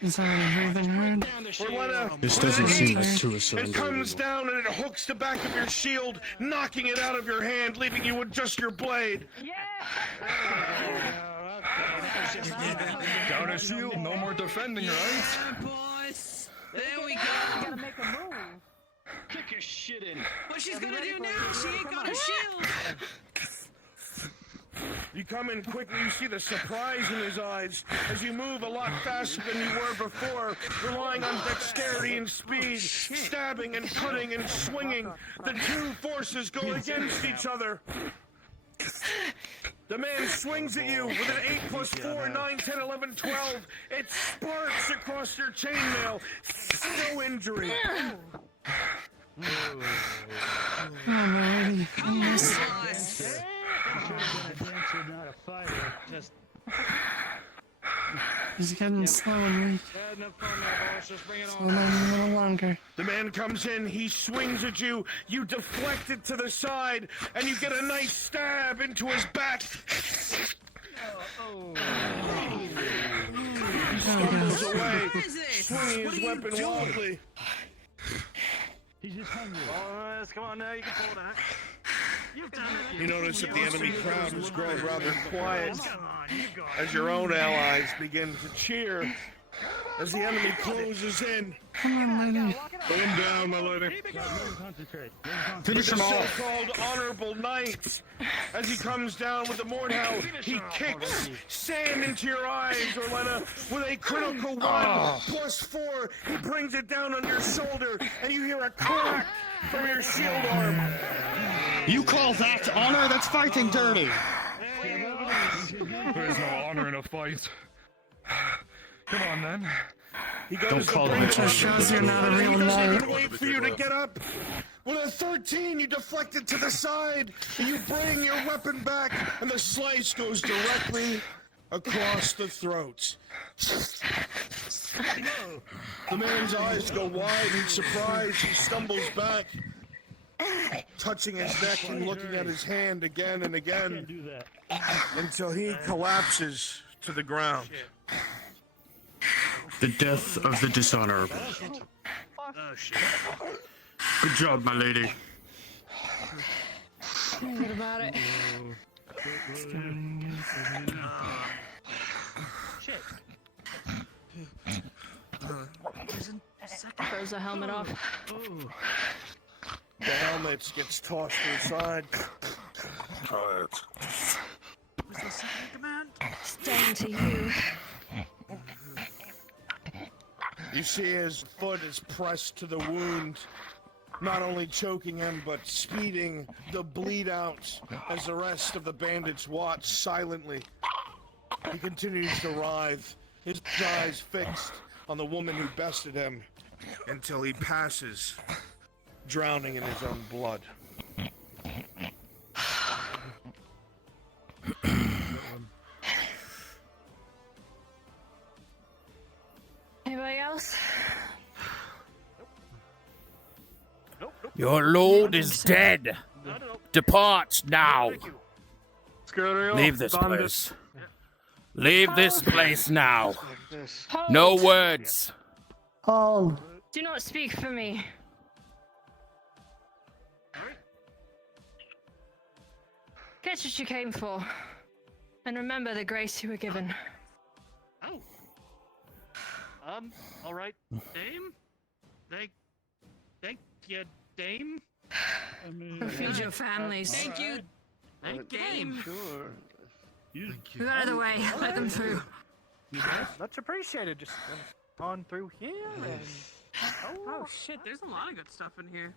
He's already breathing hard. Orlenna, This doesn't seem like it suicide. comes down and it hooks the back of your shield, knocking it out of your hand, leaving you with just your blade. Down a shield, no more defending, right? Yeah, boss! There we go! Gotta make a move. Kick your shit in. What she's gonna do now? She ain't got a shield! You come in quickly, you see the surprise in his eyes as you move a lot faster than you were before, relying on dexterity and speed, stabbing and cutting and swinging. The two forces go against each other. The man swings at you with an 8 plus 4, 9, 10, 11, 12. It sparks across your chainmail. No injury. Oh, my lady. Yes. He's getting slow and weak. Slow down a little longer. The man comes in, he swings at you, you deflect it to the side, and you get a nice stab into his back. He stumbles away, swinging his weapon wildly. He's just hungry. Come on now, you can pull that. You've done it. You notice that the enemy crowd has grown rather quiet Come on, you got it. as your own allies begin to cheer as the enemy closes in. Come on, lady. Put him down, my lady. Concentrate. Finish him off. So-called honorable knight. As he comes down with the Mordhau, he kicks sand into your eyes, Orlenna, with a critical 1 plus 4. He brings it down on your shoulder, and you hear a crack from your shield arm. You call that honor? That's fighting dirty. There's no honor in a fight. Come on, then. He goes Don't to call bring him it a up. shows you're not a real He doesn't knight. even wait for you to get up. With a 13, you deflect it to the side. You bring your weapon back, and the slice goes directly across the throat. The man's eyes go wide in surprise. He stumbles back, touching his neck and looking at his hand again and again Do that. until he collapses to the ground. The death of the dishonorable. Oh, shit. Good job, my lady. What about it? Shit. Throws the helmet off. The helmet gets tossed to the side. Was the second command? It's down to you. You see his foot is pressed to the wound, not only choking him, but speeding the bleed out as the rest of the bandits watch silently. He continues to writhe, his eyes fixed on the woman who bested him until he passes, drowning in his own blood. Anybody else? Your lord is dead. Depart now. Leave this place. Leave this place now. No words. Hold. Do not speak for me. Get what you came for. And remember the grace you were given. Oh. All right, Dame. Thank you, Dame. Feed your families. Thank you. Thank Dame. Sure. Move out of the way. Let them through. Much appreciated. Just on through here and... Oh shit, there's a lot of good stuff in here.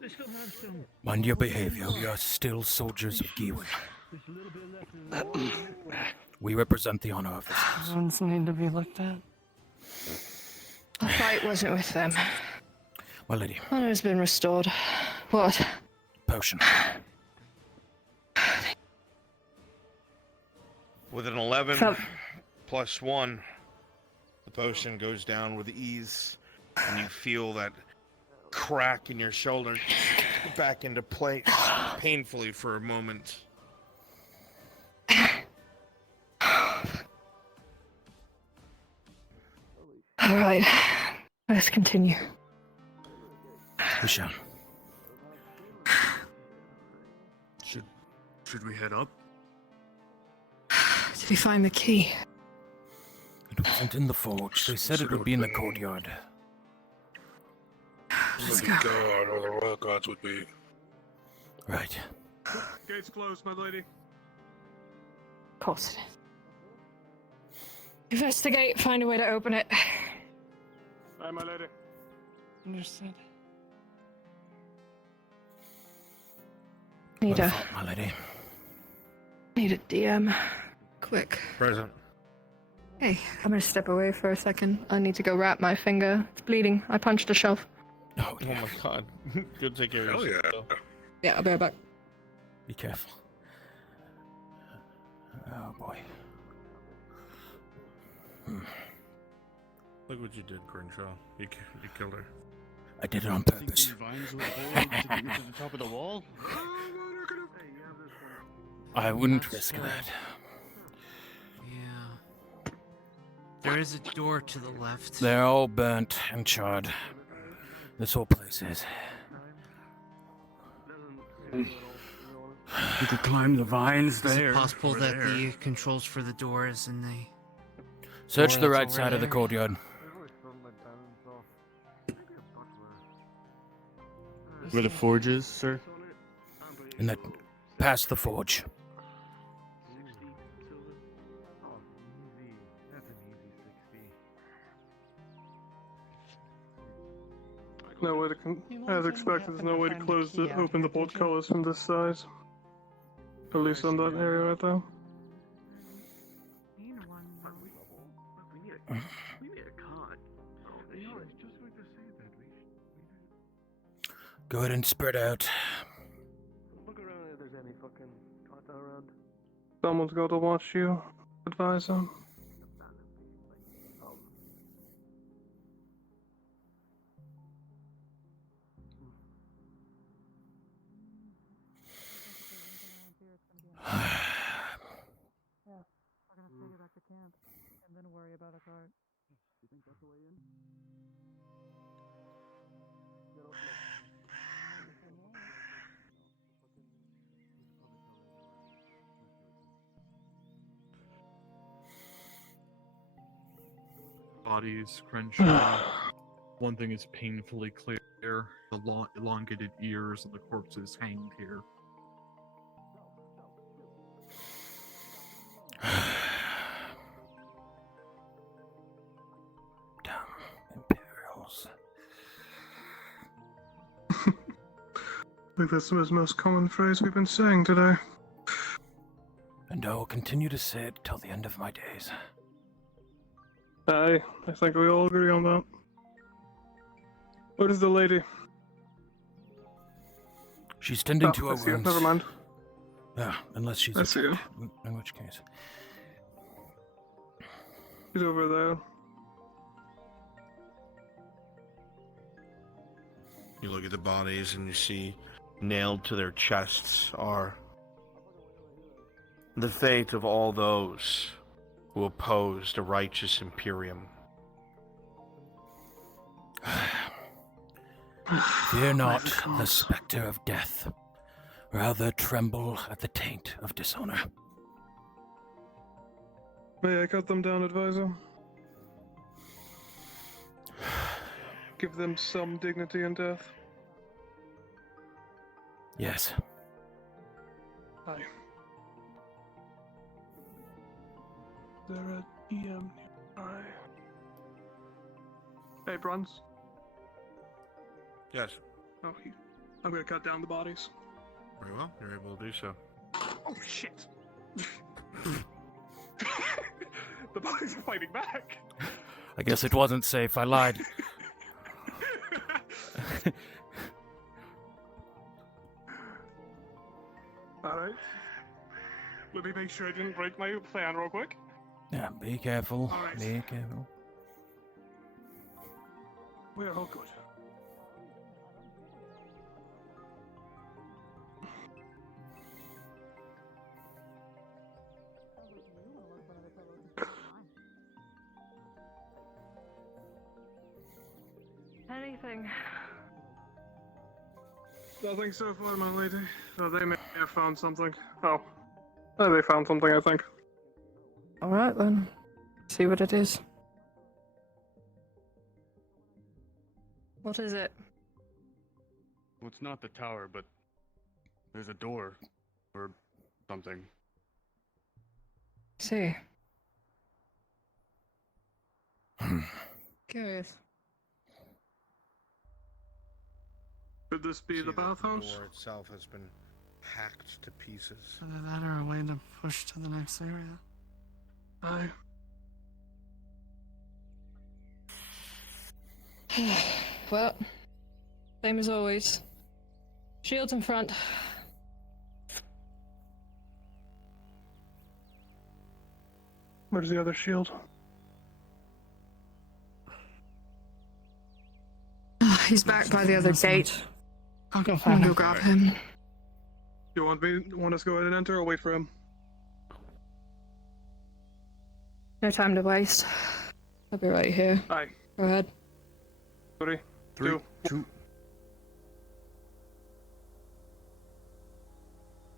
They still have some. Mind your behavior. We are still soldiers of Giwin. Just a little bit left in the We represent the honor of this house. Ones need to be looked at. The fight wasn't with them. My lady. Honor has been restored. What? Potion. With an 11 From- plus 1, the potion goes down with ease, and you feel that crack in your shoulder back into place painfully for a moment. All right, let's continue. We shall. Should we head up? Did he find the key? It wasn't in the forge. They said it would be in the courtyard. Let's go. God, all the royal guards would be. Right. Gates closed, my lady. Of course it is. Investigate, find a way to open it. Aye, my lady. Understood. Need a My lady. DM. Quick. Present. Hey, I'm gonna step away for a second. I need to go wrap my finger. It's bleeding. I punched a shelf. Oh, Oh my god. Good take care of Hell yourself. yeah. Yeah, I'll be right back. Be careful. Oh boy. Look what you did, Crenshaw. You killed her. I did it on purpose. Your vines were pulled to the top of the wall? I wouldn't risk that. Yeah. There is a door to the left. They're all burnt and charred. This whole place is. You could climb the vines Is there. it possible over that there. the controls for the door is in the... Search door the that's right over side of the there? courtyard. Where the forge is, sir? And that past the forge. No way to as expected, there's no way to open the portcullis from this side. At least on that area right there. We need a card. Go ahead and spread out. Look around if there's any fucking cards around. Someone's got to watch you, advisor. Bodies, Crenshaw. One thing is painfully clear: the elongated ears of the corpses hanged here. Imperials. I think that's the most common phrase we've been saying today. And I will continue to say it till the end of my days. Aye, I think we all agree on that. Where is the lady? She's tending to I her see her. wounds. Never mind. Yeah, unless she's I see her. attacked, in which case. She's over there. You look at the bodies and you see nailed to their chests are the fate of all those who opposed a righteous Imperium. Fear not the spectre of death. Rather tremble at the taint of dishonor. May I cut them down, advisor? Give them some dignity in death. Yes. Aye. Is there a EM nearby? Hey, Bronze. Yes. Oh, I'm gonna cut down the bodies. Very well, you're able to do so. Oh, shit! The bodies are fighting back! I guess it wasn't safe, I lied. Alright. Let me make sure I didn't break my plan real quick. Yeah, be careful. Alright. Be careful. We are all good. Anything? Nothing so far, my lady. Oh, they may have found something. Oh. They found something, I think. Alright then. See what it is. What is it? Well, it's not the tower, but there's a door or something. See. Curious. Could this be the The bathhouse? door itself has been hacked to pieces. Either that or a way to push to the next area. Aye. Well, same as always. Shields in front. Where's the other shield? He's back by the other gate. I'll go I'm find gonna him. go grab him. You want us to go ahead and enter or wait for him? No time to waste. I'll be right here. Aye. Go ahead. 3, 2.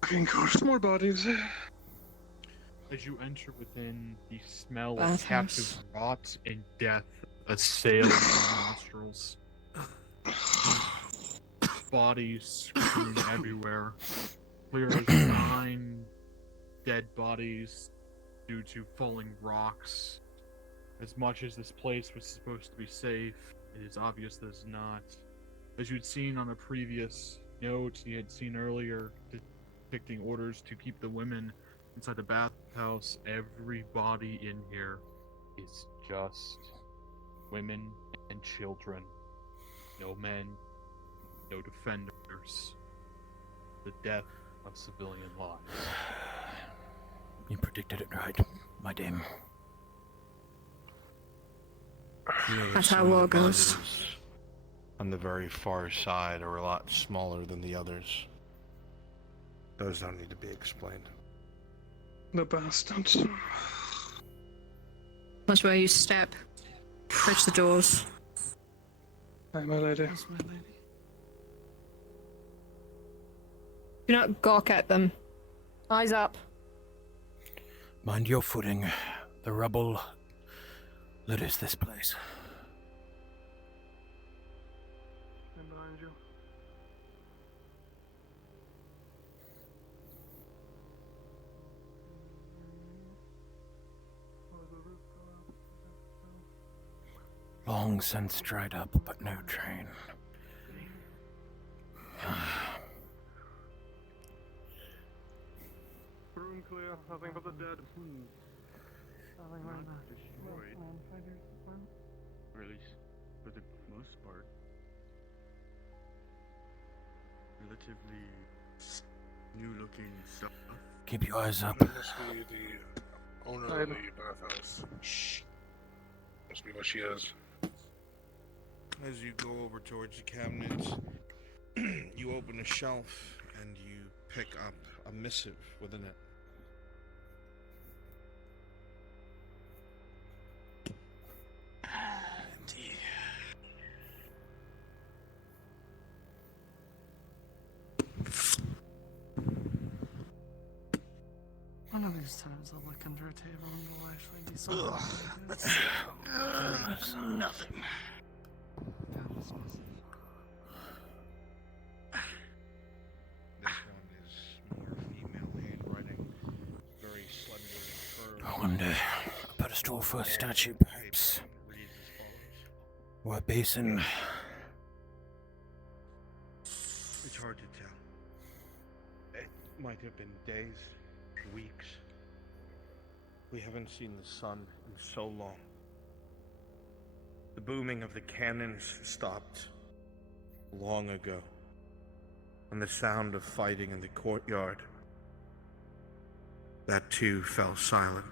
Fucking ghost, more bodies. As you enter within, the smell of Bathhouse. captive rot and death assails your nostrils. Bodies strewn everywhere. Clear as 9 dead bodies due to falling rocks. As much as this place was supposed to be safe, it is obvious that it's not. As you'd seen on a previous note you had seen earlier, depicting orders to keep the women inside the bathhouse, every body in here is just women and children. No men, no defenders. The death of civilian lives. You predicted it right, my dame. That's how war goes. Bodies on the very far side are a lot smaller than the others. Those don't need to be explained. The bastards. That's where you step. Bridge the doors. Aye, my lady. Yes, my lady. Do not gawk at them. Eyes up. Mind your footing. The rubble litters this place. I'm behind you. Long since dried up, but no train. Room clear, nothing but the dead. destroyed, or at least for the most part, relatively new-looking stuff. Keep your eyes up. That must be the owner of the bathhouse. Shh. Must be what she is. As you go over towards the cabinets, you open a shelf and you pick up a missive within it. One of these times I'll look under a table and will actually be something. Nothing. This one is more female handwriting, very slender and curved. I wonder, a pedestal for a statue, perhaps. Or a basin. It's hard to tell. It might have been days, weeks. We haven't seen the sun in so long. The booming of the cannons stopped long ago, and the sound of fighting in the courtyard, that too fell silent.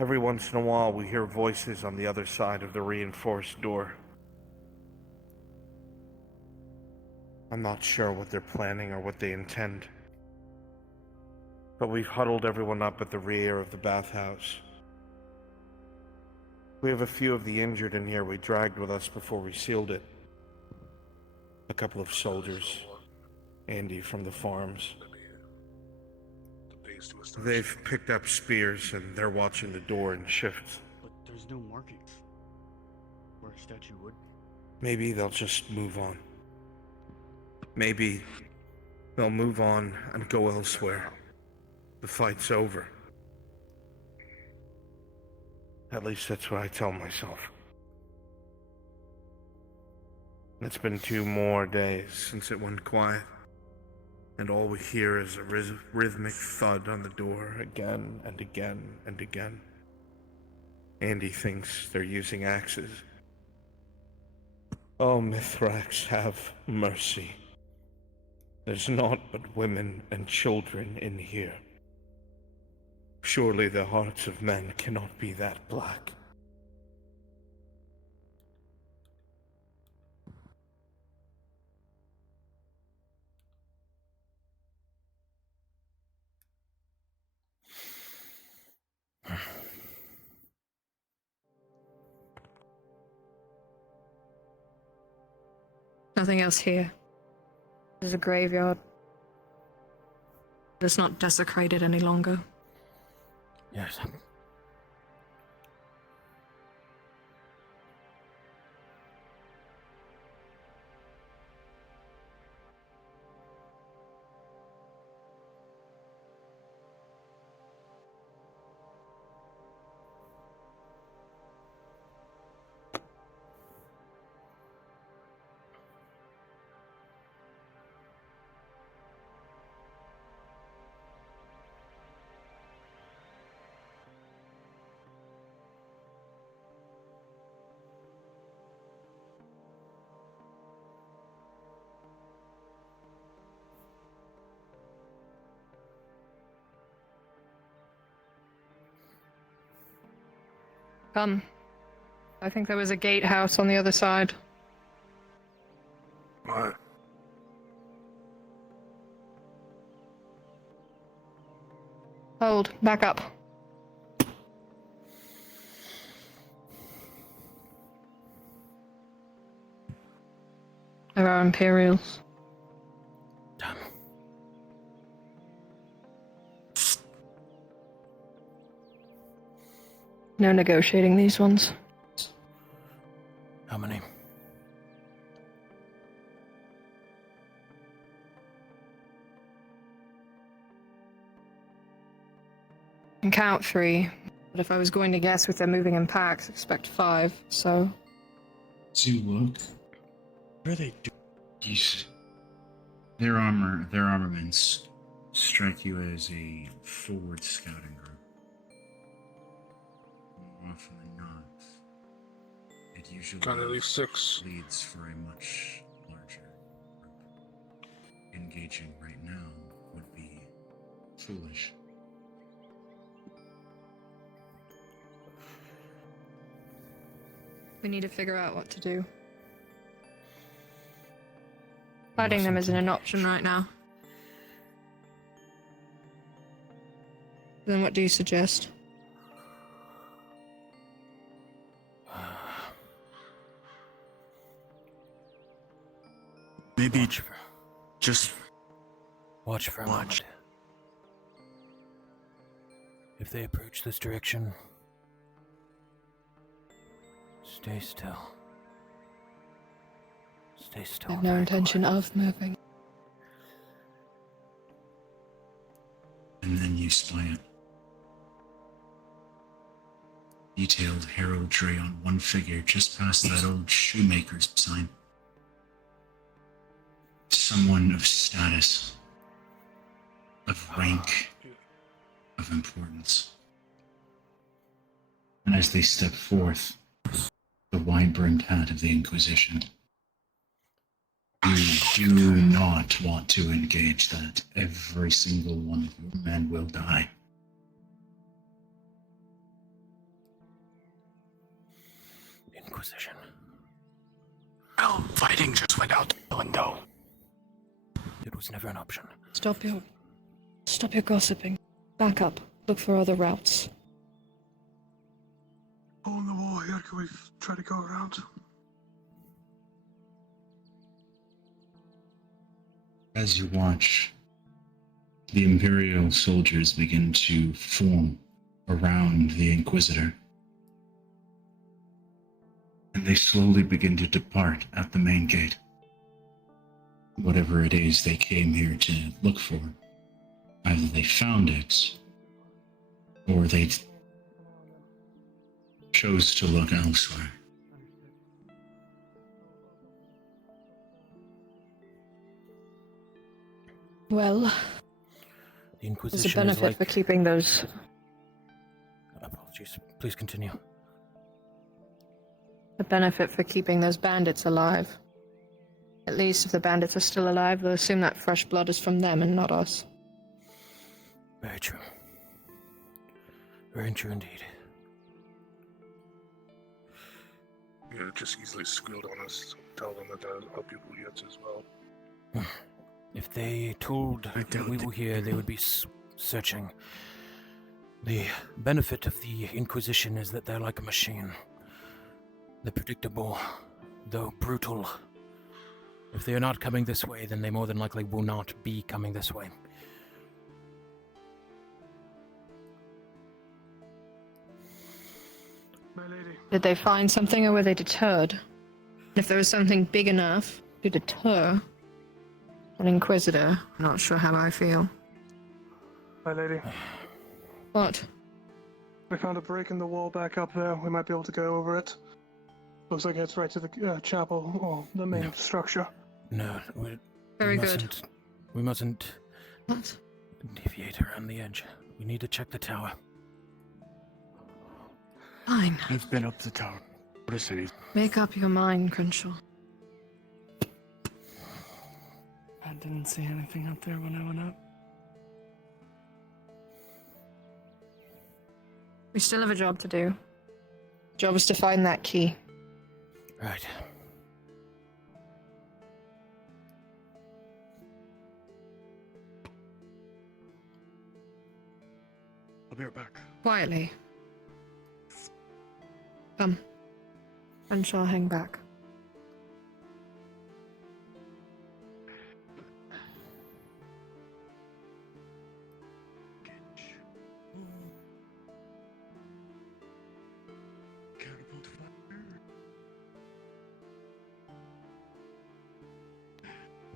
Every once in a while we hear voices on the other side of the reinforced door. I'm not sure what they're planning or what they intend, but we've huddled everyone up at the rear of the bathhouse. We have a few of the injured in here we dragged with us before we sealed it. A couple of soldiers, Andy from the farms. They've picked up spears and they're watching the door in shifts. But there's no markings where a statue would. Maybe they'll just move on. Maybe they'll move on and go elsewhere. The fight's over. At least that's what I tell myself. It's been 2 more days since it went quiet, and all we hear is a rhythmic thud on the door again and again and again. Andy thinks they're using axes. Oh, Mithrax, have mercy. There's naught but women and children in here. Surely the hearts of men cannot be that black. Nothing else here. There's a graveyard. It's not desecrated any longer. Yes. Come. I think there was a gatehouse on the other side. What? Hold. Back up. There are Imperials. Damn. No negotiating these ones. How many? I can count 3, but if I was going to guess with them moving in packs, expect 5, so... So you look. What are they doing? Their armaments strike you as a forward scouting group. often than not, it usually Got at least 6. leads for a much larger group. Engaging right now would be foolish. We need to figure out what to do. Fighting them isn't an option right now. Then what do you suggest? Maybe just watch for a moment. If they approach this direction, stay still. Stay I still. have no intention of moving. And then you spy it. Detailed heraldry on one figure just past that old shoemaker's sign. Someone of status, of rank, of importance. And as they step forth, the wide-brimmed hat of the Inquisition, you do not want to engage that. Every single one of your men will die. Inquisition. Well, fighting just went out the window. It was never an option. Stop your gossiping. Back up. Look for other routes. Hole in the wall here. Can we try to go around? As you watch, the Imperial soldiers begin to form around the Inquisitor. And they slowly begin to depart at the main gate. Whatever it is they came here to look for, either they found it, or they chose to look elsewhere. Well, The Inquisition there's a benefit for keeping those. Apologies. Please continue. A benefit for keeping those bandits alive. At least if the bandits are still alive, they'll assume that fresh blood is from them and not us. Very true. Very true indeed. Yeah, just easily squealed on us. Tell them that there are people yet as well. If they told that we were here, they would be searching. The benefit of the Inquisition is that they're like a machine. They're predictable, though brutal. If they are not coming this way, then they more than likely will not be coming this way. My lady. Did they find something or were they deterred? If there was something big enough to deter an Inquisitor, I'm not sure how I feel. My lady. What? We found a break in the wall back up there. We might be able to go over it. Looks like it's right to the chapel, or the main structure. No, Very good. We mustn't What? deviate around the edge. We need to check the tower. Fine. I've been up the tower. What is it? Make up your mind, Crenshaw. I didn't see anything up there when I went up. We still have a job to do. The job is to find that key. Right. I'll be right back. Quietly. Come. Crenshaw, hang back.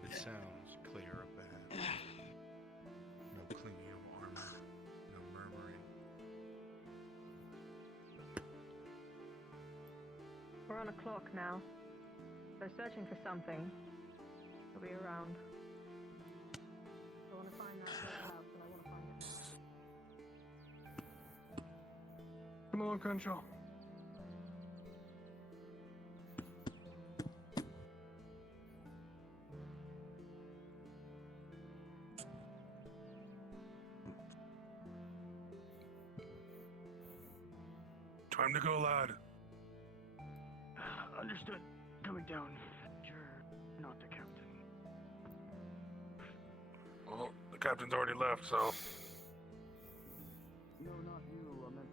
It sounds clear up ahead. No clinging of armor, no murmuring. We're on a clock now. They're searching for something. They'll be around. I want to find that house, and I want to find it. Come along, Crenshaw. Time to go, lad. Understood. Coming down. You're not the captain. Well, the captain's already left, so. No, not you. I meant.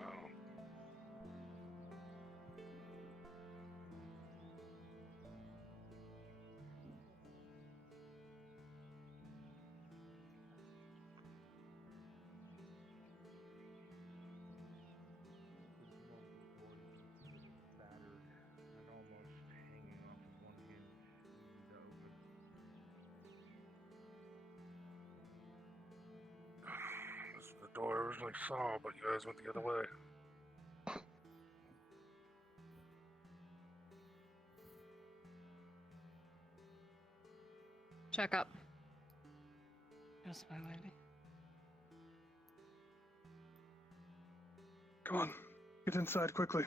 Oh. Battered and almost hanging off of one hinge. Easy to open. This is the door I originally saw, but you guys went the other way. Check up. Yes, my lady. Come on, get inside quickly.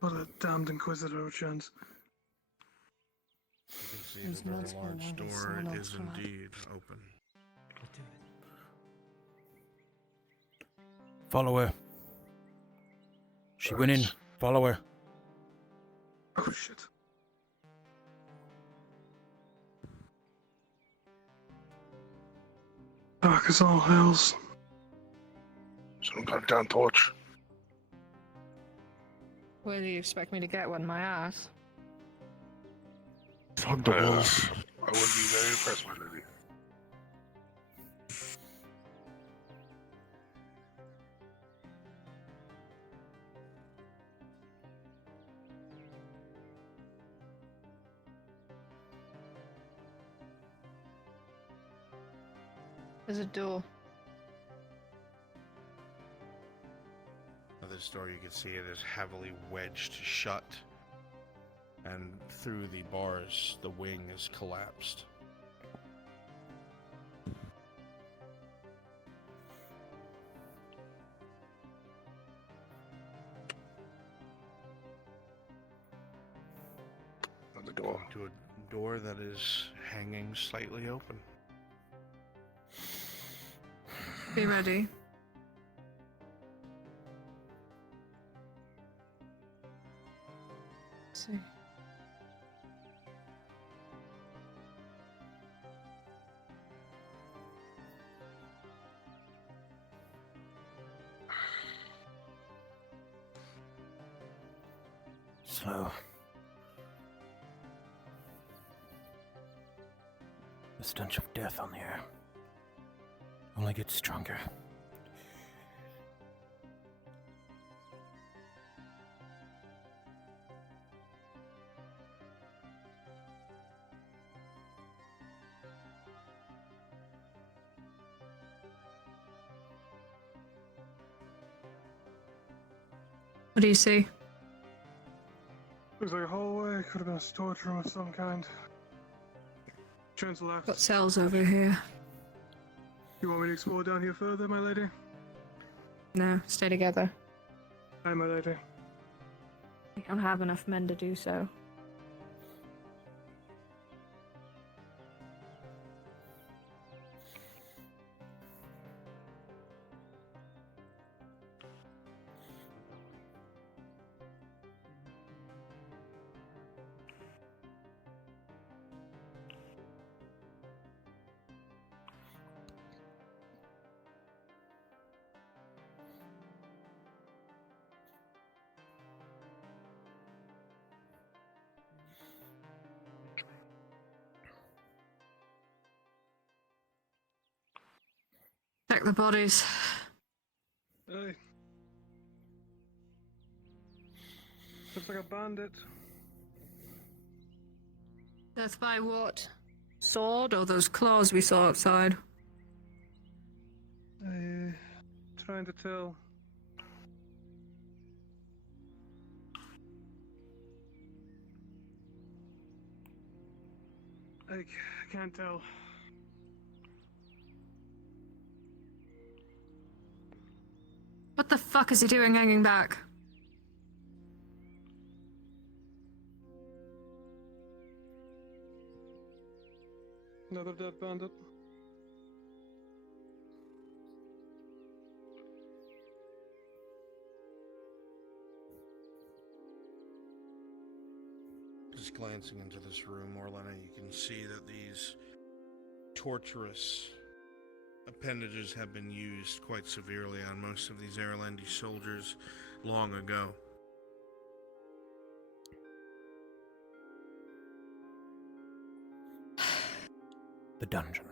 What a damned inquisitor chance. You can see There's the very multiple large levels, door someone else is come up. indeed open. Follow her. She went in. Follow her. Oh shit. Dark as all hells. Some kind of down torch. Where do you expect me to get one? My ass? Fuck the walls. I would be very impressed, my lady. There's a door. Now this door, you can see it is heavily wedged shut, and through the bars, the wing is collapsed. The door. To a door that is hanging slightly open. Be ready. Let's see. Slow. The stench of death on the air only gets stronger. What do you see? Looks like a hallway. Could have been a storage room of some kind. Turn to the left. Got cells over here. You want me to explore down here further, my lady? No, stay together. Aye, my lady. We don't have enough men to do so. Check the bodies. Hey. Looks like a bandit. Death by what? Sword or those claws we saw outside? Trying to tell. I can't tell. What the fuck is he doing hanging back? Another dead bandit. Just glancing into this room, Orlenna, you can see that these torturous appendages have been used quite severely on most of these Airlandi soldiers long ago. The dungeon.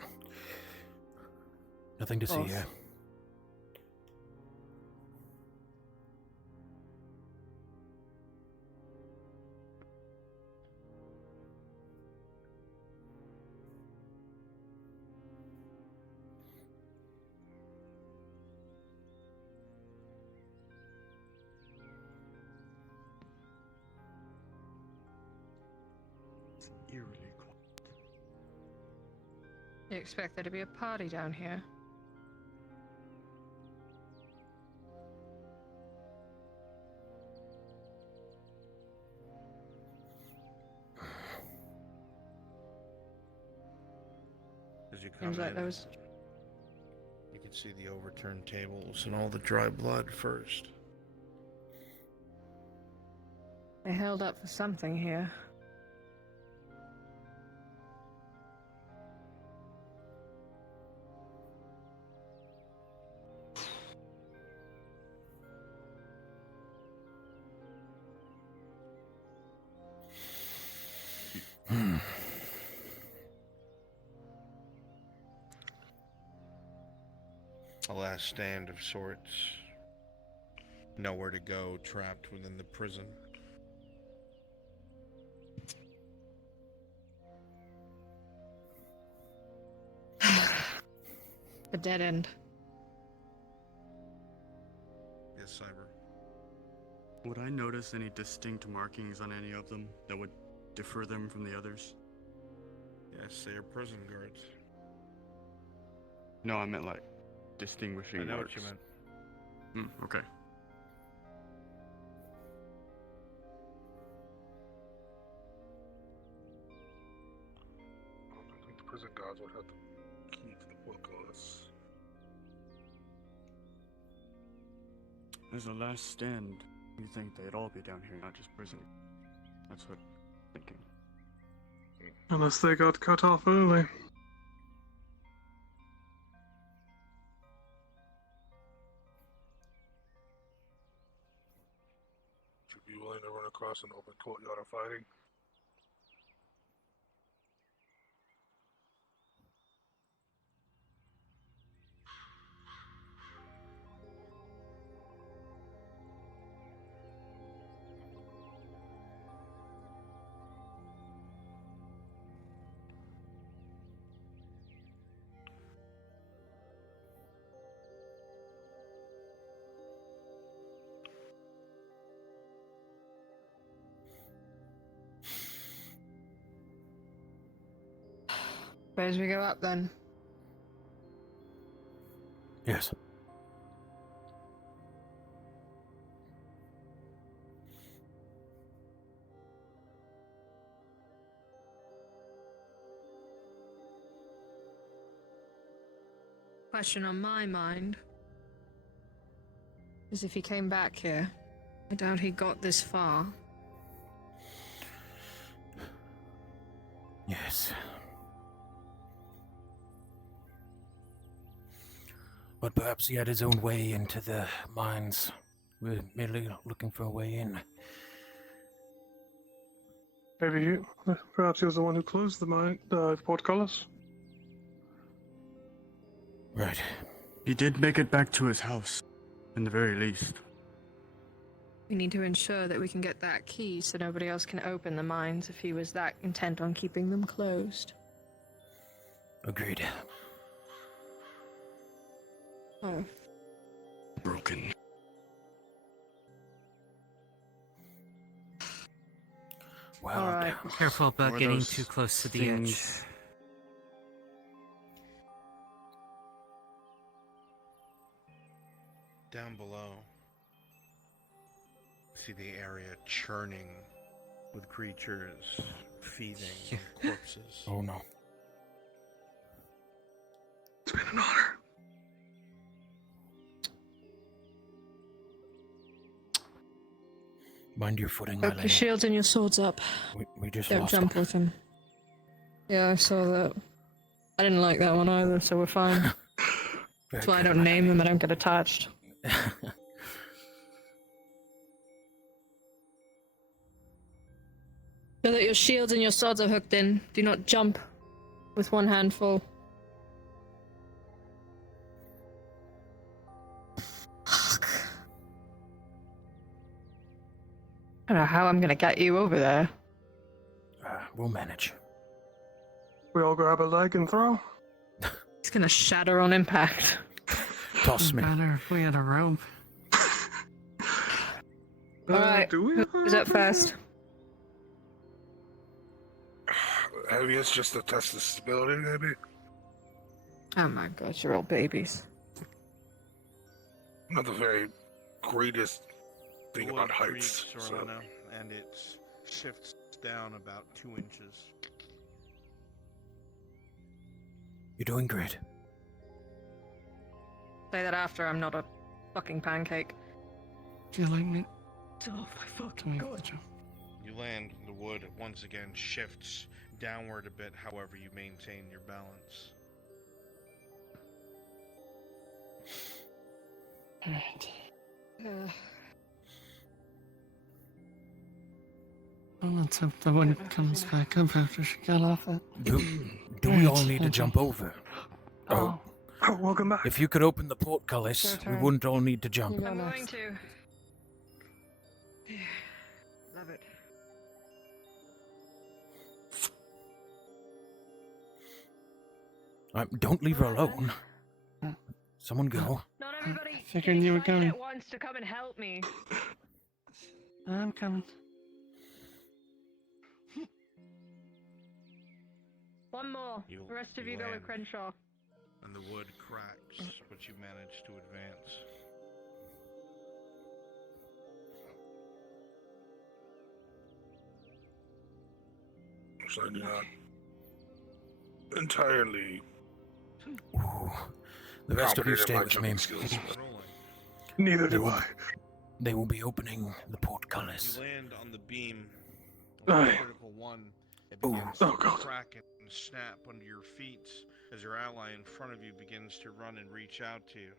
Nothing to see here. It's eerily quiet. You expect there to be a party down here? As you come Seems like in, there was... you can see the overturned tables and all the dry blood first. They held up for something here. A last stand of sorts. Nowhere to go, trapped within the prison. A dead end. Yes, Cyber. Would I notice any distinct markings on any of them that would differ them from the others? Yes, they are prison guards. No, I meant like distinguishing I know marks. what you meant. Okay. I think the prison guards would have the key to the portcullis. As a last stand, you think they'd all be down here, not just prison. That's what I'm thinking. Unless they got cut off early. Would you be willing to run across an open courtyard of fighting? Suppose we go up then. Yes. Question on my mind is if he came back here. I doubt he got this far. Yes. But perhaps he had his own way into the mines. We're merely looking for a way in. Perhaps he was the one who closed the portcullis. Right. He did make it back to his house, in the very least. We need to ensure that we can get that key so nobody else can open the mines if he was that intent on keeping them closed. Agreed. Oh. Broken. Well, all right. Careful about Or getting those too close to the things- edge. Down below, see the area churning with creatures feeding on corpses. Oh no. It's been an honor. Mind your footing, my Hook your lady. shields and your swords up. We just Don't lost jump him. with him. Yeah, I saw that. I didn't like that one either, so we're fine. That's why I don't name them, I don't get attached. So that your shields and your swords are hooked in. Do not jump with one handful. Fuck. I don't know how I'm gonna get you over there. We'll manage. We all grab a leg and throw. It's gonna shatter on impact. Toss me. Better if we had a rope. Alright, who's up first? Heaviest just to test the stability, maybe? Oh my gosh, you're all babies. Not the very greatest thing The about wood heights. creaks, So. Orlenna, and it shifts down about 2 inches. You're doing great. Say that after I'm not a fucking pancake. Do you like me? Oh my fucking god. You land, the wood once again shifts downward a bit, however you maintain your balance. Alright. Well, let's hope the wind comes back up after she got off it. Do we all need to jump over? Oh, welcome back. If you could open the portcullis, we wouldn't all need to jump. I'm going to. Love it. Don't leave her alone. Someone go. Not everybody Figured you were going. at once to come and help me. I'm coming. One more. The rest of you go with land, Crenshaw. and the wood cracks, but you manage to advance. So I do not entirely. Ooh. The rest of you stay with me. Neither do I. They will be opening the portcullis. You land on the beam Aye. of the critical one. It begins Oh, to God. crack and snap under your feet as your ally in front of you begins to run and reach out to you.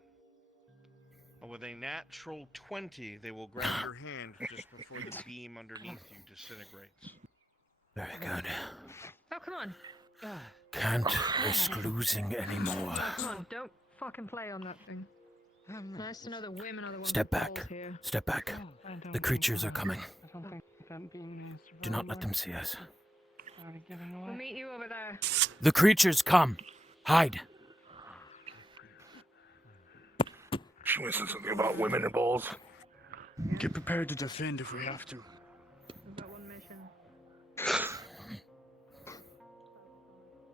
And with a natural 20, they will grab your hand just before the beam underneath you disintegrates. Very good. Oh, come on. Can't risk losing anymore. Come on, don't fucking play on that thing. Nice to know the women are the ones Step that back. fall here. Step back. The creatures are coming. I don't think that being is Do not let them see us. already giving away. We'll meet you over there. The creatures come. Hide. She mentioned something about women and balls. Get prepared to defend if we have to. We've got one mission.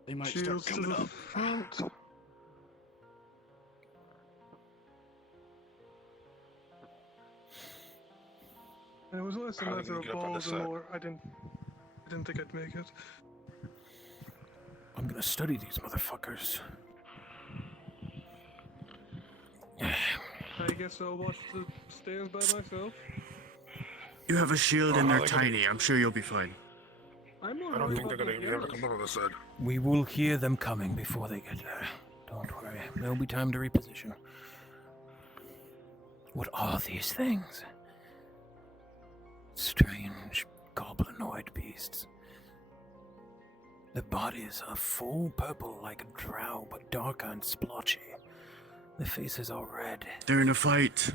They might Shields start to coming the up. front. It was less a How are they matter gonna of get up on balls this and side? more. I didn't think I'd make it. I'm gonna study these motherfuckers. I guess I'll watch the stairs by myself. You have a shield and Oh, they're they're gonna- tiny. I'm sure you'll be fine. I'm I don't think they're gonna be able to come up on this side. We will hear them coming before they get there. Don't worry. There'll be time to reposition. What are these things? Strange goblinoid beasts. Their bodies are full purple like a drow, but darker and splotchy. Their faces are red. They're in a fight.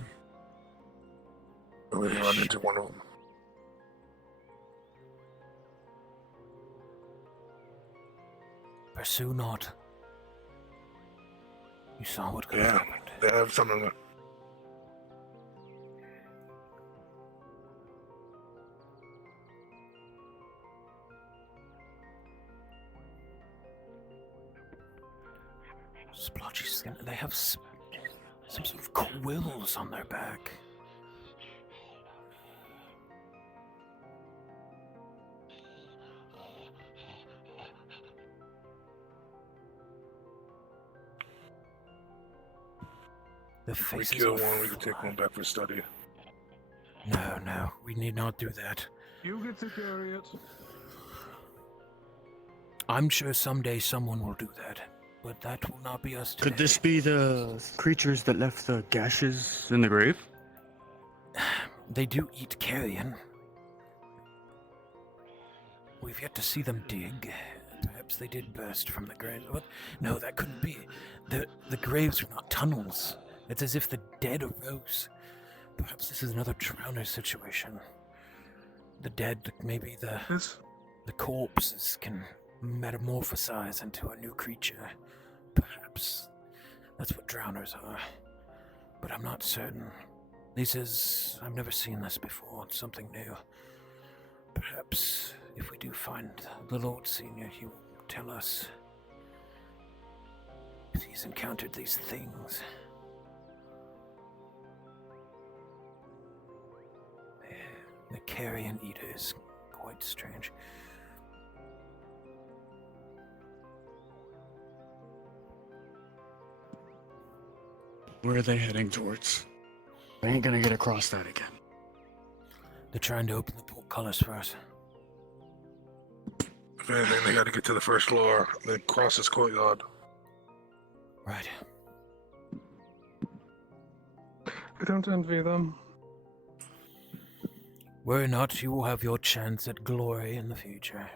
We can run into one of them. Pursue not. You saw what could have Yeah, happened. they have something. Splotchy skin. They have some sort of quills on their back. The If we faces kill are one, we can take one back for study. No, we need not do that. You get to carry it. I'm sure someday someone will do that, but that will not be us today. Could this be the creatures that left the gashes in the grave? They do eat carrion. We've yet to see them dig. Perhaps they did burst from the grave. What? No, that couldn't be. The graves are not tunnels. It's as if the dead arose. Perhaps this is another drowner situation. The dead, maybe the corpses can metamorphosize into a new creature. Perhaps that's what drowners are. But I'm not certain. I've never seen this before. It's something new. Perhaps if we do find the Lord Senior, he will tell us if he's encountered these things. The carrion eaters, quite strange. Where are they heading towards? They ain't gonna get across that again. They're trying to open the portcullis for us. If anything, they gotta get to the first floor, then cross this courtyard. Right. I don't envy them. Worry not, you will have your chance at glory in the future.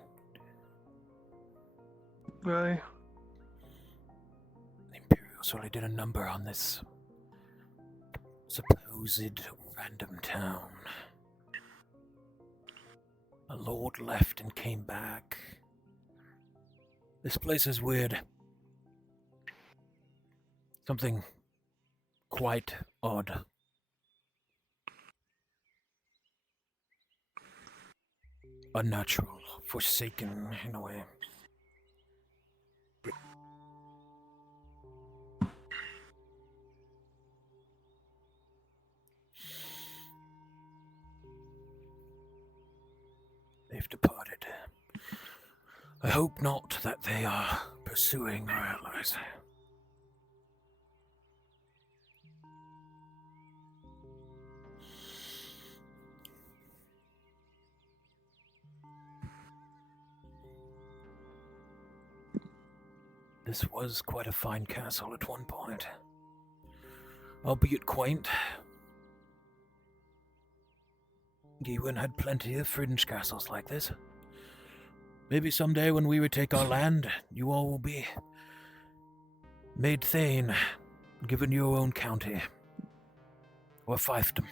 Aye. The Imperials really did a number on this supposed random town. A lord left and came back. This place is weird. Something quite odd. Unnatural, forsaken in a way. They've departed. I hope not that they are pursuing our allies. This was quite a fine castle at one point. Albeit quaint. Gewin had plenty of fringe castles like this. Maybe someday when we retake our land, you all will be made thane, given your own county. Or fiefdom.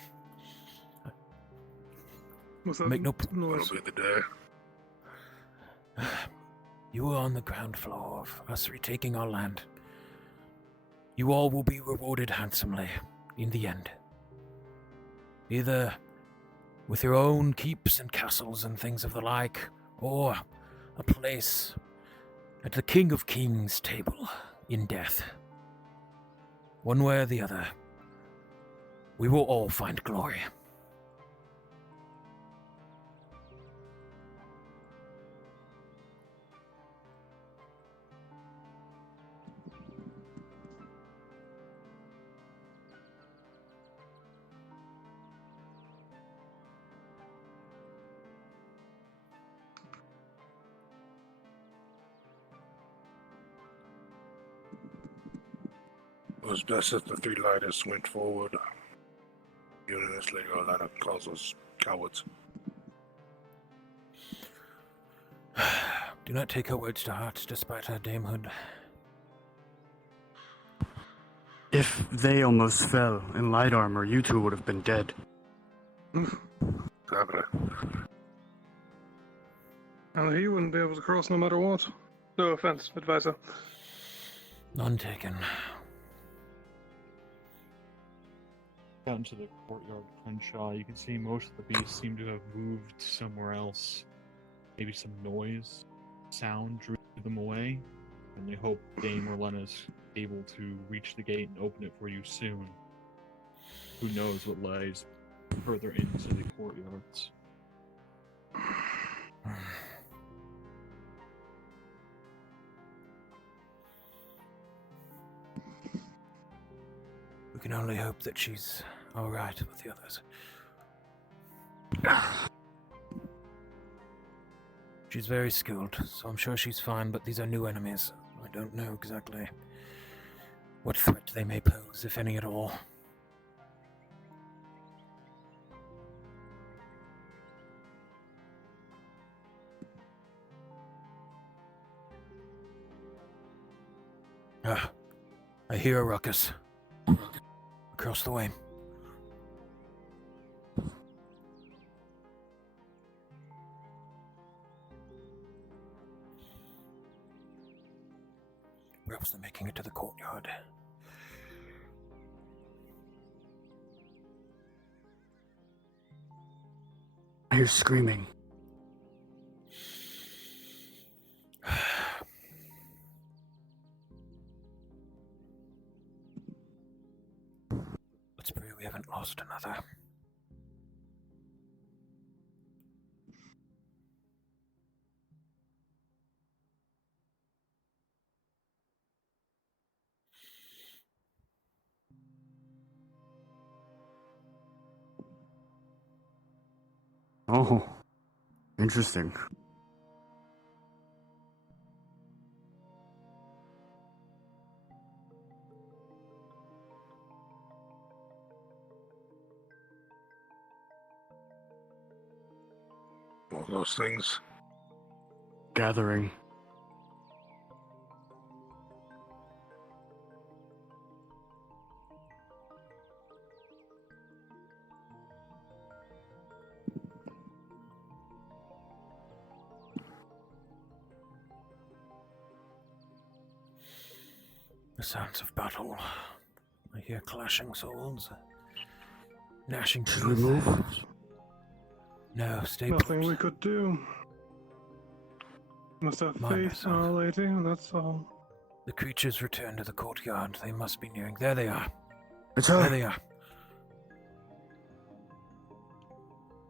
Make no That'll be the day. You are on the ground floor of us retaking our land. You all will be rewarded handsomely in the end. Either with your own keeps and castles and things of the like, or a place at the King of Kings' table in death. One way or the other, we will all find glory. It was best that the three lighters went forward. Units later Orlenna calls us cowards. Do not take her words to heart, despite her damehood. If they almost fell in light armor, you two would have been dead. Exactly. And he wouldn't be able to cross no matter what. No offense, advisor. None taken. Out into the courtyard, Crenshaw, you can see most of the beasts seem to have moved somewhere else. Maybe some noise, sound drew them away, and they hope Dame Orlenna's able to reach the gate and open it for you soon. Who knows what lies further into the courtyards. We can only hope that she's alright with the others. She's very skilled, so I'm sure she's fine, but these are new enemies. I don't know exactly what threat they may pose, if any at all. I hear a ruckus. Across the way. Perhaps they're making it to the courtyard. I hear screaming. Let's pray we haven't lost another. Oh, interesting. All those things. Gathering. The sounds of battle. I hear clashing swords. Gnashing teeth. Should we move? No, stay Nothing put. we could do. Must have Mind faith in Our Lady, and that's all. The creatures return to the courtyard. They must be nearing. There they are. It's her. There they are.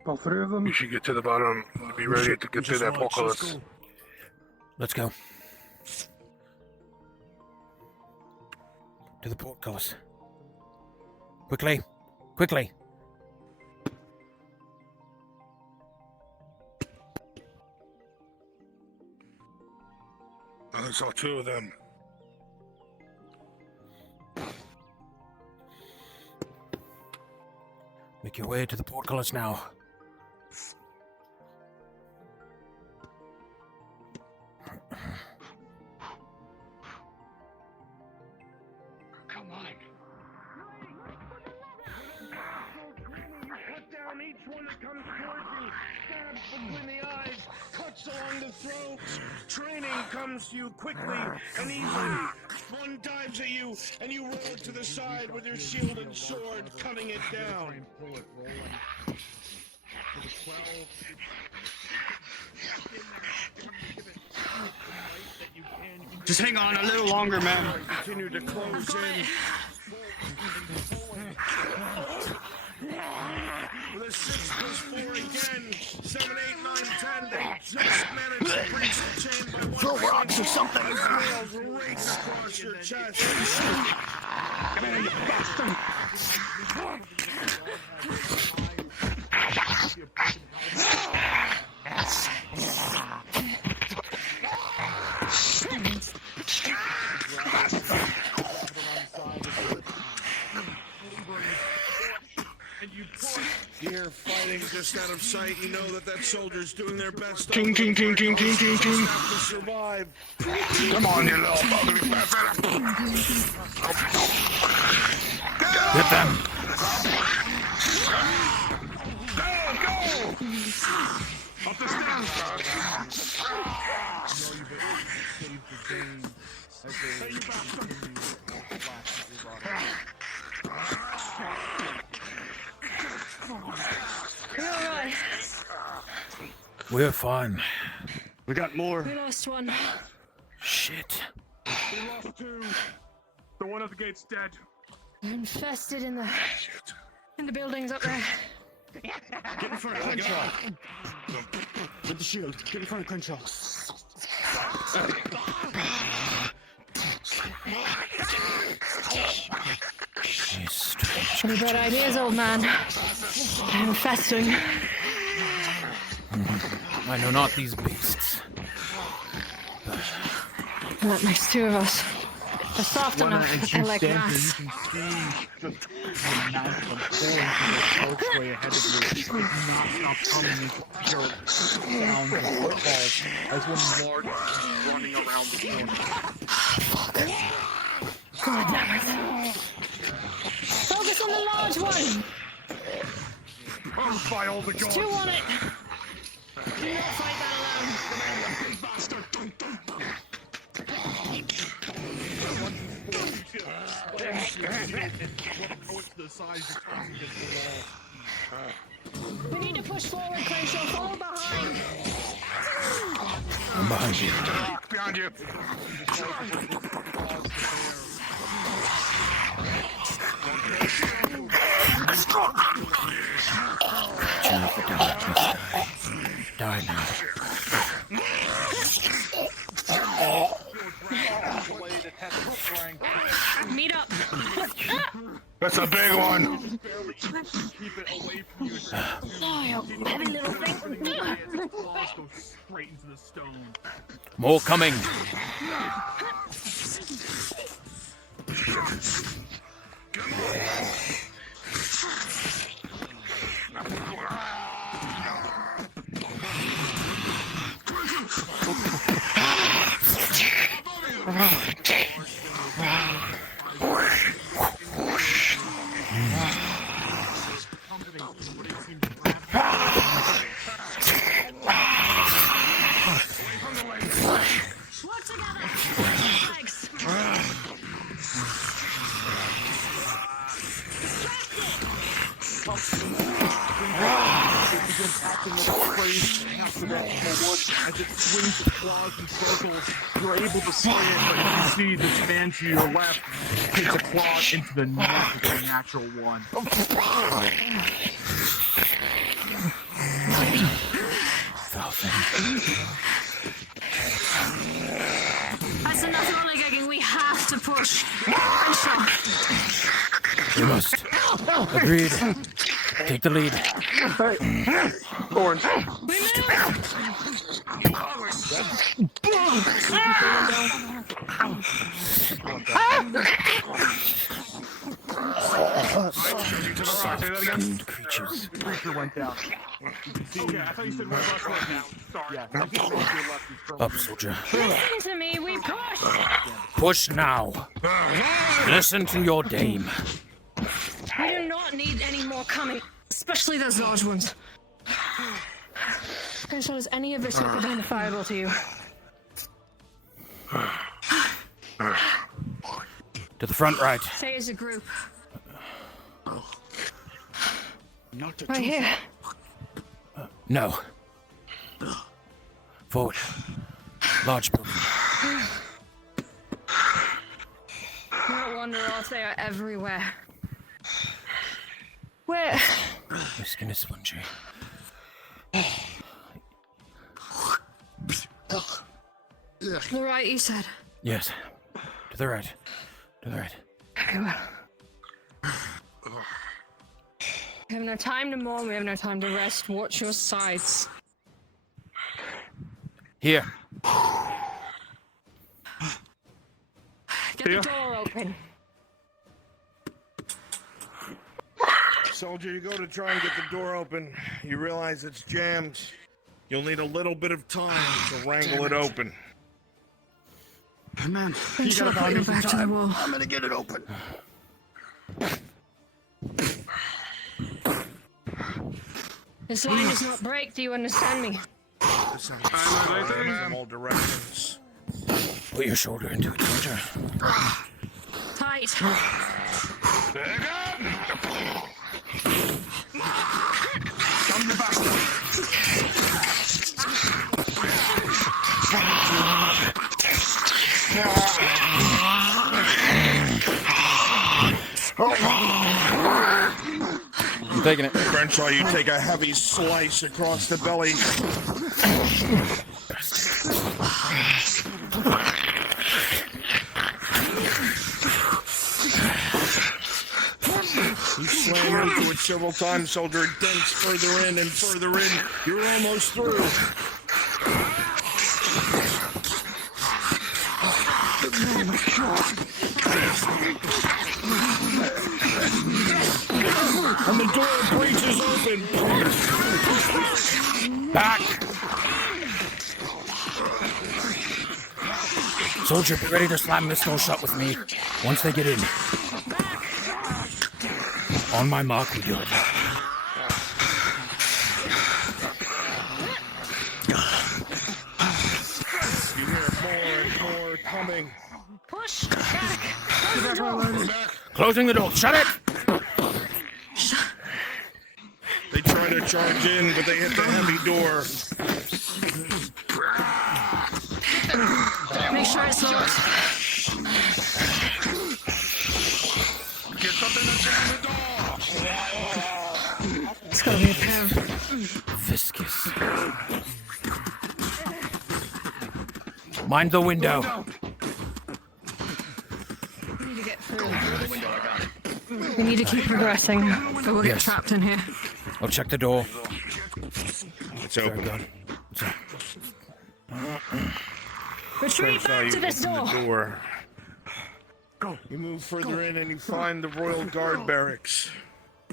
All three of them? We should get to the bottom and be ready to get to that portcullis. Let's go. To the portcullis. Quickly. Quickly. I saw two of them. Make your way to the portcullis now. Come on. Cut down each one that comes towards you. Stabs between the eyes, cuts along the throat. Training comes to you quickly and easily. One dives at you, and you roll it to the side with your shield and sword, cutting it down. Just hang on a little longer, man. Continue to close in. With a 6+4 again, 7, 8, 9, 10, they just managed to breach the chain by one. Throw rocks or something. As nails race across your chest. Come here, you bastard! You hear fighting just out of sight. You know that soldier's doing their best. Ting, ting, ting, ting, ting, ting, ting. To survive. Come on, you little ugly bastard. Get them. Go! Up the stairs! Hey, you bastard! You're alright. We're fine. We got more. We lost one. Shit. We lost two. The one at the gate's dead. They're infested in the buildings up there. Get in front of Crenshaw. With the shield. Get in front of Crenshaw. She's strange. Any bad ideas, old man? I'm infesting. I know not these beasts. That makes two of us. They're soft Orlenna, enough, as but you they're like stand mass. here, you can see the amount of them pouring from the archway ahead of you. They do not stop coming into pure sounds of footfalls as one large is running around the corner. God damn it. Focus on the large one. By all the There's gods. 2 on it. Do not fight that alone. We need to push forward, Crenshaw. Follow behind. I'm behind you. Behind you. Die now. Meet up. That's a big one. Keep it away from you. Heavy little thing. Claws go straight into the stone. More coming. Work together. Legs. It begins acting like a crazed cat in the wood as it swings its claws in circles. You're able to see it, but you see this man to your left takes a claw into the neck of the natural one. That's enough lollygagging. We have to push. Crenshaw. We must. Agreed. Take the lead. Orange. Skinned creatures. The creature went down. Okay, I thought you said one of us went down. Sorry. Yeah, I just went to your left. Up, soldier. Listen to me. We push. Push now. Listen to your dame. We do not need any more coming, especially those large ones. Crenshaw, is any of this look identifiable to you? To the front right. Say as a group. Right here. No. Forward. Large building. No wonder else they are everywhere. Where? Your skin is spongy. The right, you said. Yes. To the right. To the right. Okay, well. We have no time to mourn, we have no time to rest. Watch your sides. Here. Get the door open. Soldier, you go to try and get the door open. You realize it's jammed. You'll need a little bit of time to wrangle it open. Man, You gotta buy me some time. I'm gonna get it open. This line does not break, do you understand me? From all directions. Put your shoulder into it, soldier. Tight. I'm taking it. Crenshaw, you take a heavy slice across the belly. You slam into its several times, soldier. It dents further in and further in. You're almost through. And the door breaches open. Back! Soldier, be ready to slam this door shut with me once they get in. On my mark, we do it. You hear more and more coming. Push back. Close the door. Closing the door. Shut it! They try to charge in, but they hit the heavy door. Make sure it's locked. Get something to jam the door. It's gotta be a pair. Viscous. Mind the window. We need to get through. We need to keep progressing, or we'll get Yes. trapped in here. I'll check the door. It's open. Retreat back you to this open door. the door. Go. You move further in and you find the Royal Guard barracks.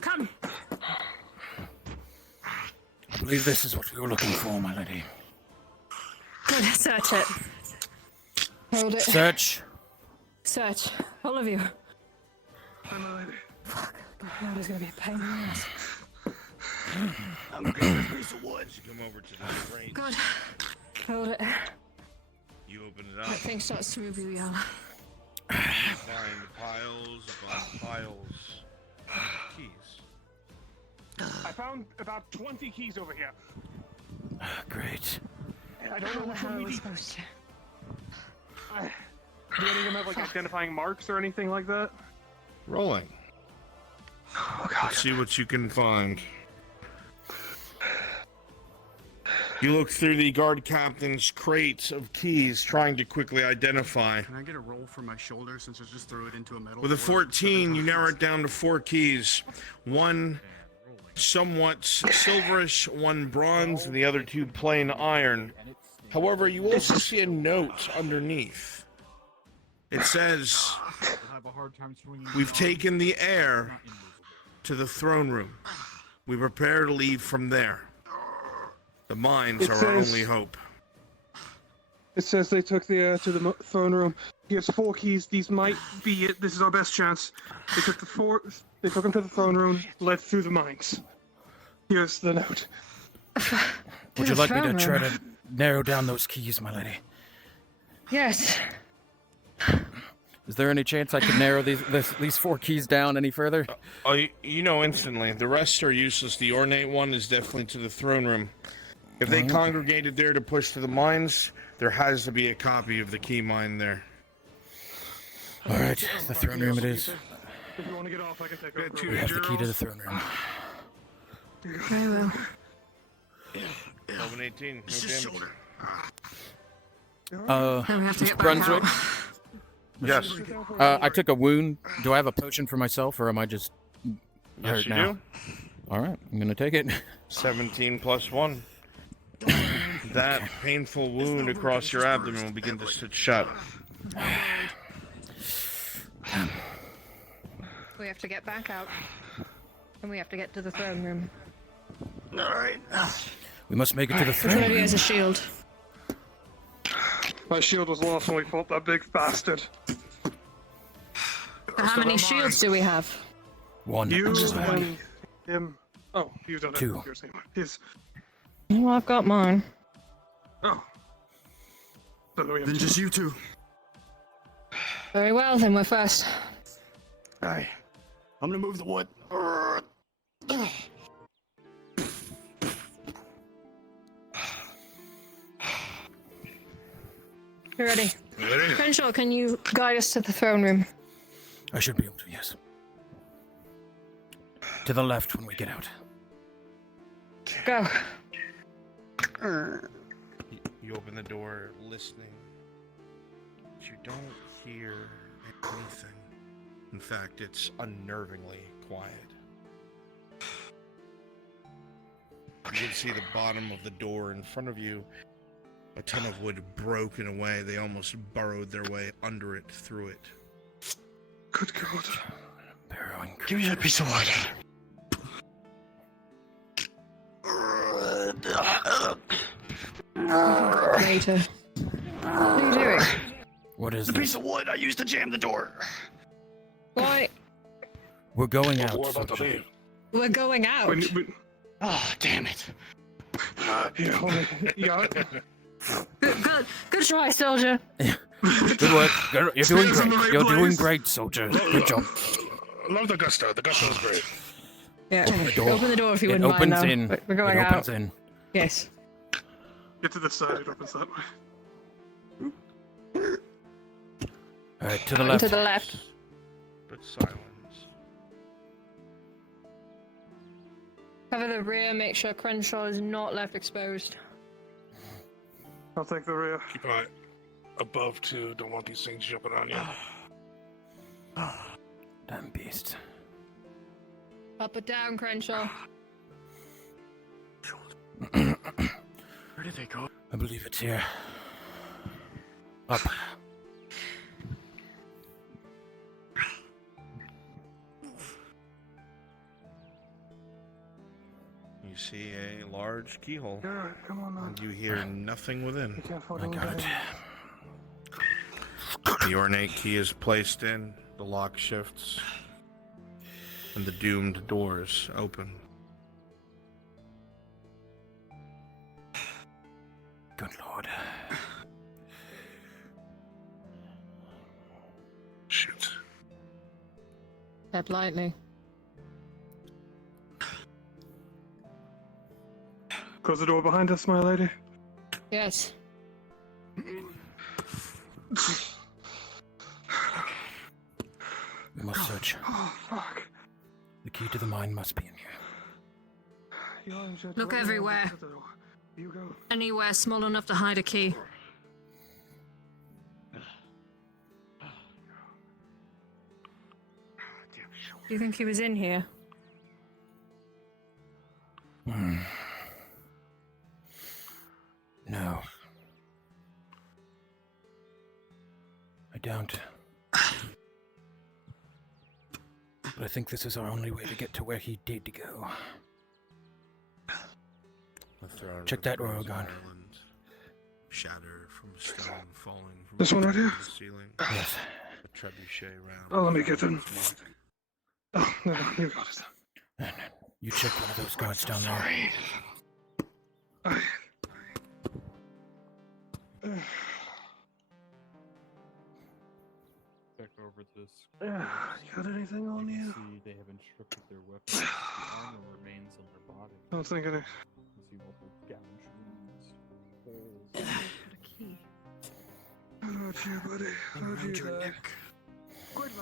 Come. I believe this is what we were looking for, my lady. Good. Search it. Hold it. Search. Search. All of you. Fuck. That is gonna be a pain in the ass. I'm looking for a piece of wood. Come over to the crate. Good. Hold it. You open it up. That thing starts to move you, Yala. You find piles upon piles of keys. I found about 20 keys over here. Great. I don't know which how one are we we need. supposed to. Do any of them have like identifying marks or anything like that? Rolling. Oh god. See what you can find. You look through the guard captain's crates of keys, trying to quickly identify. Can I get a roll for my shoulder since I just threw it into a metal? With a door? 14, you narrow it down to 4 keys. One somewhat silverish, one bronze, and the other 2 plain iron. However, you also see a note underneath. It says, "We've taken the heir to the throne room. We prepare to leave from there. The mines It are our says- only hope." It says they took the heir to the throne room. Here's 4 keys. These might be it. This is our best chance. They took They took him to the throne room. Led through the mines. Here's the note. Would you like me to try to narrow down those keys, my lady? Yes. Is there any chance I could narrow these 4 keys down any further? Oh, you know instantly. The rest are useless. The ornate one is definitely to the throne room. If they congregated there to push to the mines, there has to be a copy of the key mine there. All right, the throne room it is. If you want to get off, I can take over. We have the key to the throne room. Very well. 1118. No damage. Then we have to Mr. get back Brunswick? out. Yes. I took a wound. Do I have a potion for myself, or am I just hurt you now? do. All right, I'm gonna take it. 17 plus 1. That painful wound across your abdomen will begin to stitch shut. We have to get back out. And we have to get to the throne room. Alright. We must make it to the Which throne one of you room. has a shield? My shield was lost when we fought that big bastard. How many shields do we have? 1. You Just one. and him. Oh, you don't have 2. yours anymore. His. Well, I've got mine. Oh. So we have Then 2. just you 2. Very well, then we're first. Aye. I'm gonna move the wood. You ready? Crenshaw, can you guide us to the throne room? I should be able to, yes. To the left when we get out. Go. You open the door, listening. But you don't hear anything. In fact, it's unnervingly quiet. You can see the bottom of the door in front of you. A ton of wood broken away. They almost burrowed their way under it, through it. Good God. Give me that piece of wood. Later. What are you doing? What is The this? piece of wood I used to jam the door. Why? We're going out. We're about to Sochi. leave. We're going out. Oh, damn it. Here, hold it. Yeah. Good try, soldier. Good work. You're doing great. You're doing great, soldier. Good job. Love the gusto. The gusto is great. Yeah. Open the door. Open the door if you It wouldn't mind opens now. in. We're going It out. opens in. Yes. Get to the side, it opens that way. Alright, to the left. To the left. But silence. Cover the rear, make sure Crenshaw is not left exposed. I'll take the rear. Keep an eye above, too. Don't want these things jumping on you. Damn beast. Up or down, Crenshaw. Where did they go? I believe it's here. Up. You see a large keyhole. Yeah, come on now. And you hear nothing within. I got it. The ornate key is placed in, the lock shifts, and the doomed doors open. Good lord. Shoot. Step lightly. Close the door behind us, my lady. Yes. We must search. Oh, fuck. The key to the mine must be in here. Look everywhere. You go. Anywhere small enough to hide a key. Do you think he was in here? No. I don't. But I think this is our only way to get to where he did go. Check that Orogon. Shatter from stone falling from This one right here? the ceiling. Yes. A trebuchet round. Oh, let me get in. Oh, no, you got it. You check one of those guards down there. Check over this. You got anything on you? See, they haven't stripped their weapons. The armor remains on their body. I was thinking it. You see multiple gouge wounds, holes. The key. How about you, buddy? How'd you your die? neck. Quite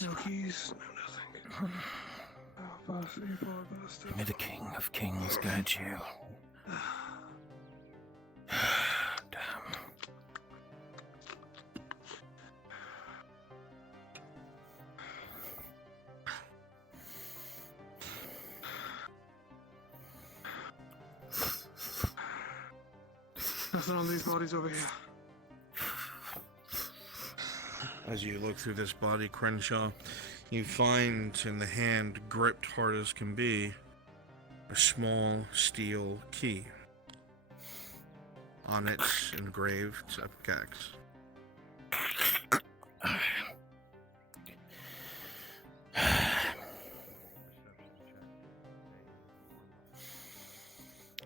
no keys, no nothing. Oh, bastard, you poor bastard. May the King of Kings guide you. Damn. Nothing on these bodies over here. As you look through this body, Crenshaw, you find in the hand, gripped hard as can be, a small steel key. On it, engraved a pickaxe.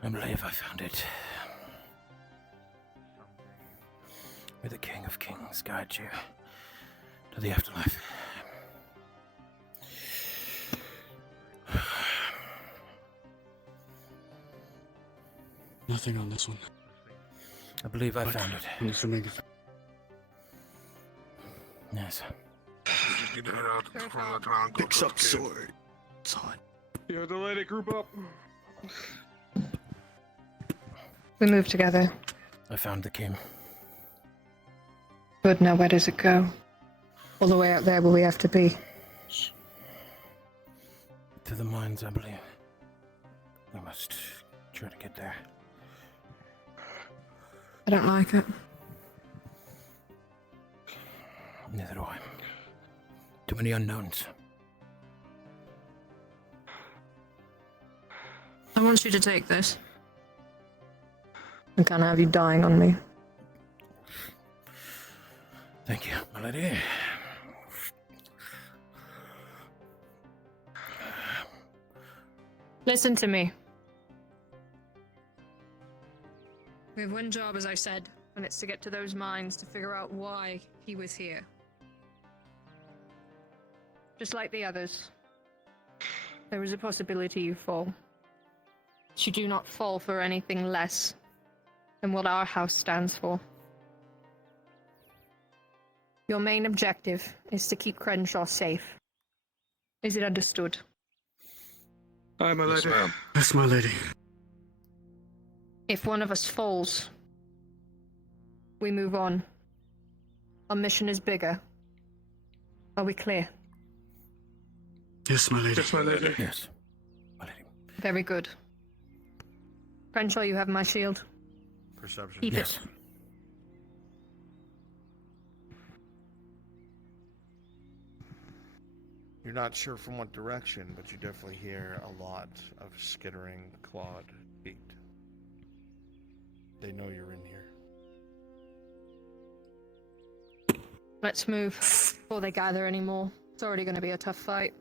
I believe I found it. May the King of Kings guide you to the afterlife. Nothing on this one. I believe I But found it. I'm just making Yes. Just need to head out from the town. Picks up sword. It's on. Yo, the lady, group up. We move together. I found the key. Good, now where does it go? All the way out there where we have to be. To the mines, I believe. We must try to get there. I don't like it. Neither do I. Too many unknowns. I want you to take this. I can't have you dying on me. Thank you, my lady. Listen to me. We have one job, as I said, and it's to get to those mines to figure out why he was here. Just like the others, there is a possibility you fall. But you do not fall for anything less than what our house stands for. Your main objective is to keep Crenshaw safe. Is it understood? Aye, my lady. Yes, my lady. If one of us falls, we move on. Our mission is bigger. Are we clear? Yes, my lady. Yes, my lady. Yes, my lady. Very good. Crenshaw, you have my shield. Perception. Keep Yes. it. You're not sure from what direction, but you definitely hear a lot of skittering, clawed feet. They know you're in here. Let's move before they gather anymore. It's already going to be a tough fight.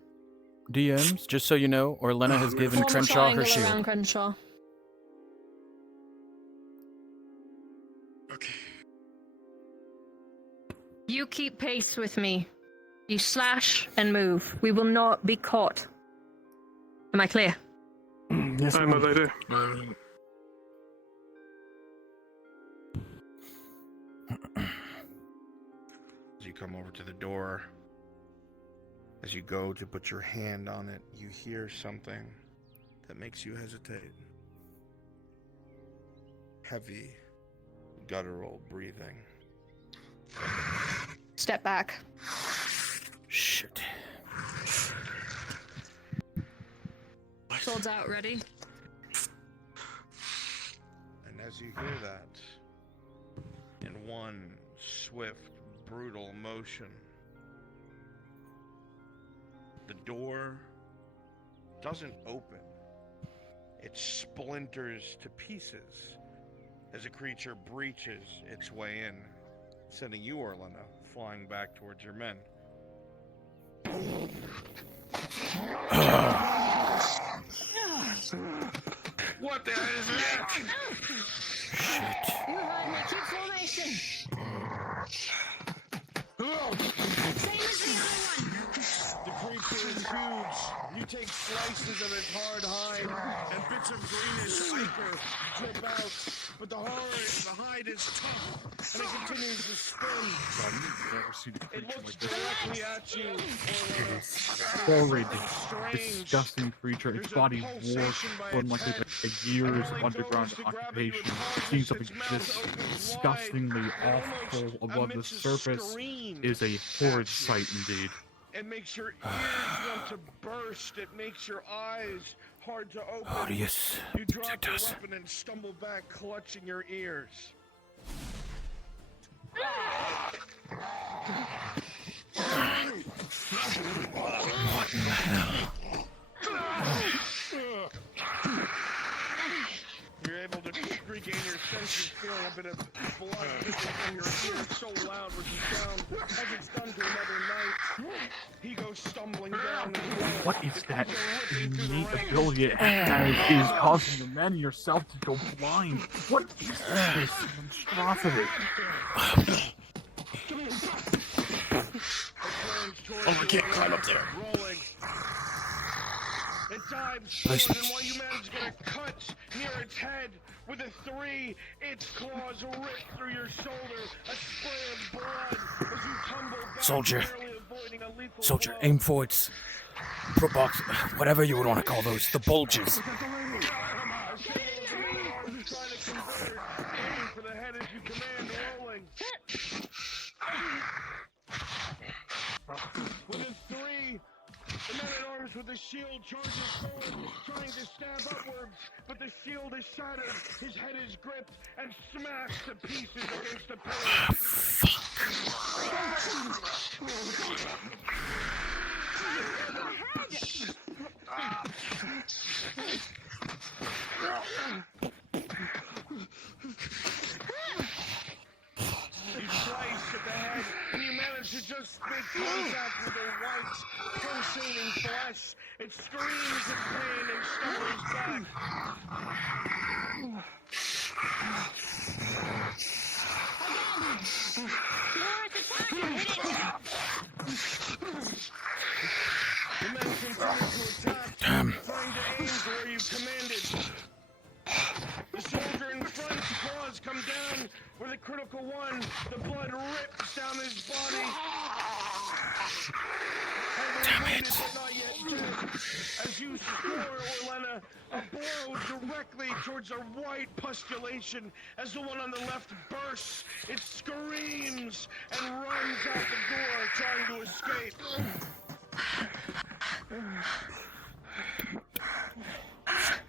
DMs, just so you know, Orlenna has given Form a Crenshaw triangle her shield. around Crenshaw. Okay. You keep pace with me. You slash and move. We will not be caught. Am I clear? Yes, Aye, my lady. As you come over to the door, as you go to put your hand on it, you hear something that makes you hesitate. Heavy, guttural breathing. Step back. Shit. Swords out, ready? And as you hear that, in one swift, brutal motion, the door doesn't open. It splinters to pieces as a creature breaches its way in, sending you, Orlenna, flying back towards your men. What the hell is that? Shit. You heard me. Keep formation. Same as the other one. The creature is huge. You take slices of its hard hide, and bits of greenish ichor drip out. But the hide is tough, and it continues to spin. God, you've never seen a It creature looks like this. directly at you. Horrid, disgusting creature. Its body warped from like a years of underground occupation. Seeing something this disgustingly awful above the surface is a horrid sight indeed. It makes your ears want to burst. It makes your eyes hard to open. Odious. You drop your weapon and stumble back, clutching your ears. What in the hell? You're able to regain your senses, feeling a bit of blood dripping from your ears. So loud was the sound, as it's done to another knight. He goes stumbling down. What is that innate ability it has is causing the men yourself to go blind? What is this monstrosity? Oh, I can't climb up there. Rolling. It dives forward, and while you manage to get a cut near its head with a 3, its claws rip through your shoulder, a spray of blood as you tumble back, Soldier. barely avoiding a lethal Soldier, blow. aim for its box, whatever you would want to call those, the bulges. Aiming for the head as you command, rolling. With a 3, The man at arms with the shield charges forward, trying to stab upwards, but the shield is shattered, his head is gripped, and smashed to pieces against a pillar. You slice at the head, and you manage to just make contact with the white, pulsating flesh. It screams in pain and stumbles back. The men continue to attack, trying to aim to where you commanded. The soldier in front's claws come down with a critical one. The blood rips down his body. Damn it! But not yet dead. As you score, Orlenna, a blow directly towards a white pustulation. As the one on the left bursts, it screams and runs out the door, trying to escape.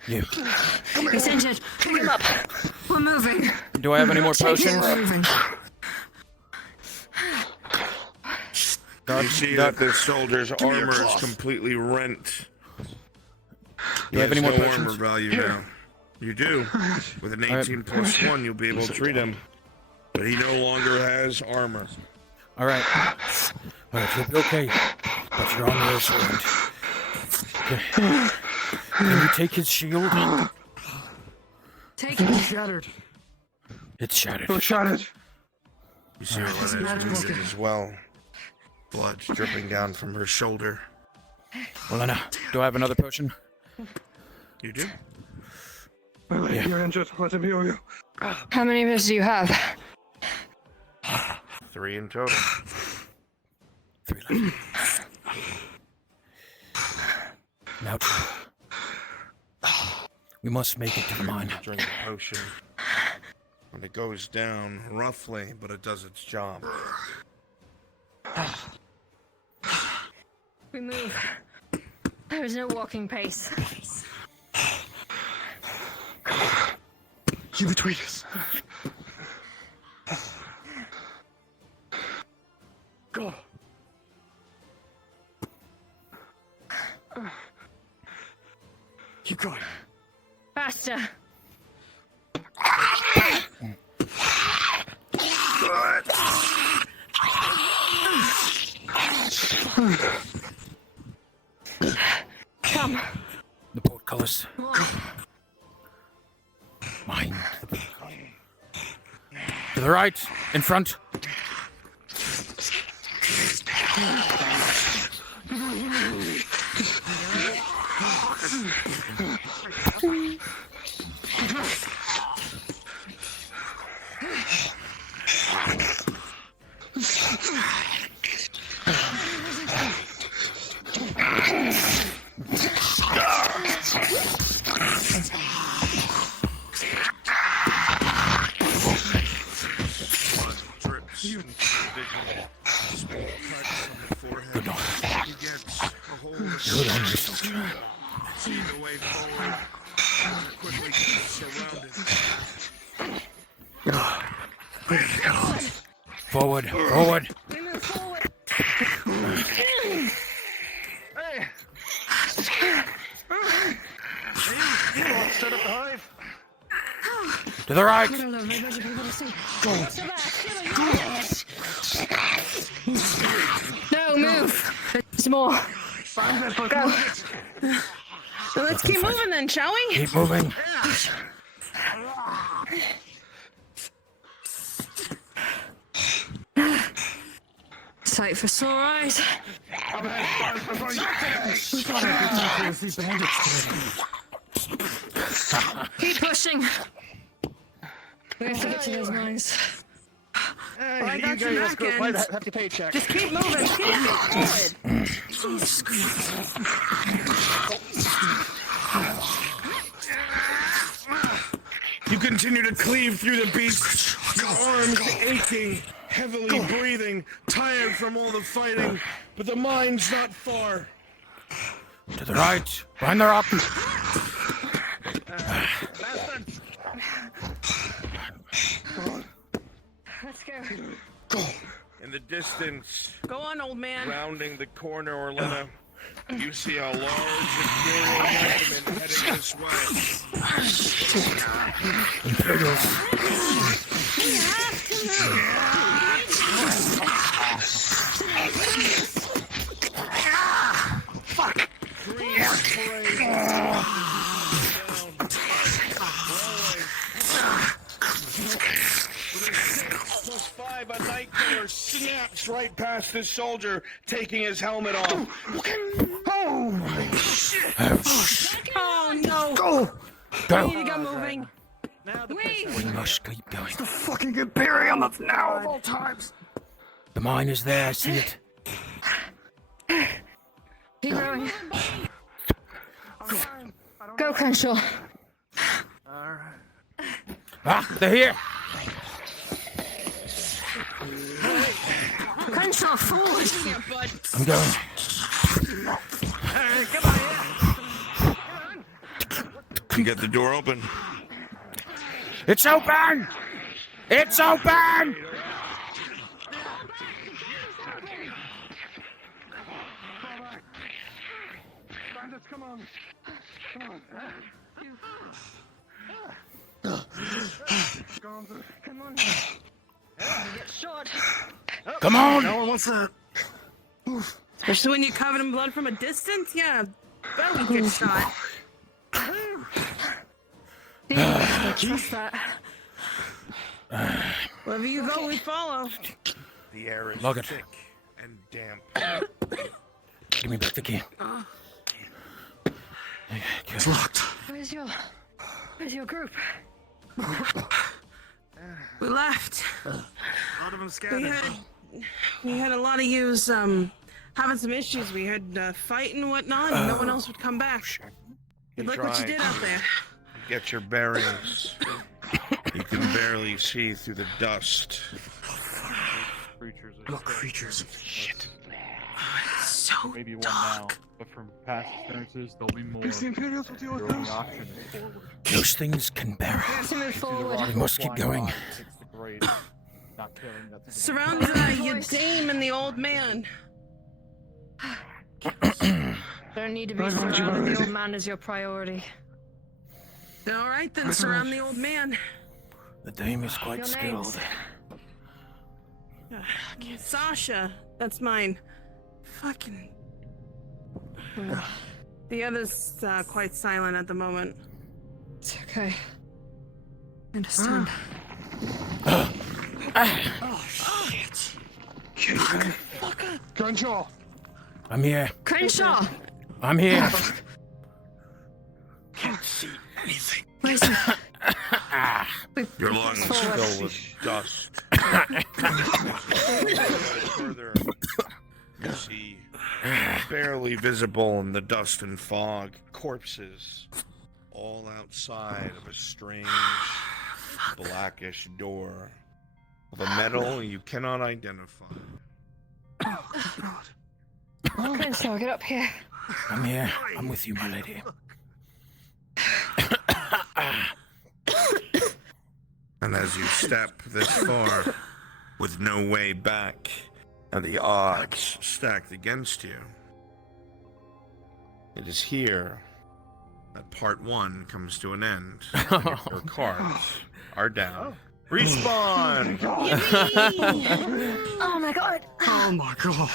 You. He's injured. Pick him up. We're moving. Do I have any more potions? We're moving. You see that this soldier's armor is completely rent. Do you have any more no potions? armor value now. You do. With an 18 plus 1, you'll be able to treat him. But he no longer has armor. Alright. Alright, you'll be okay. But your armor is ruined. Okay. Can you take his shield? Take it. Shattered. It's shattered. Oh, shattered. You see Orlenna is wounded as well. Blood's dripping down from her shoulder. Orlenna, do I have another potion? You do? Yeah. You're injured. Let him heal you. How many of us do you have? 3 in total. 3 left. Now, we must make it to the mine. Drink the potion. And it goes down roughly, but it does its job. We move. There is no walking pace. You between us. Go. Keep going. Faster. Come. The portcullis. Mine. To the right. In front. Forward, forward. We move forward. Hey! Set up the hive. To the right. No, move. There's more. Go. So let's keep moving then, shall we? Keep moving. Sight for sore eyes. Keep pushing. We have to get to those mines. Hey, Well, I got your let's go play napkins. that hefty paycheck. Just keep moving. Keep forward. Jesus Christ. You continue to cleave through the beast, your arms aching, heavily breathing, tired from all the fighting, but the mine's not far. To the right. Behind the rock. Let's go. In the distance, Go on, old man. rounding the corner, Orlenna, you see a large Imperial regiment heading this way. Imperials. We have to Fuck! +5, a night killer snaps right past this soldier, taking his helmet off. Oh shit! Oh no! Go! We need to get moving. We must keep going. The fucking Imperium of now of all times. The mine is there. I see it. Keep going. Go, Crenshaw. Ah, they're here. Crenshaw, forward! I'm going. You get the door open. It's open! It's open! Bandits, come on. Come on. Come on. Get shot. Come on! No one wants that. Especially when you're covered in blood from a distance? Yeah, belly get shot. Trust that. Wherever you go, we follow. The air is Log it. thick and damp. Give me back the key. It's locked. Where's your group? We left. A lot of them scattered. We had a lot of yous having some issues. We had fight and whatnot, and no one else would come back. Good luck what you did out there. Get your bearings. You can barely see through the dust. Creatures. Look, creatures. Shit. So maybe one now, but from past experiences, there'll be more. Fix the Imperials will deal with Your only those. option is forward. Those things can bear. We have to move forward. We must keep going. It's the grade. Not killing. That's the Surround your dame and the old man. Don't need to be surrounded. The old man is your priority. All right, then surround the old man. The dame is quite Your skilled. names? Sasha, that's mine. Fucking. The other's quite silent at the moment. It's okay. I understand. Oh shit! Crenshaw! I'm here. Crenshaw! I'm here. Can't see anything. Where's he? Your lungs fill with dust. Further, you see, barely visible in the dust and fog, corpses all outside of a strange, blackish door of a metal you cannot identify. Crenshaw, get up here. I'm here. I'm with you, my lady. And as you step this far, with no way back, and the odds stacked against you, it is here that part 1 comes to an end. Your cards are down. Respawn! Oh my god! Oh my god.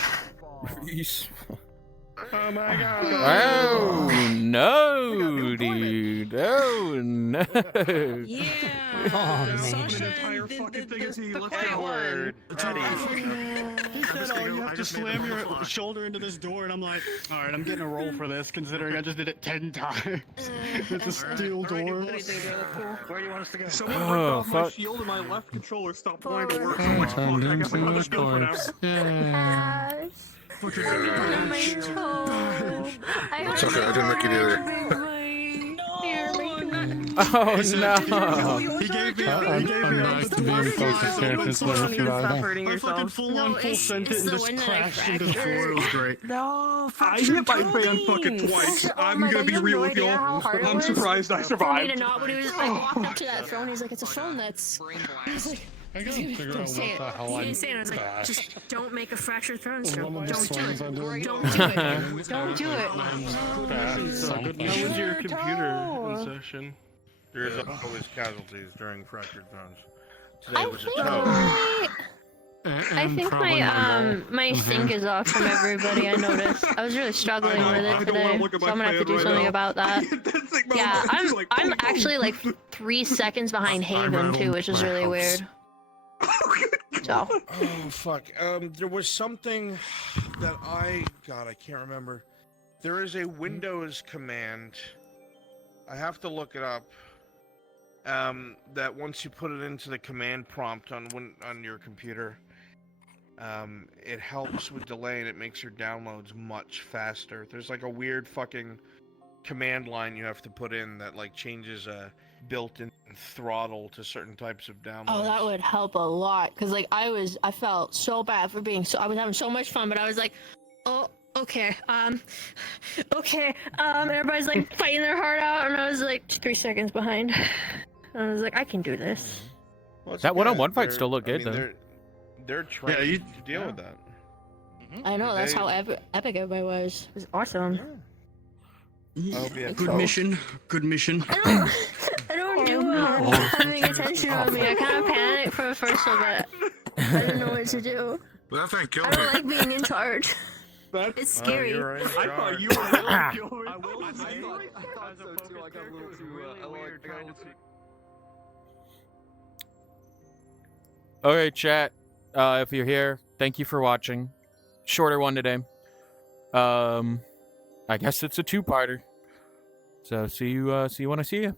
Oh my god! Oh no, dude! Oh no! Yeah. Oh, man. Sasha An entire did fucking thing the until you left quiet that one. Word. Eddie. He said, "Oh, you have to slam your shoulder into this door," and I'm like, "All right, I'm getting a roll for this, considering I just did it 10 times." It's a steel door. Where do you want us to go? Someone Oh, ripped off my fuck. shield and my left controller stopped wanting to work. I turned I guess I got into the a shield for now. corpse. Yeah. Fucking Oh my god. It's okay, I didn't make it either. You're making Oh no! He gave me I'm back to being focused characters never survived. I fucking full sent it and just crashed into the floor. It was great. No, I hit my fan fucking twice. I'm gonna be real with y'all. I'm surprised I For me to survived. not, when he was like walked up to that phone, he's like, "It's a phone that's." He's like, I gotta figure out what say it. the hell He I'm didn't say it. I was like, back. just don't make a fractured throne stroke. One of the Don't do swings it. I'm doing. Don't do it. Don't do it. How was your computer in session? There's always casualties during fractured bones. Today was a toe. I think my sync is off from everybody. I noticed. I was really struggling with it today, so I'm gonna have to do something about that. Yeah, I'm actually like 3 seconds behind Haven too, which is really weird. So. Oh fuck. There was something that I can't remember. There is a Windows command. I have to look it up. That once you put it into the command prompt on your computer, it helps with delay and it makes your downloads much faster. There's like a weird fucking command line you have to put in that like changes a built-in throttle to certain types of downloads. Oh, that would help a lot, cause like I felt so bad for being I was having so much fun, but I was like, oh, okay, okay, everybody's like fighting their heart out, and I was like 3 seconds behind. I was like, I can do this. Well, That one-on-one fight still looked good, though. They're trained to deal with that. I know, that's how epic everybody was. It was awesome. Good mission. Good mission. I don't do well having attention on me. I kind of panicked for the first little bit. I didn't know what to do. Well, that thing killed I me. don't like being in charge. It's scary. I thought you were really killing. I will say, I thought so too. I got a little too. Okay, chat. If you're here, thank you for watching. Shorter one today. I guess it's a two-parter. So see you when I see you.